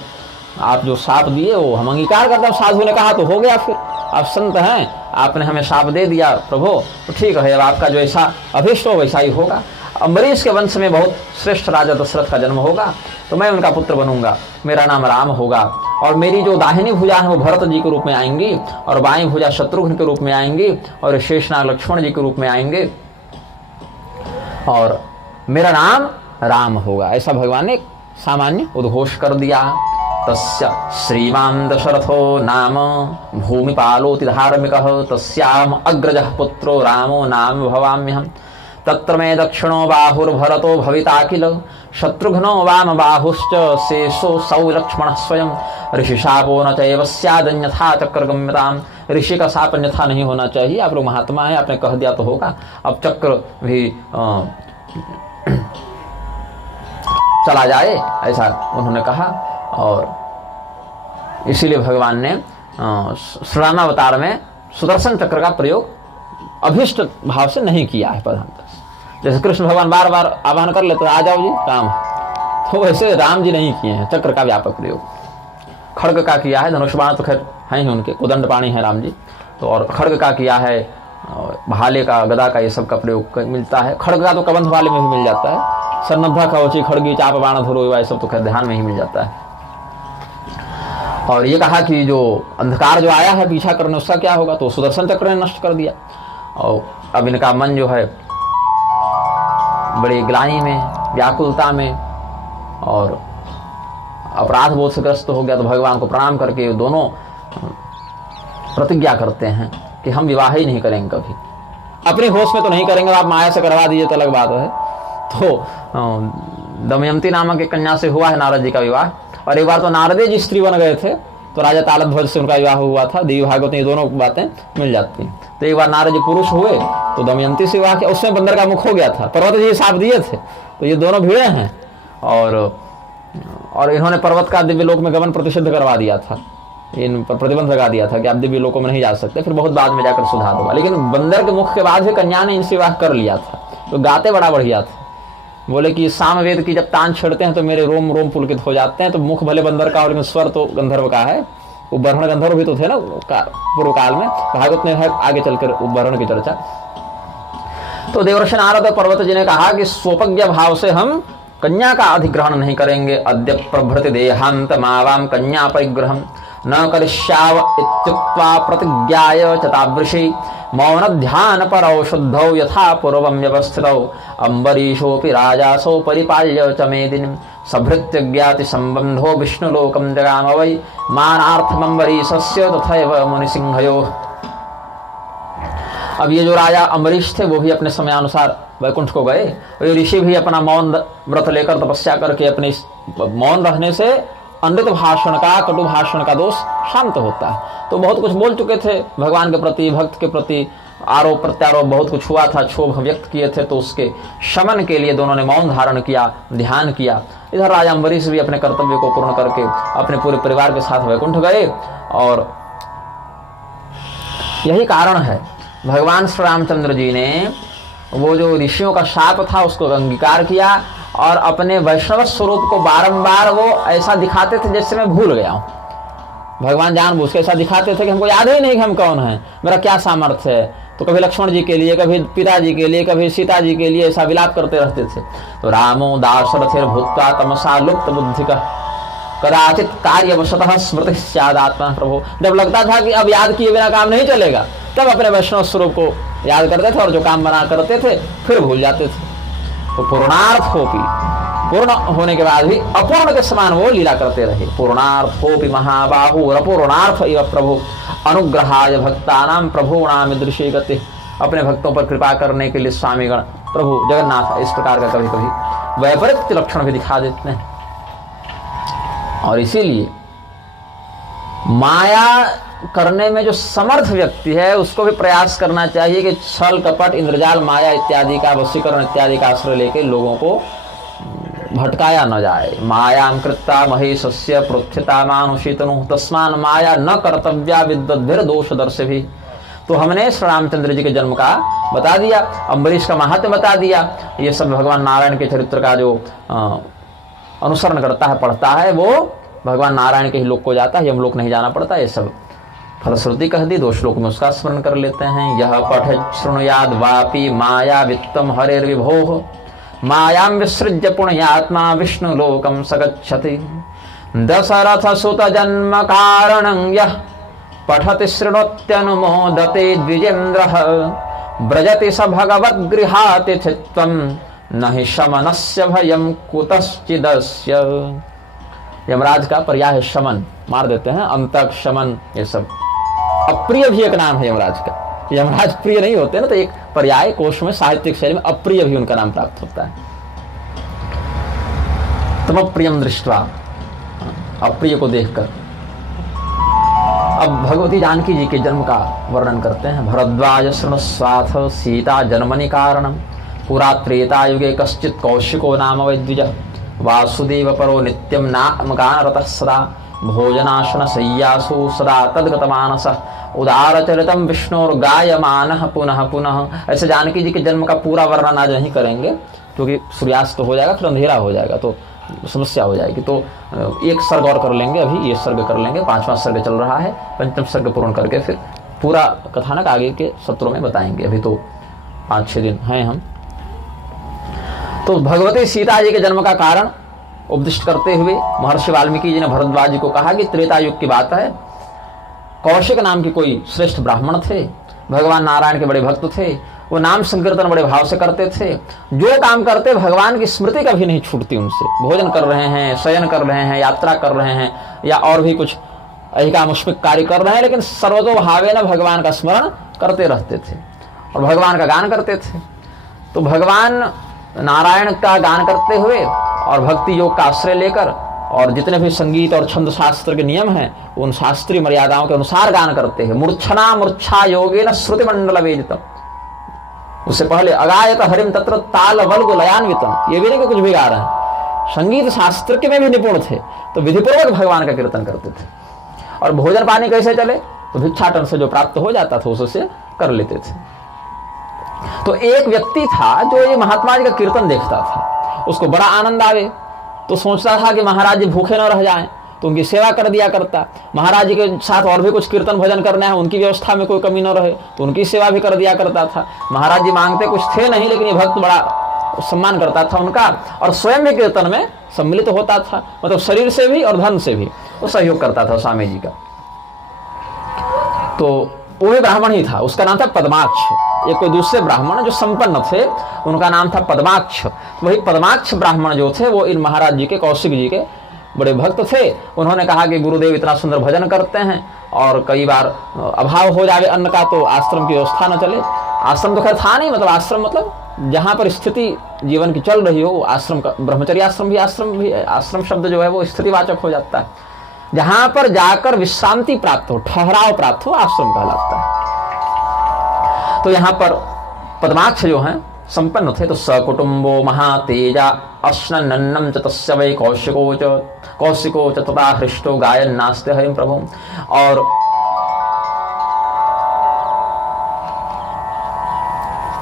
आप जो शाप दिए वो हम अंगीकार करते हैं। साधु ने कहा तो हो गया, फिर आप संत हैं, आपने हमें शाप दे दिया प्रभु, तो ठीक है, अब आपका जो ऐसा अभिष्ट हो वैसा ही होगा। अम्बरीश के वंश में बहुत श्रेष्ठ राजा दशरथ का जन्म होगा, तो मैं उनका पुत्र बनूंगा, मेरा नाम राम होगा। और मेरी जो दाहिनी भुजा है वो भरत जी के रूप में आएंगी और बाईं भुजा शत्रुघ्न के रूप में आएंगी और शेषनाग लक्ष्मण जी के रूप में आएंगे और मेरा नाम राम होगा। ऐसा भगवान ने सामान्य उद्घोष कर दिया। तस्य श्रीमान दशरथो नाम भूमिपालोति धार्मिकः तस्याम अग्रजः पुत्रो रामो नाम भवाम्यहम्। तत्र मे दक्षिणो बाहुर्भरतो भविता किल शत्रुघ्नो वाम बाहुश्च शेषो सौ लक्ष्मणः स्वयं। ऋषिशापो न चैव स्यादन्यथा चक्रगम्यताम्। ऋषि का शाप अन्यथा नहीं होना चाहिए। आप लोग महात्मा हैं, आपने कह दिया तो होगा। अब चक्र भी चला जाए ऐसा उन्होंने कहा। और इसीलिए भगवान ने श्रीरामावतार में सुदर्शन चक्र का प्रयोग अभिष्ट भाव से नहीं किया है प्रधानता से। जैसे कृष्ण भगवान बार बार आह्वान कर लेते आ जाओ जी काम, तो वैसे राम जी नहीं किए हैं चक्र का व्यापक प्रयोग। खड्ग का किया है, धनुष बाण तो खैर हैं ही उनके, कोदंड पाणी है राम जी, तो और खड्ग का किया है और भाले का, गदा का, ये सब का प्रयोग मिलता है। खड़ग का तो कबंध वाले में भी मिल जाता है। सन्नद्धा कवची खड़गी चाप बाण धरो, ये सब तो खैर ध्यान में ही मिल जाता है। और ये कहा कि जो अंधकार जो आया है पीछा करने, उसका क्या होगा, तो सुदर्शन चक्र ने नष्ट कर दिया। और अब इनका मन जो है बड़ी ग्लानि में, व्याकुलता में और अपराध बोध से ग्रस्त हो गया। तो भगवान को प्रणाम करके दोनों प्रतिज्ञा करते हैं कि हम विवाह ही नहीं करेंगे कभी, अपने होश में तो नहीं करेंगे, आप माया से करवा दीजिए तो अलग बात है। तो दमयंती नामक एक कन्या से हुआ है नारद जी का विवाह। और एक बार तो नारदे जी स्त्री बन गए थे, तो राजा तालध्वज से उनका विवाह हुआ था। देवी भागवत में ये दोनों बातें मिल जाती हैं। तो एक बार नारद जी पुरुष हुए तो दमयंती से विवाह किया, उसमें बंदर का मुख हो गया था। पर्वत जी साफ दिए थे, तो ये दोनों भिड़े हैं और इन्होंने पर्वत का दिव्य लोक में गमन प्रतिषिद्ध करवा दिया था, इन पर प्रतिबंध लगा दिया था कि आप दिव्य लोकों में नहीं जा सकते। फिर बहुत बाद में जाकर सुधार हुआ, लेकिन बंदर के मुख के बाद ही कन्या ने इनसे विवाह कर लिया था। तो गाते बड़ा बढ़िया था, बोले कि सामवेद की जब तान छेड़ते हैं तो मेरे रोम रोम पुलकित हो जाते हैं। तो मुख भले बंदर का और लेकिन स्वर तो गंधर्व का है। उपबरण गंधर्व भी तो थे ना पूर्व काल में, भागवत में है आगे चलकर उपबरण की चर्चा। तो देवर्षि नारद और पर्वत जी ने कहा कि स्वोपज्ञ भाव से हम कन्या का अधिग्रहण नहीं करेंगे। अद्य प्रभृति देहांत मावाम कन्या परिग्रहम न करिष्याव इत्युक्त्वा प्रतिज्ञाय चतावृषि मौन ध्यान परौ शुद्धौ यथा पूर्वं व्यवस्थितौ अम्बरीशोऽपि राजासौ परिपाल्य च मेदिनीं सभृत्य ज्ञाति संबंधो विष्णुलोकं जगाम वै मानार्थमम्बरीशस्य तथैव मुनिसिंहयोः। अब ये जो राजा अम्बरीश थे वो भी अपने समयानुसार वैकुंठ को गए, और ये ऋषि भी अपना मौन व्रत लेकर तपस्या करके अपने मौन रहने से अमृत भाषण का, कटु भाषण का दोष शांत होता है। तो बहुत कुछ बोल चुके थे भगवान के प्रति, भक्त के प्रति, आरोप प्रत्यारोप बहुत कुछ हुआ था, क्षोभ व्यक्त किए थे। तो उसके शमन के लिए दोनों ने मौन धारण किया, ध्यान किया। इधर राजा अम्बरीश भी अपने कर्तव्य को पूर्ण करके अपने पूरे परिवार के साथ वैकुंठ गए। और यही कारण है भगवान श्री रामचंद्र जी ने वो जो ऋषियों का शाप था उसको अंगीकार किया और अपने वैष्णव स्वरूप को बारंबार वो ऐसा दिखाते थे जैसे मैं भूल गया हूँ। भगवान जानबूझ के ऐसा दिखाते थे कि हमको याद ही नहीं कि हम कौन हैं, मेरा क्या सामर्थ्य है। तो कभी लक्ष्मण जी के लिए, कभी पिताजी के लिए, कभी सीता जी के लिए ऐसा विलाप करते रहते थे। तो रामो दाशरथिर भूत्वा तमसा लुप्त बुद्धिका कदाचित कार्यवशतः स्मृति स्यादात्मा प्रभु। जब लगता था कि अब याद किए बिना काम नहीं चलेगा, तब अपने वैष्णव स्वरूप को याद करते थे और जो काम बना करते थे फिर भूल जाते थे। तो पूर्णार्थ होपी, पूर्ण होने के बाद भी अपूर्ण के समान वो लीला करते रहे। पूर्णार्थ होपी महाबाहु अपूर्णार्थ इव प्रभु अनुग्रहाय भक्तानां प्रभुणाम दृश्य गति। अपने भक्तों पर कृपा करने के लिए स्वामीगण प्रभु जगन्नाथ इस प्रकार का कभी कभी वैपरीत्य लक्षण भी दिखा देते हैं। और इसीलिए माया करने में जो समर्थ व्यक्ति है उसको भी प्रयास करना चाहिए कि छल कपट इंद्रजाल माया इत्यादि का, वशीकरण इत्यादि का आश्रय लेकर लोगों को भटकाया न जाए। मायां कृत्ता महेशस्य प्रोत्थिता मानुषितनु तस्मान माया न कर्तव्या विद्वद्भिर दोष दर्श भी। तो हमने श्री रामचंद्र जी के जन्म का बता दिया, अम्बरीश का महात्म्य बता दिया। ये सब भगवान नारायण के चरित्र का जो अनुसरण करता है, पढ़ता है, वो भगवान नारायण के ही लोक को जाता है, हम लोग नहीं जाना पड़ता। ये सब फलश्रुति कह दी, 2 श्लोक में उसका स्मरण कर लेते हैं। यह पठ शृणुयाद वापी माया वित्तम हरेर्विभोः मायां विसृज्य पुण्यात्मा विष्णु लोकम सगच्छति। दशरथ सुत जन्म कारणं यः पठति शृणोत्यनुमोदते द्विजेन्द्रः व्रजति स भगवद्गृहातिथित्वं न हि शमनस्य भयं कुतश्चिदस्य। यमराज का पर्याय है शमन, मार देते हैं, अंतक, शमन, ये सब। अप्रिय भी एक नाम है यमराज का। यमराज प्रिय नहीं होते ना, तो एक पर्याय कोश में साहित्यिक शैली में अप्रिय भी उनका नाम प्राप्त होता है। तम प्रियम दृष्टवा, अप्रिय को देखकर। अब भगवती जानकी जी के जन्म का वर्णन करते हैं। भरद्वाज शृणुस्वाथ सीता जन्मनि कारणम पुरा त्रेता युगे कश्चित् कौशिको नाम वैद्विजः वासुदेव परो नित्यम नाम गानरतः सदा भोजनाशन शय्यासु सदा तद्गतमानसः उदारचरितम विष्णुर्गायमानः पुनः पुनः। ऐसे जानकी जी के जन्म का पूरा वर्णन आज नहीं करेंगे क्योंकि सूर्यास्त तो हो जाएगा, फिर अंधेरा हो जाएगा तो समस्या हो जाएगी। तो एक सर्ग और कर लेंगे, अभी ये सर्ग कर लेंगे, 5वां सर्ग चल रहा है, 5वां सर्ग पूर्ण करके फिर पूरा कथानक आगे के सत्रों में बताएंगे, अभी तो 5-6 दिन हैं हम। तो भगवती सीता जी के जन्म का कारण उपदिष्ट करते हुए महर्षि वाल्मीकि जी ने भरद्वाज जी को कहा कि त्रेता युग की बात है, कौशिक नाम की कोई श्रेष्ठ ब्राह्मण थे, भगवान नारायण के बड़े भक्त थे, वो नाम संकीर्तन बड़े भाव से करते थे, जो काम करते भगवान की स्मृति कभी नहीं छूटती उनसे। भोजन कर रहे हैं, शयन कर रहे हैं, यात्रा कर रहे हैं या और भी कुछ ऐहिकामुष्मिक कार्य कर रहे हैं, लेकिन सर्वतोभावेन भगवान का स्मरण करते रहते थे और भगवान का गान करते थे। तो भगवान नारायण का गान करते हुए और भक्ति योग का आश्रय लेकर और जितने भी संगीत और छंद शास्त्र के नियम हैं उन शास्त्रीय मर्यादाओं के अनुसार गान करते हैं। मूर्छना मूर्छा योगेन श्रुति मंडल वेदितम, उससे पहले अगायत हरिम तत्र ताल बल लयान्वितम, ये भी नहीं कि कुछ भी गा रहे हैं, संगीत शास्त्र के में भी निपुण थे, तो विधिपूर्वक भगवान का कीर्तन करते थे। और भोजन पानी कैसे चले, तो भिक्षाटन से जो प्राप्त हो जाता था उससे कर लेते थे। तो एक व्यक्ति था जो ये महात्मा जी का कीर्तन देखता था, उसको बड़ा आनंद आवे, तो सोचता था कि महाराज जी भूखे न रह जाएं, तो उनकी सेवा कर दिया करता। महाराज जी के साथ और भी कुछ कीर्तन भजन करना है, उनकी व्यवस्था में कोई कमी न रहे, तो उनकी सेवा भी कर दिया करता था। महाराज जी मांगते कुछ थे नहीं, लेकिन ये भक्त बड़ा सम्मान करता था उनका और स्वयं भी कीर्तन में सम्मिलित होता था, मतलब शरीर से भी और धन से भी वो सहयोग करता था स्वामी जी का। तो वो भी ब्राह्मण ही था, उसका नाम था पद्माक्ष। एक कोई दूसरे ब्राह्मण जो संपन्न थे उनका नाम था पद्माक्ष। वही पद्माक्ष ब्राह्मण जो थे वो इन महाराज जी के, कौशिक जी के बड़े भक्त थे। उन्होंने कहा कि गुरुदेव इतना सुंदर भजन करते हैं और कई बार अभाव हो जाए अन्न का तो आश्रम की व्यवस्था न चले। आश्रम तो खैर था नहीं, मतलब आश्रम मतलब जहाँ पर स्थिति जीवन की चल रही हो, आश्रम का ब्रह्मचर्य आश्रम भी आश्रम शब्द जो है वो स्थितिवाचक हो जाता है। जहां पर जाकर विश्रांति प्राप्त हो, ठहराव प्राप्त हो, आश्रम कहलाता है। तो यहाँ पर पद्माक्ष जो हैं संपन्न थे, तो सकुटुंबो महातेजा अश्नन्नम च तस्य वै कौशिको च तथा हृष्टो गायन नास्ते हरिम प्रभु। और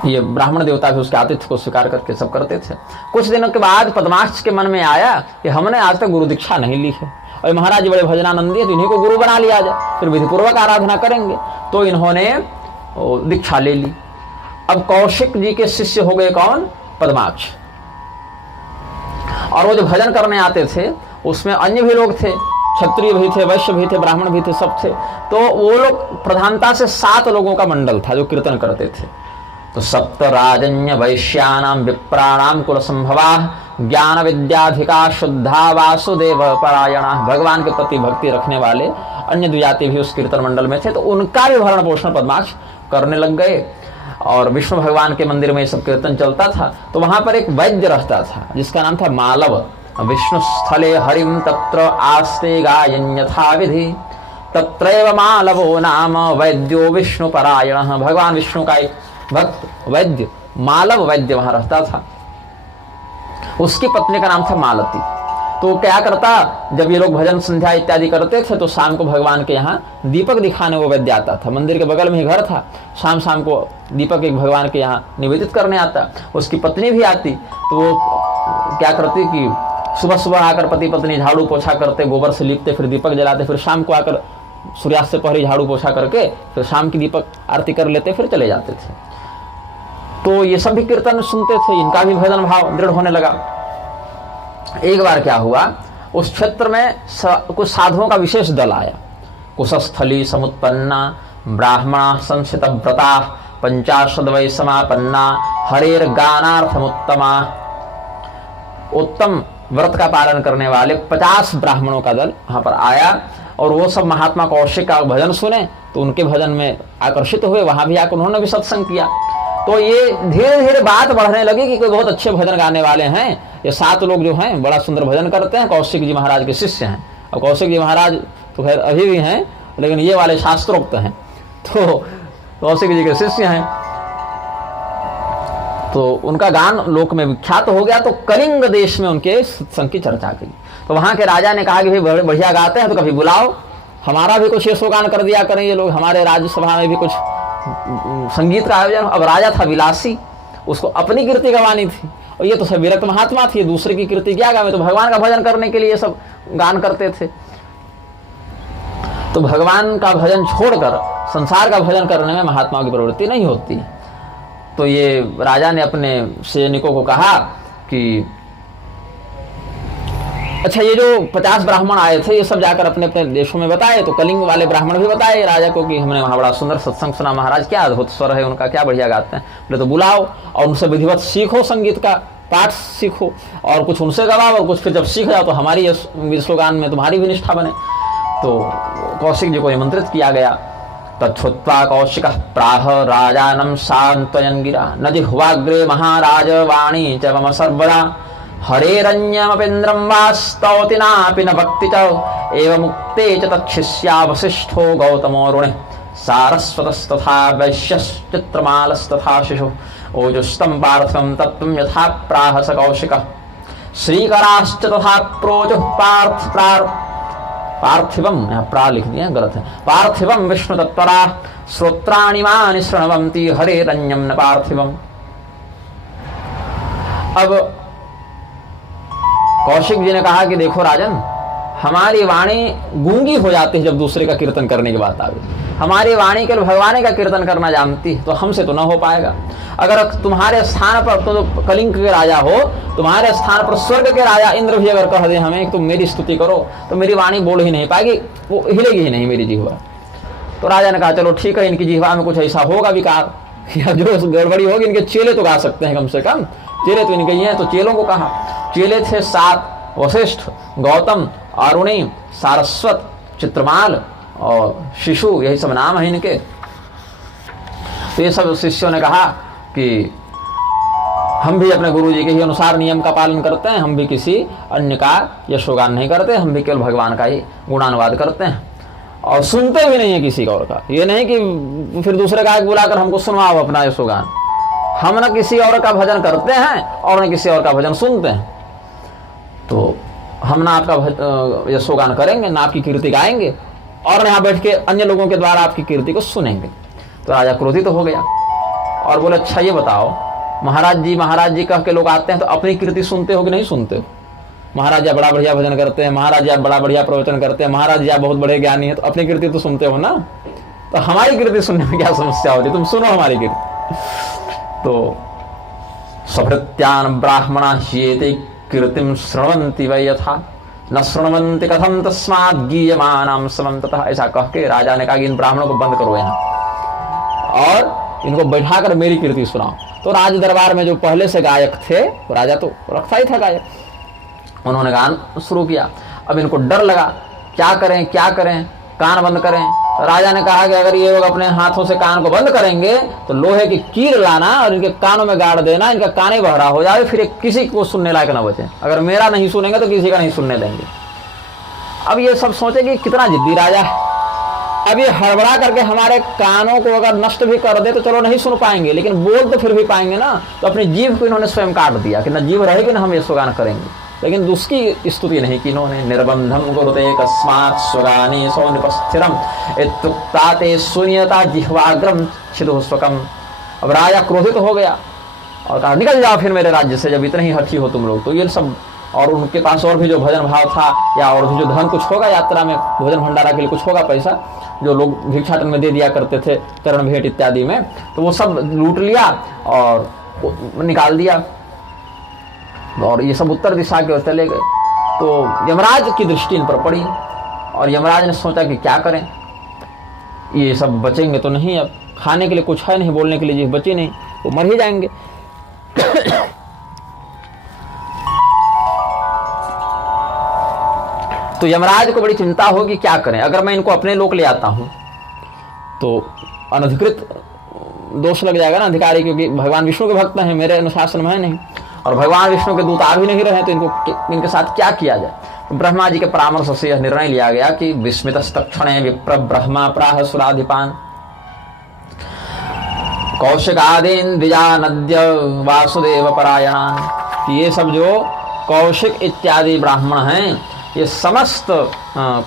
ये ब्राह्मण देवता भी उसके आतिथ्य को स्वीकार करके सब करते थे। कुछ दिनों के बाद पद्माक्ष के मन में आया कि हमने आज तक गुरु दीक्षा नहीं ली है और महाराज जी बड़े भजनानंदी है, तो इन्हीं को गुरु बना लिया जाए, फिर विधिपूर्वक आराधना करेंगे। तो इन्होंने दीक्षा ले ली। अब कौशिक जी के शिष्य हो गए कौन? पद्माक्ष। और वो जो भजन करने आते थे उसमें अन्य भी लोग थे, क्षत्रिय भी थे, वैश्य भी थे, ब्राह्मण भी थे, सब थे। तो वो लोग प्रधानता से 7 लोगों का मंडल था जो कीर्तन करते थे। तो सप्त राजन्य वैश्यानाम विप्राणाम कुल संभवा ज्ञान विद्याधिका शुद्धा वासुदेव परायणा। भगवान के प्रति भक्ति रखने वाले अन्य द्विजाति भी उस कीर्तन मंडल में थे, तो उनका भी भरण पोषण पद्माक्ष करने लग गए। और विष्णु भगवान के मंदिर में सब कीर्तन चलता था। तो वहां पर एक वैद्य रहता था जिसका नाम था मालव। विष्णु स्थले हरिम तत्र आस्ते गायन यथा विधि तत्रैव मालवो नाम वैद्यो विष्णु परायण। भगवान विष्णु का एक भक्त वैद्य मालव वैद्य वहां रहता था। उसकी पत्नी का नाम था मालती। तो क्या करता, जब ये लोग भजन संध्या इत्यादि करते थे तो शाम को भगवान के यहाँ दीपक दिखाने वो वैद्य आता था। मंदिर के बगल में ही घर था, शाम शाम को दीपक एक भगवान के यहाँ निवेदित करने आता। उसकी पत्नी भी आती, तो वो क्या करती कि सुबह सुबह आकर पति पत्नी झाड़ू पोछा करते, गोबर से लिपते, फिर दीपक जलाते, फिर शाम को आकर सूर्यास्त से पहले झाड़ू पोछा करके फिर शाम की दीपक आरती कर लेते, फिर चले जाते थे। तो ये सब भी कीर्तन सुनते थे, इनका भी भजन भाव दृढ़ होने लगा। एक बार क्या हुआ, उस क्षेत्र में कुछ साधुओं का विशेष दल आया। कुशस्थली समुत्पन्ना ब्राह्मणा संसित व्रता 50 वै समापन्ना हरेर गानार्थमुत्तमा। उत्तम व्रत का पालन करने वाले 50 ब्राह्मणों का दल वहां पर आया और वो सब महात्मा कौशिक का भजन सुने तो उनके भजन में आकर्षित हुए। वहां भी आकर उन्होंने भी सत्संग किया। तो ये धीरे धीरे बात बढ़ने लगी कि कोई बहुत अच्छे भजन गाने वाले हैं, ये 7 लोग जो हैं बड़ा सुंदर भजन करते हैं, कौशिक जी महाराज के शिष्य हैं। और कौशिक जी महाराज तो खैर अभी भी हैं, लेकिन ये वाले शास्त्रोक्त हैं, तो कौशिक जी के शिष्य हैं। तो उनका गान लोक में विख्यात हो गया। तो कलिंग देश में उनके सत्संग की चर्चा की। तो वहां के राजा ने कहा कि भाई बढ़िया गाते हैं तो कभी बुलाओ, हमारा भी कुछ यशो गान कर दिया करें ये लोग, हमारे राज्यसभा में भी कुछ संगीत का आयोजन। अब राजा था विलासी, उसको अपनी कीर्ति गवानी थी और ये तो सब विरक्त महात्मा थी, दूसरे की कीर्ति क्या गावे। तो भगवान का भजन करने के लिए सब गान करते थे। तो भगवान का भजन छोड़कर संसार का भजन करने में महात्माओं की प्रवृत्ति नहीं होती। तो ये राजा ने अपने सैनिकों को कहा कि अच्छा, ये जो 50 ब्राह्मण आए थे ये सब जाकर अपने अपने देशों में बताए। तो कलिंग वाले ब्राह्मण भी बताए राजा को कि हमने वहाँ बड़ा सुंदर सत्संग सुना, महाराज क्या अद्भुत स्वर है उनका, क्या बढ़िया गाते हैं। बोले तो बुलाओ और उनसे विधिवत सीखो, संगीत का पाठ सीखो और कुछ उनसे गवाओ और कुछ फिर जब सीख जाओ तो हमारी विश्वगान में तुम्हारी भी निष्ठा बने। तो कौशिक जी को निमंत्रित किया गया। तच्छ्रुत्वा कौशिकः प्राह राजानं सान्त्वयन् गिरा न जिह्वाग्रे महाराज वाणी च मम सर्वदा हरेरन्यमपेन्द्रं वा स्तौति नापि न भक्ति च एवमुक्ते च तच्छिष्यावशिष्ठो गौतमोऽरुणे सारस्वतस्तथा वैश्यश्चित्रमालस्तथा शिशुः ओजुष्टं पार्थिवं तत्त्वं यथा प्राह स कौशिकः श्रीकराश्च तथा प्रोजुः पार्थिवम, यहाँ प्रा लिख दिया गलत है, पार्थिवम विष्णु तत्परा श्रोत्राणि मानि शृण्वन्ति हरेरन्यं न पार्थिवम। अब कौशिक जी ने कहा कि देखो राजन, हमारी वाणी गूंगी हो जाती है जब दूसरे का कीर्तन करने की बात आवे। हमारी वाणी केवल भगवान का कीर्तन करना जानती है, तो हमसे तो न हो पाएगा। अगर तुम्हारे स्थान पर तो कलिंग के राजा हो, तुम्हारे स्थान पर स्वर्ग के राजा इंद्र भी अगर कह दे हमें कि तुम मेरी स्तुति करो, तो मेरी वाणी बोल ही नहीं पाएगी, वो हिलेगी ही नहीं मेरी जिह्वा। तो राजा ने कहा चलो ठीक है, इनकी जिह्वा में कुछ ऐसा होगा विकार या जो गड़बड़ी होगी, इनके चेले तो गा सकते हैं कम से कम, चेले तो इनके ही हैं। तो चेलों को कहा, चेले थे 7, वशिष्ठ, गौतम, अरुणी, सारस्वत, चित्रमाल और शिशु, यही सब नाम है इनके। तो ये सब शिष्यों ने कहा कि हम भी अपने गुरु जी के ही अनुसार नियम का पालन करते हैं, हम भी किसी अन्य का यशोगान नहीं करते, हम भी केवल भगवान का ही गुणानुवाद करते हैं और सुनते भी नहीं है किसी और का। ये नहीं कि फिर दूसरे गायक बुलाकर हमको सुनवाओ अपना यशोगान। हम न किसी और का भजन करते हैं और न किसी और का भजन सुनते हैं। तो हम ना आपका यशोगान करेंगे, ना आपकी कीर्ति गाएंगे और यहाँ बैठ के अन्य लोगों के द्वारा आपकी कीर्ति को सुनेंगे। तो राजा क्रोधित हो गया और बोले अच्छा ये बताओ, महाराज जी कह के लोग आते हैं तो अपनी कीर्ति सुनते हो कि नहीं सुनते हो? महाराज जी बड़ा बढ़िया भजन करते हैं, महाराज जी बड़ा बढ़िया प्रवचन करते हैं, महाराज जी बहुत बड़े ज्ञानी है, तो अपनी कीर्ति तो सुनते हो ना। तो हमारी कीर्ति सुनने में क्या समस्या होती, तुम सुनो हमारी कीर्ति। तो सभृत्यान ब्राह्मणा ह्येते कीर्तिम शृण्वन्ति वै यथा न शृण्वन्ति कथम तस्मात् गीयमानां समं ततः। ऐसा कह के राजा ने कहा कि इन ब्राह्मणों को बंद करो यहाँ और इनको बैठाकर मेरी कीर्ति सुनाओ। तो राज दरबार में जो पहले से गायक थे, तो राजा तो रखता ही था गायक, उन्होंने गाना शुरू किया। अब इनको डर लगा, क्या करें, कान बंद करें। तो राजा ने कहा कि अगर ये लोग अपने हाथों से कान को बंद करेंगे तो लोहे की कील लाना और इनके कानों में गाड़ देना, इनका कान ही बहरा हो जाए, फिर किसी को सुनने लायक ना बचे। अगर मेरा नहीं सुनेंगे तो किसी का नहीं सुनने देंगे। अब ये सब सोचे कि कितना जिद्दी राजा है। अब ये हड़बड़ा करके हमारे कानों को अगर नष्ट भी कर दे तो चलो नहीं सुन पाएंगे, लेकिन बोल तो फिर भी पाएंगे ना। तो अपनी जीभ को इन्होंने स्वयं काट दिया कि न जीभ रहेगी न हम यशोगान करेंगे। लेकिन उसकी स्तुति नहीं की इन्होंने। निर्बंधम गुरुते कस्मात् स्वगाने सौनिपस्थिरम इत्युक्ताते शून्यता जिह्वाग्रम छिदुस्वकम। अब राजा क्रोधित हो गया और कहा निकल जाओ फिर मेरे राज्य से, जब इतने ही हठी हो तुम लोग। तो ये सब, और उनके पास और भी जो भजन भाव था या और भी जो धन कुछ होगा यात्रा में, भोजन भंडारा के लिए कुछ होगा पैसा जो लोग भिक्षाटन में दे दिया करते थे चरण भेंट इत्यादि में, तो वो सब लूट लिया और निकाल दिया और ये सब उत्तर दिशा की ओर चले गए। तो यमराज की दृष्टि इन पर पड़ी और यमराज ने सोचा कि क्या करें, ये सब बचेंगे तो नहीं, अब खाने के लिए कुछ है नहीं, बोलने के लिए बचे नहीं, वो मर ही जाएंगे। तो यमराज को बड़ी चिंता होगी क्या करें। अगर मैं इनको अपने लोक ले आता हूं तो अनधिकृत दोष लग जाएगा ना अधिकारी, क्योंकि भगवान विष्णु के भक्त हैं, मेरे अनुशासन में है नहीं, और भगवान विष्णु के दूत आ भी नहीं रहे, तो इनके साथ क्या किया जाए। तो ब्रह्मा जी के परामर्श से यह निर्णय लिया गया कि विस्मितस्तक्षणे विप्र ब्रह्मा प्राह सुराधिपान कौशिकादीन द्विजानद्य वासुदेव परायणान। ये सब जो कौशिक इत्यादि ब्राह्मण हैं, ये समस्त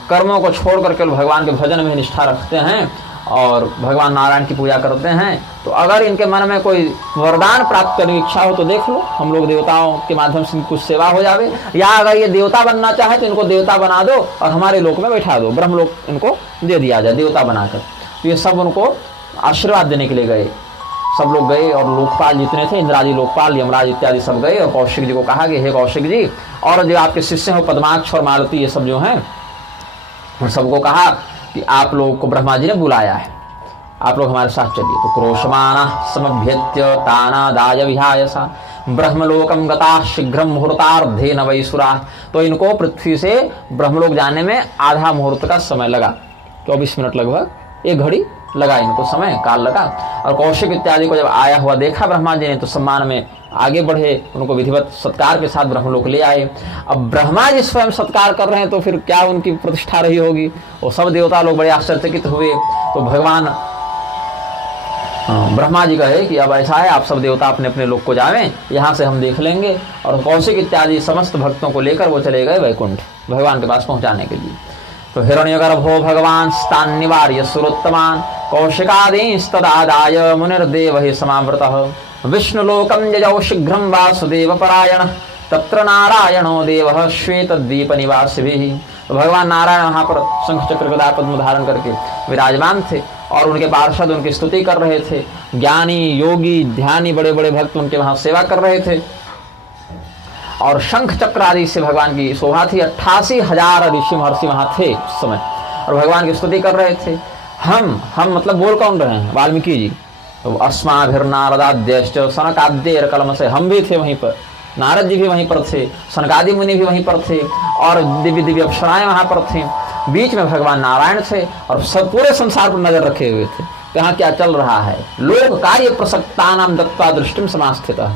कर्मों को छोड़कर केवल भगवान के भजन में निष्ठा रखते हैं और भगवान नारायण की पूजा करते हैं। तो अगर इनके मन में कोई वरदान प्राप्त करने की इच्छा हो तो देख लो, हम लोग देवताओं के माध्यम से कुछ सेवा हो जावे, या अगर ये देवता बनना चाहे तो इनको देवता बना दो और हमारे लोक में बैठा दो, ब्रह्मलोक इनको दे दिया जाए देवता बनाकर। तो ये सब उनको आशीर्वाद देने के लिए गए। सब लोग गए और लोकपाल जितने थे, इंद्रादि लोकपाल, यमराज इत्यादि सब गए और कौशिक जी को कहा कि हे कौशिक जी, और जो आपके शिष्य हैं पद्माक्ष और मालती ये सब जो हैं, उन सबको कहा कि आप लोगों को ब्रह्मा जी ने बुलाया है, आप लोग हमारे साथ चलिए। तो क्रोशमाना समभ्यत्य तानादाय विहायसा ब्रह्मलोकम गता शीघ्र मुहूर्तार्धे न वैसुरा। तो इनको पृथ्वी से ब्रह्मलोक जाने में आधा मुहूर्त का समय लगा, 24 मिनट लगभग, एक घड़ी लगा इनको समय काल लगा। और कौशिक इत्यादि को जब आया हुआ देखा ब्रह्मा जी ने तो सम्मान में आगे बढ़े, उनको विधिवत सत्कार के साथ ब्रह्मलोक ले आए। अब ब्रह्मा जी स्वयं सत्कार कर रहे हैं तो फिर क्या उनकी प्रतिष्ठा रही होगी। वो सब देवता लोग बड़े आश्चर्यचकित हुए। तो भगवान ब्रह्मा जी कहे कि अब ऐसा है, आप सब देवता अपने अपने लोक को जावें, यहाँ से हम देख लेंगे। और कौशिक इत्यादि समस्त भक्तों को लेकर वो चले गए वैकुंठ, भगवान के पास पहुँचाने के लिए। तो हिरण्यगर्भो भगवान स्तान निवार्य सुरोत्तमान कौशिकादीस्तदादाय मुनिर्देव ही समावृतः विष्णुलोकम यजौ शीघ्रं वासुदेव परायण तत्र नारायणो देवः श्वेतद्वीप निवासिभिः। तो भगवान नारायण वहाँ पर शंख चक्र गदा पद्म धारण करके विराजमान थे और उनके पार्षद उनकी स्तुति कर रहे थे। ज्ञानी योगी ध्यानी बड़े बड़े भक्त उनके वहाँ सेवा कर रहे थे और शंख चक्र आदि से भगवान की शोभा थी। 88,000 ऋषि महर्षि वहाँ थे उस समय और भगवान की स्तुति कर रहे थे। हम मतलब बोल कौन रहे हैं? वाल्मीकि जी। तो अस्माभिर्नारदाद्यश्च सनकाद्यैर कलम से हम भी थे वहीं पर, नारद जी भी वहीं पर थे, सनकादि मुनि भी वहीं पर थे और दिव्य दिव्य अप्सराएं वहाँ पर थी। बीच में भगवान नारायण थे और सब पूरे संसार पर नजर रखे हुए थे, कहाँ क्या चल रहा है। लोक कार्य प्रसक्ता नाम दत्ता दृष्टिम समास्थितः।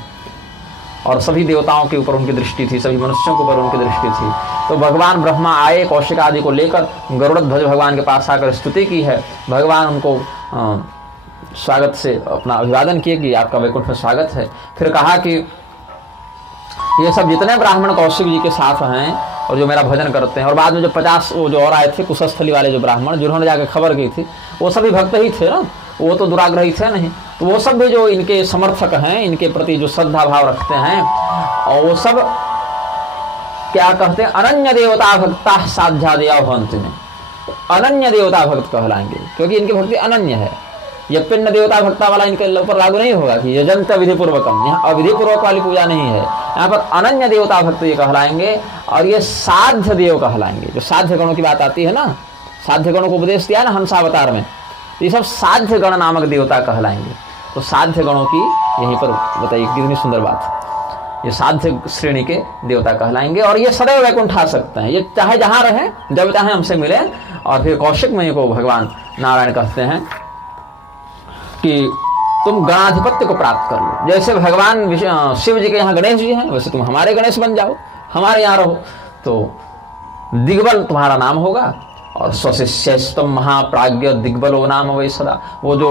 और सभी देवताओं के ऊपर उनकी दृष्टि थी, सभी मनुष्यों के ऊपर उनकी दृष्टि थी। तो भगवान ब्रह्मा आए, कौशिक आदि को लेकर गरुड़ ध्वज भगवान के पास आकर स्तुति की है। भगवान उनको स्वागत से अपना अभिवादन किए कि आपका वैकुंठ में स्वागत है। फिर कहा कि ये सब जितने ब्राह्मण कौशिक जी के साथ हैं और जो मेरा भजन करते हैं, और बाद में जो 50 वो जो और आए थे कुशस्थली वाले जो ब्राह्मण जिन्होंने जाकर खबर की थी, वो सभी भक्त ही थे ना, वो तो दुराग्रही थे नहीं। तो वो सब भी जो इनके समर्थक हैं, इनके प्रति जो श्रद्धा भाव रखते हैं, और वो सब क्या कहते हैं, अनन्य देवता भक्ता साध्या देया भवन्ति में अनन्य देवता भक्त कहलाएंगे, क्योंकि इनकी भक्ति अनन्य है। यज्ञ देवता भक्ता वाला इनके ऊपर लागू नहीं होगा कि यजंत विधि पूर्वकम, यहाँ अविधि पूर्वक वाली पूजा नहीं है। यहाँ पर अनन्य देवता भक्त ये कहलाएंगे और ये साध्य देव कहलाएंगे। जो साध्य गणों की बात आती है ना, साध्य गणों को उपदेश दिया ना हंसावतार में, ये सब साध्य गण नामक देवता कहलाएंगे। तो साध्य गणों की यहीं पर बताइए कितनी सुंदर बात, ये साध्य श्रेणी के देवता कहलाएंगे और ये सदैव वैकुंठ आ सकते हैं। ये चाहे जहाँ रहें, जब चाहे हमसे मिले। और फिर कौशिक मुनि को भगवान नारायण कहते हैं कि तुम गणाधिपत्य को प्राप्त कर लो। जैसे भगवान शिव जी के यहाँ गणेश जी हैं, वैसे तुम हमारे गणेश बन जाओ, हमारे यहाँ रहो। तो दिग्बल तुम्हारा नाम होगा और स्वशिष्यस्तम महाप्राज्ञ दिग्बलो नाम वै सदा। वो जो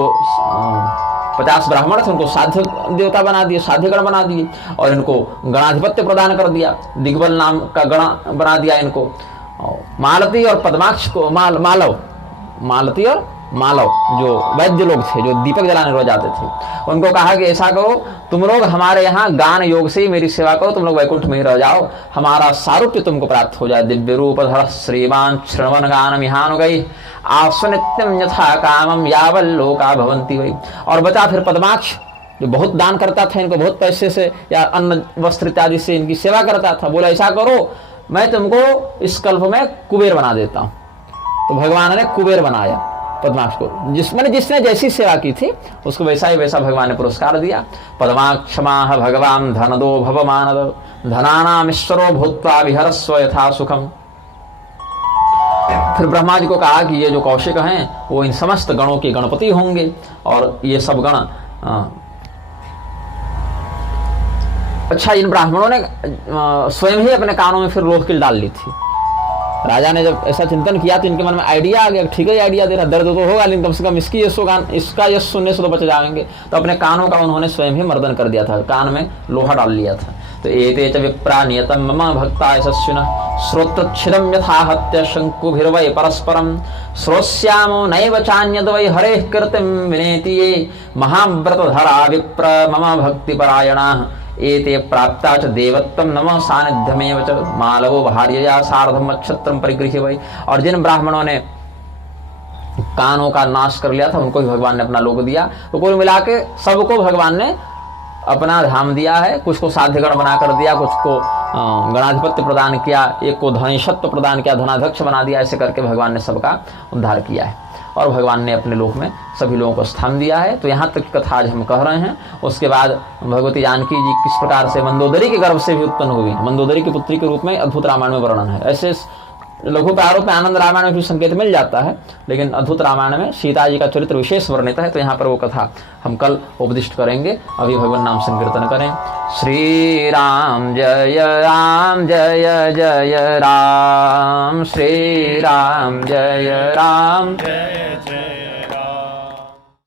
50 ब्राह्मण थे उनको साध्य देवता बना दिए, साध्य गण बना दिए और इनको गणाधिपत्य प्रदान कर दिया, दिग्बल नाम का गण बना दिया इनको। मालती और पद्माक्ष को मालती और मालव जो वैद्य लोग थे, जो दीपक जलाने रोज आते थे, उनको कहा कि ऐसा करो, तुम लोग हमारे यहाँ गान योग से ही मेरी सेवा करो, तुम लोग वैकुंठ में ही रह जाओ, हमारा सारूप्य तुमको प्राप्त हो जाए। दिव्य रूप धर श्रीमान श्रवण गानम यहाँ गई आस्वनित्यम यथा कामम यावल्लोका भवंती वही। और बचा फिर पद्माक्ष जो बहुत दान करता था, इनको बहुत पैसे से या अन्न वस्त्र इत्यादि से इनकी सेवा करता था। बोला ऐसा करो, मैं तुमको इस कल्प में कुबेर बना देता हूँ। तो भगवान ने कुबेर बनाया पद्माक्ष को, जिसने जैसी सेवा की थी उसको वैसा ही वैसा भगवान ने पुरस्कार दिया। पद्माक्षमाह भगवान धनदो भवमानद धनानामीश्वरो भूत्वा विहरस्व यथा सुखम। फिर ब्रह्मा जी को कहा कि ये जो कौशिक हैं वो इन समस्त गणों के गणपति होंगे और ये सब गण अच्छा, इन ब्राह्मणों ने स्वयं ही अपने कानों में फिर लोहकील डाल ली थी। राजा ने जब ऐसा चिंतन किया तो इनके मन में आइडिया आ गया, ठीक है आइडिया दे रहा, दर्द तो होगा लेकिन कम से कम इसका यश सुनने से तो बच जाएंगे। तो अपने कानों का उन्होंने स्वयं ही मर्दन कर दिया था, कान में लोहा डाल लिया था। तो एते च विप्रा नियतम मम भक्ता यशस्विनः श्रोत्रच्छिदं यथा हत्य शंकुभिर्वै परस्परं श्रोस्यामो नैव चान्यद् वै हरेः कृतिं विनेति ये महाव्रतधरा विप्र मम भक्तिपरायणाः एते प्राप्ता च देवत्वं नमः सानिध्यमेव च मालवो भार्यया सार्धं नक्षत्रं परिगृह्य वै। और जिन ब्राह्मणों ने कानों का नाश कर लिया था, उनको भी भगवान ने अपना लोक दिया। तो कुल मिला के सबको भगवान ने अपना धाम दिया है। कुछ को साध्यगण बना कर दिया, कुछ को गणाधिपत्य प्रदान किया, एक को धनेशत्व प्रदान किया, धनाध्यक्ष बना दिया। ऐसे करके भगवान ने सबका उद्धार किया है और भगवान ने अपने लोक में सभी लोगों को स्थान दिया है। तो यहाँ तक की कथा आज हम कह रहे हैं। उसके बाद भगवती जानकी जी किस प्रकार से मंदोदरी के गर्भ से भी उत्पन्न हुई, मंदोदरी की पुत्री के रूप में अद्भुत रामायण में वर्णन है। ऐसे लघु प्रारूप में आनंद रामायण में भी संकेत मिल जाता है, लेकिन अद्भुत रामायण में सीता जी का चरित्र विशेष वर्णित है। तो यहाँ पर वो कथा हम कल उपदिष्ट करेंगे। अभी भगवान नाम संकीर्तन करें। श्री राम जय जय जय राम, श्री राम जय राम।